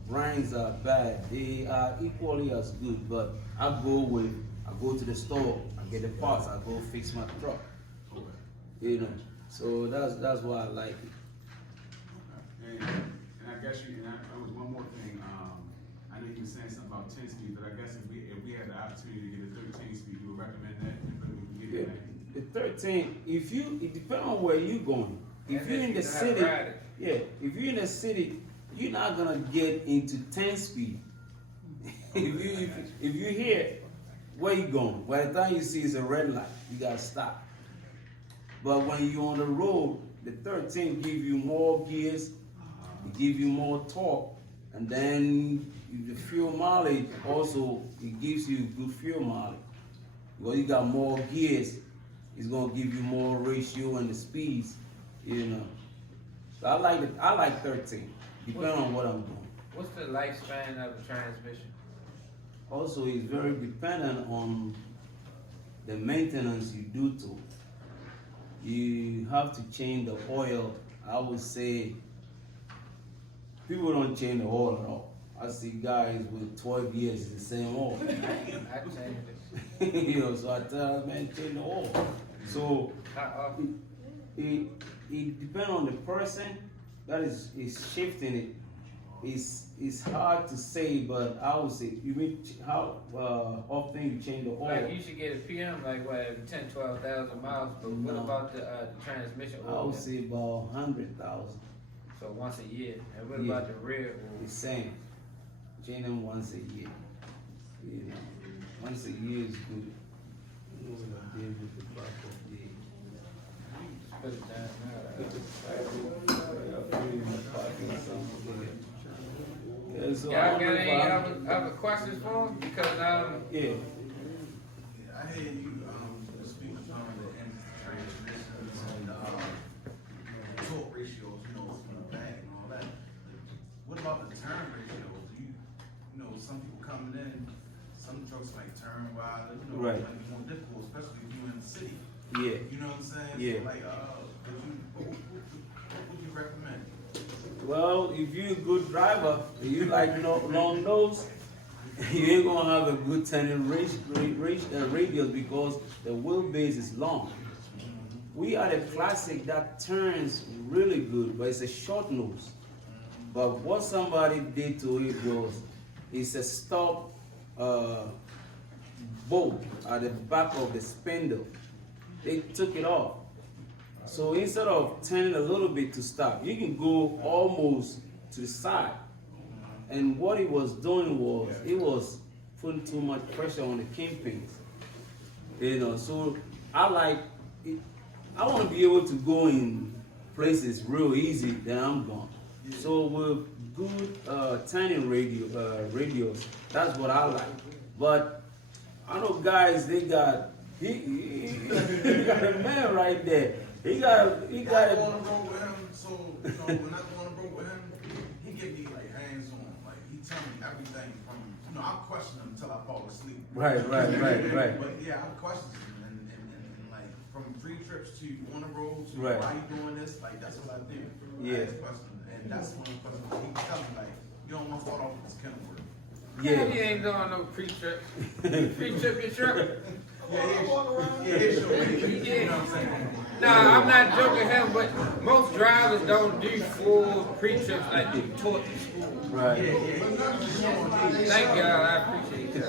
brands are bad. They are equally as good, but I go with I go to the store, I get the parts, I go fix my truck. You know, so that's why I like it. And I guess there was one more thing, I know you were saying something about 10 speed, but I guess if we had the opportunity to get a 13 speed, you would recommend that, and we can get it The 13, it depends on where you're going. If you're in the city, if you're in the city, you're not gonna get into 10 speed. if you hear where you going, by the time you see it's a red light, you gotta stop. But when you're on the road, the 13 give you more gears, it give you more torque, and then the fuel mileage also, it gives you good fuel mileage. Because you got more gears, it's gonna give you more ratio and the speeds, you know. So I like 13, depending on what I'm doing. What's the lifespan of the transmission? Also, it's very dependent on the maintenance you do to it. You have to change the oil. I would say people don't change the oil at all. I see guys with 12 years, it's the same oil. I changed it. You know, so I tell them, man, change the oil. So it depends on the person that is shifting it. It's hard to say, but I would say, you mean how often you change the oil? Like you should get a PM like what, every 10, 12,000 miles, but what about the transmission oil? I would say about 100,000. So once a year. And what about the rear oil? The same. Change them once a year. You know, once a year is good. You know what I did with the back of the. Put it down now. So Y'all got any other questions for him? Because yeah. I hear you speak on the transmissions and the torque ratios, you know, from the back and all that. What about the turn ratios? You know, some people coming in, some trucks like turn wider, you know, Right. might be more difficult, especially if you're in the city. Yeah. You know what I'm saying? Yeah. So like, what would you recommend? Well, if you're a good driver, you like long nose, you ain't gonna have a good turning radius because the wheelbase is long. We are the classic that turns really good, but it's a short nose. But what somebody did to it was, it's a stop bolt at the back of the spindle. They took it off. So instead of turning a little bit to stop, you can go almost to the side. And what it was doing was, it was putting too much pressure on the kingpins. You know, so I like it. I want to be able to go in places real easy, then I'm gone. So with good turning radios, that's what I like. But I know guys, they got, he got a man right there. He got on the road with him, so you know, when I go on the road with him, he give me like hands on, like he tell me everything from, you know, I'll question him until I fall asleep. Right. But yeah, I'll question him and like from free trips to on the road to Right. why you doing this, like that's what I do. Yeah. I ask questions, and that's one of the questions he tell me like, you don't want to fall off this Kenworth. Yeah, he ain't doing no pre-trip. Pre-trip your truck. Yeah, sure. You know what I'm saying? Nah, I'm not joking him, but most drivers don't do full pre-trips like they taught in school. Right. Thank y'all, I appreciate that.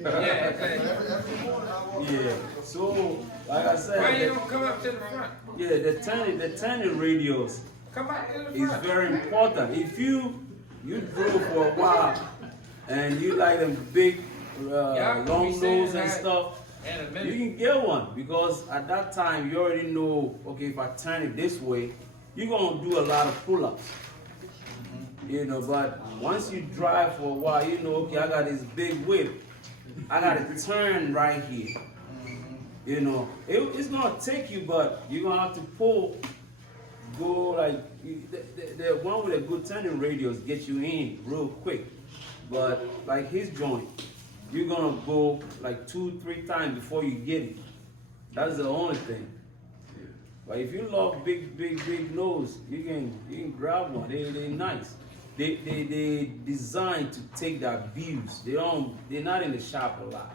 Yeah, exactly. Yeah. So, like I said, Why you don't come up to the front? yeah, the turning radios Come back to the is front. very important. If you drove for a while and you like them big long nose and stuff, in a you minute. can get one because at that time you already know, okay, if I turn it this way, you're gonna do a lot of pull-ups. You know, but once you drive for a while, you know, okay, I got this big whip. I gotta turn right here. You know, it's gonna take you, but you're gonna have to pull, go like, the one with a good turning radius get you in real quick. But like his joint, you're gonna go like 2-3 times before you get it. That's the only thing. But if you love big nose, you can grab one. They're nice. they designed to take the abuse. They're not in the shop a lot.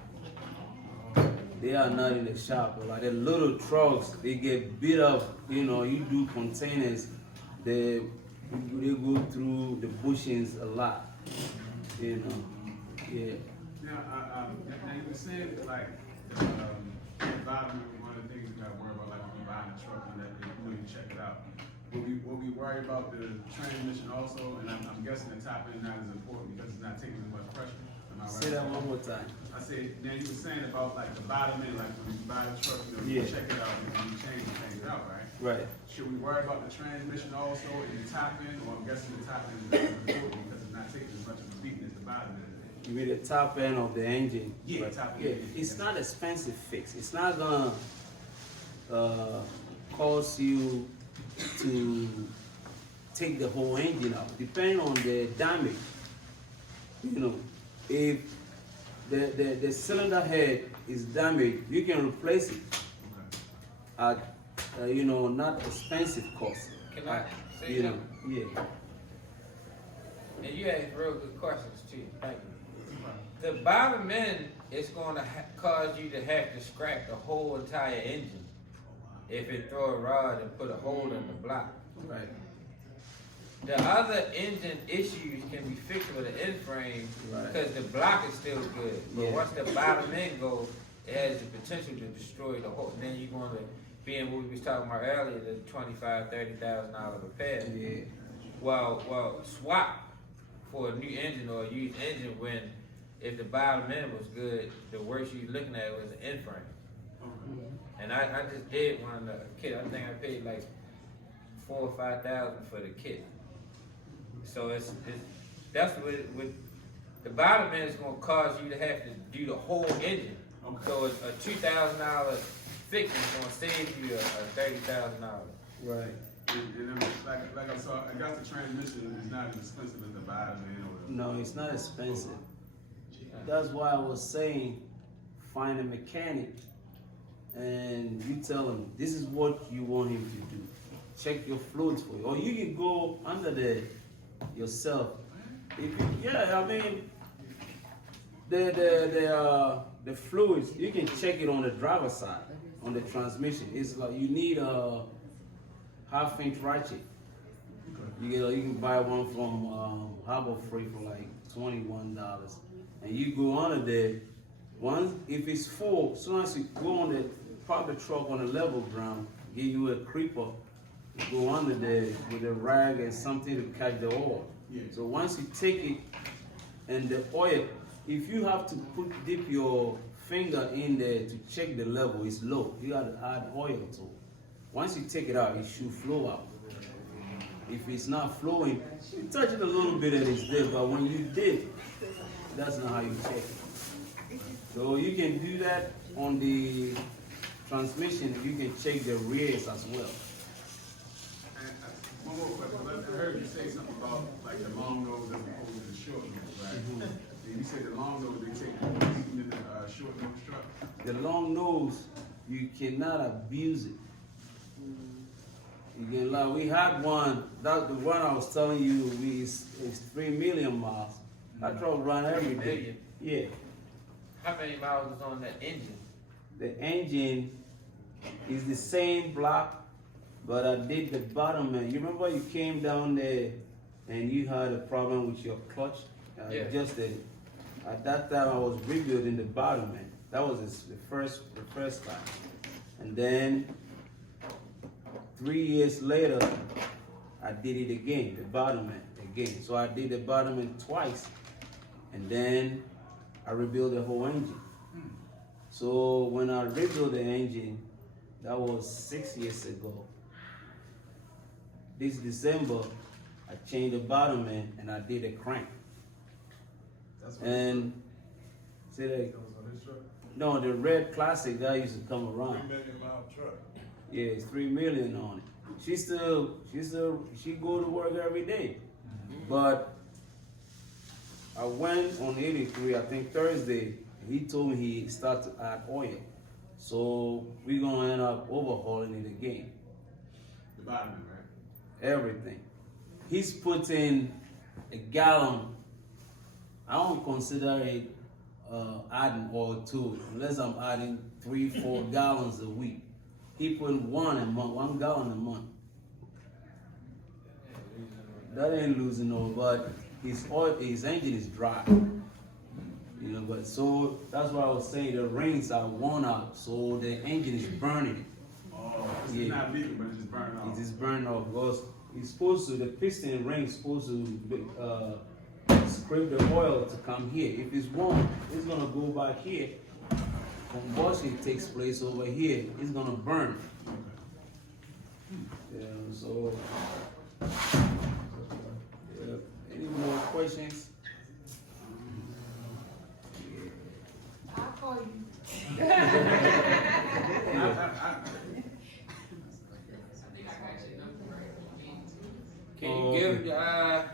They are not in the shop a lot. The little trucks, they get beat up. You know, you do containers, they go through the bushings a lot. You know, yeah. Now, now you were saying like, environment, one of the things we gotta worry about, like when we buy a truck and that, you check it out. Will we worry about the transmission also? And I'm guessing the top end not as important because it's not taking as much pressure. Am I right? Say that one more time. I said, now you were saying about like the bottom end, like when you buy the truck, you know, you Yeah. check it out and you change it out, right? Right. Should we worry about the transmission also in the top end? Or I'm guessing the top end is not as important because it's not taking as much of a beating as the bottom end. You mean the top end of the engine? Yeah, Right. top end. Yeah, it's not expensive fix. It's not gonna cost you to take the whole engine out. Depending on the damage. You know, if the cylinder head is damaged, you can replace it at you know, not expensive cost. Can I say You know, something? yeah. And you asked real good questions too. Thank you. The bottom end is going to cause you to have to scrap the whole entire engine if it throw a rod and put a hole in the block. Right. The other engine issues can be fixed with an end frame Right. because the block is still good. But Yeah. once the bottom end goes, it has the potential to destroy the whole. Then you're going to be in what we was talking about earlier, the $25,000-$30,000 repair. Yeah. Well, swap for a new engine or a used engine when if the bottom end was good, the worst you're looking at was the end frame. And I just did one of the kit. I think I paid like $4,000 or $5,000 for the kit. So that's what the bottom end is going to cause you to have to do the whole engine. Okay. So a $2,000 fix is going to save you a $30,000. Right. And then, like I saw, I guess the transmission is not as expensive as the bottom end or the. No, it's not expensive. That's why I was saying, find a mechanic and you tell him this is what you want him to do. Check your fluids for you, or you can go under there yourself. If you, yeah, I mean, the fluids you can check it on the driver's side, on the transmission. It's like you need a half-inch ratchet. You can buy one from Harbor Freight for like $21, and you go under there. Once if it's full, as soon as you go on the park the truck on the level ground, give you a creeper, you go under there with a rag and something to catch the oil. Yeah. So once you take it and the oil, if you have to dip your finger in there to check the level, it's low. You got to add oil to it. Once you take it out, it should flow out. If it's not flowing, you touch it a little bit and it's there, but when you dip, that's not how you check it. So you can do that on the transmission. You can check the rears as well. And, one more question. I heard you say something about like the long nose as opposed to the short nose, right? And you said the long nose they take even in the short nose truck. The long nose, you cannot abuse it. You can lie. We had one, that the one I was telling you, is 3 million miles. That truck run every day. Yeah. How many miles is on that engine? The engine is the same block, but I did the bottom end. You remember you came down there and you had a problem with your clutch? I Yeah. adjusted it. At that time I was rebuilding the bottom end. That was the first time. And then 3 years later, I did it again, the bottom end again. So I did the bottom end twice, and then I rebuilt the whole engine. So when I rebuilt the engine, that was 6 years ago. This December, I changed the bottom end and I did a crank. And say that. No, the red classic that used to come around. 3 million mile truck. Yeah, it's 3 million on it. She go to work every day. But I went on 83, I think Thursday, he told me he started to add oil. So we're gonna end up overhauling it again. The bottom end, right? Everything. He's putting a gallon, I don't consider it adding oil to it unless I'm adding 3-4 gallons a week. He putting 1 gallon a month. That ain't losing no, but his engine is dry. You know, but so that's why I was saying the rings are worn out, so the engine is burning. Oh, it's not leaking, but it's just burning off. It is burning off because it's supposed to, the piston ring is supposed to scrape the oil to come here. If it's warm, it's gonna go back here. Combustion takes place over here. It's gonna burn. Yeah, so. Yeah. Any more questions? I'll call you. Can you give your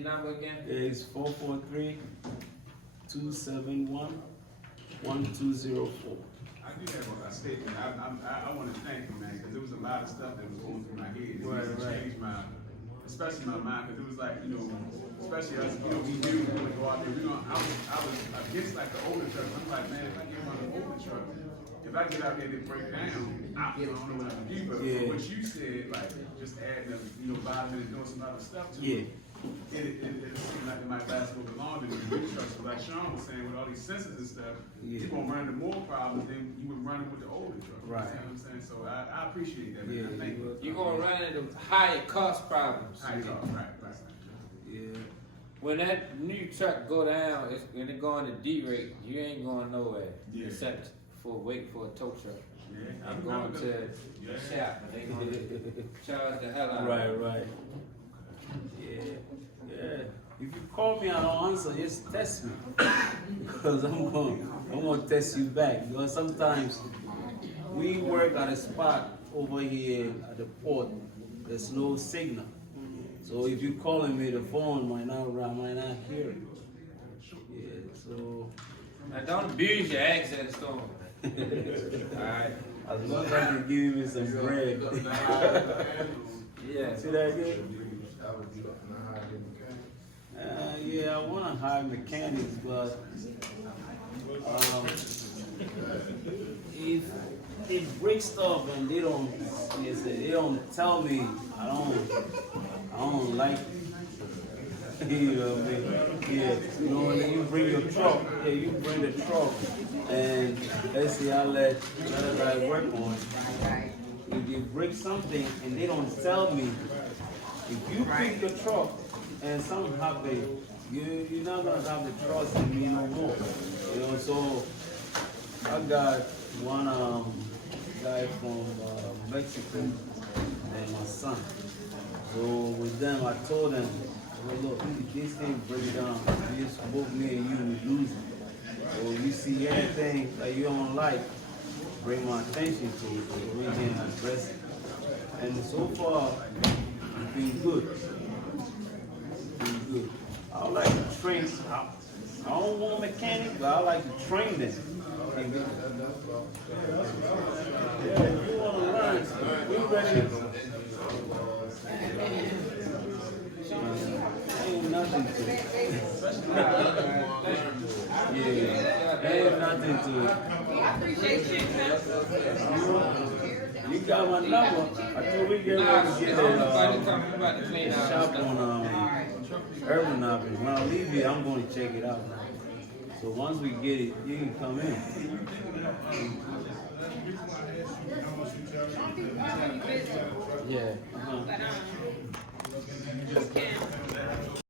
number again? It's 443-271-1204. I do have a statement. I want to thank you, man, because there was a lot of stuff that was going through my head. It really changed especially my mind, because it was like, you know, especially us, you know, we do want to go out there. I was against like the older trucks. I'm like, man, if I get one of the older trucks, if I get out there and they break down, I don't know what I'm gonna do. But what you said, like just adding, you know, vitamin and doing some other stuff to it. It seemed like it might last a little bit longer than the big trucks. But like Sean was saying, with all these sensors and stuff, you're gonna run into more problems than you would run with the older trucks. Right. You know what I'm saying? So I appreciate that, man. Yeah, Thank you. You're gonna run into higher cost problems. High cost, right. Yeah. When that new truck go down, when it go on the D rate, you ain't going nowhere. Yeah. Except for wait for a tow truck. Yeah. I'm going to the shop, and they gonna charge the hell out of Right, it. right. Yeah, yeah. If you call me, I don't answer. Just test me, because I'm gonna test you back. Because sometimes we work at a spot over here at the port. There's no signal, so if you calling me, the phone might not hear it. Yeah, so. Now don't abuse your access to them. Alright. As long as I can give me some bread. Yeah. See that again? Yeah, I want to hire mechanics, but if they break stuff and they don't tell me, I don't like it. You know what I mean? Yeah, you know, when you bring your truck, you bring the truck, and let's say I let another guy work on it. If you break something and they don't tell me, if you pick the truck and something happens, you're not gonna have the trust in me no more. You know, so I got one guy from Mexico and my son. So with them, I told them, well, look, if this thing breaks down, just both me and you will lose it. So you see anything that you don't like, bring my attention to it, so we can address it. And so far, it's been good. It's been good. I like to train. I don't want mechanics, but I like to train them. Yeah, if you want to learn, we're ready. Ain't nothing to it. Yeah, ain't nothing to it. I appreciate you, man. You got my number. I told we get ready to get a shop on Urban Avenue. When I leave here, I'm going to check it out. So once we get it, you can come in. Yeah.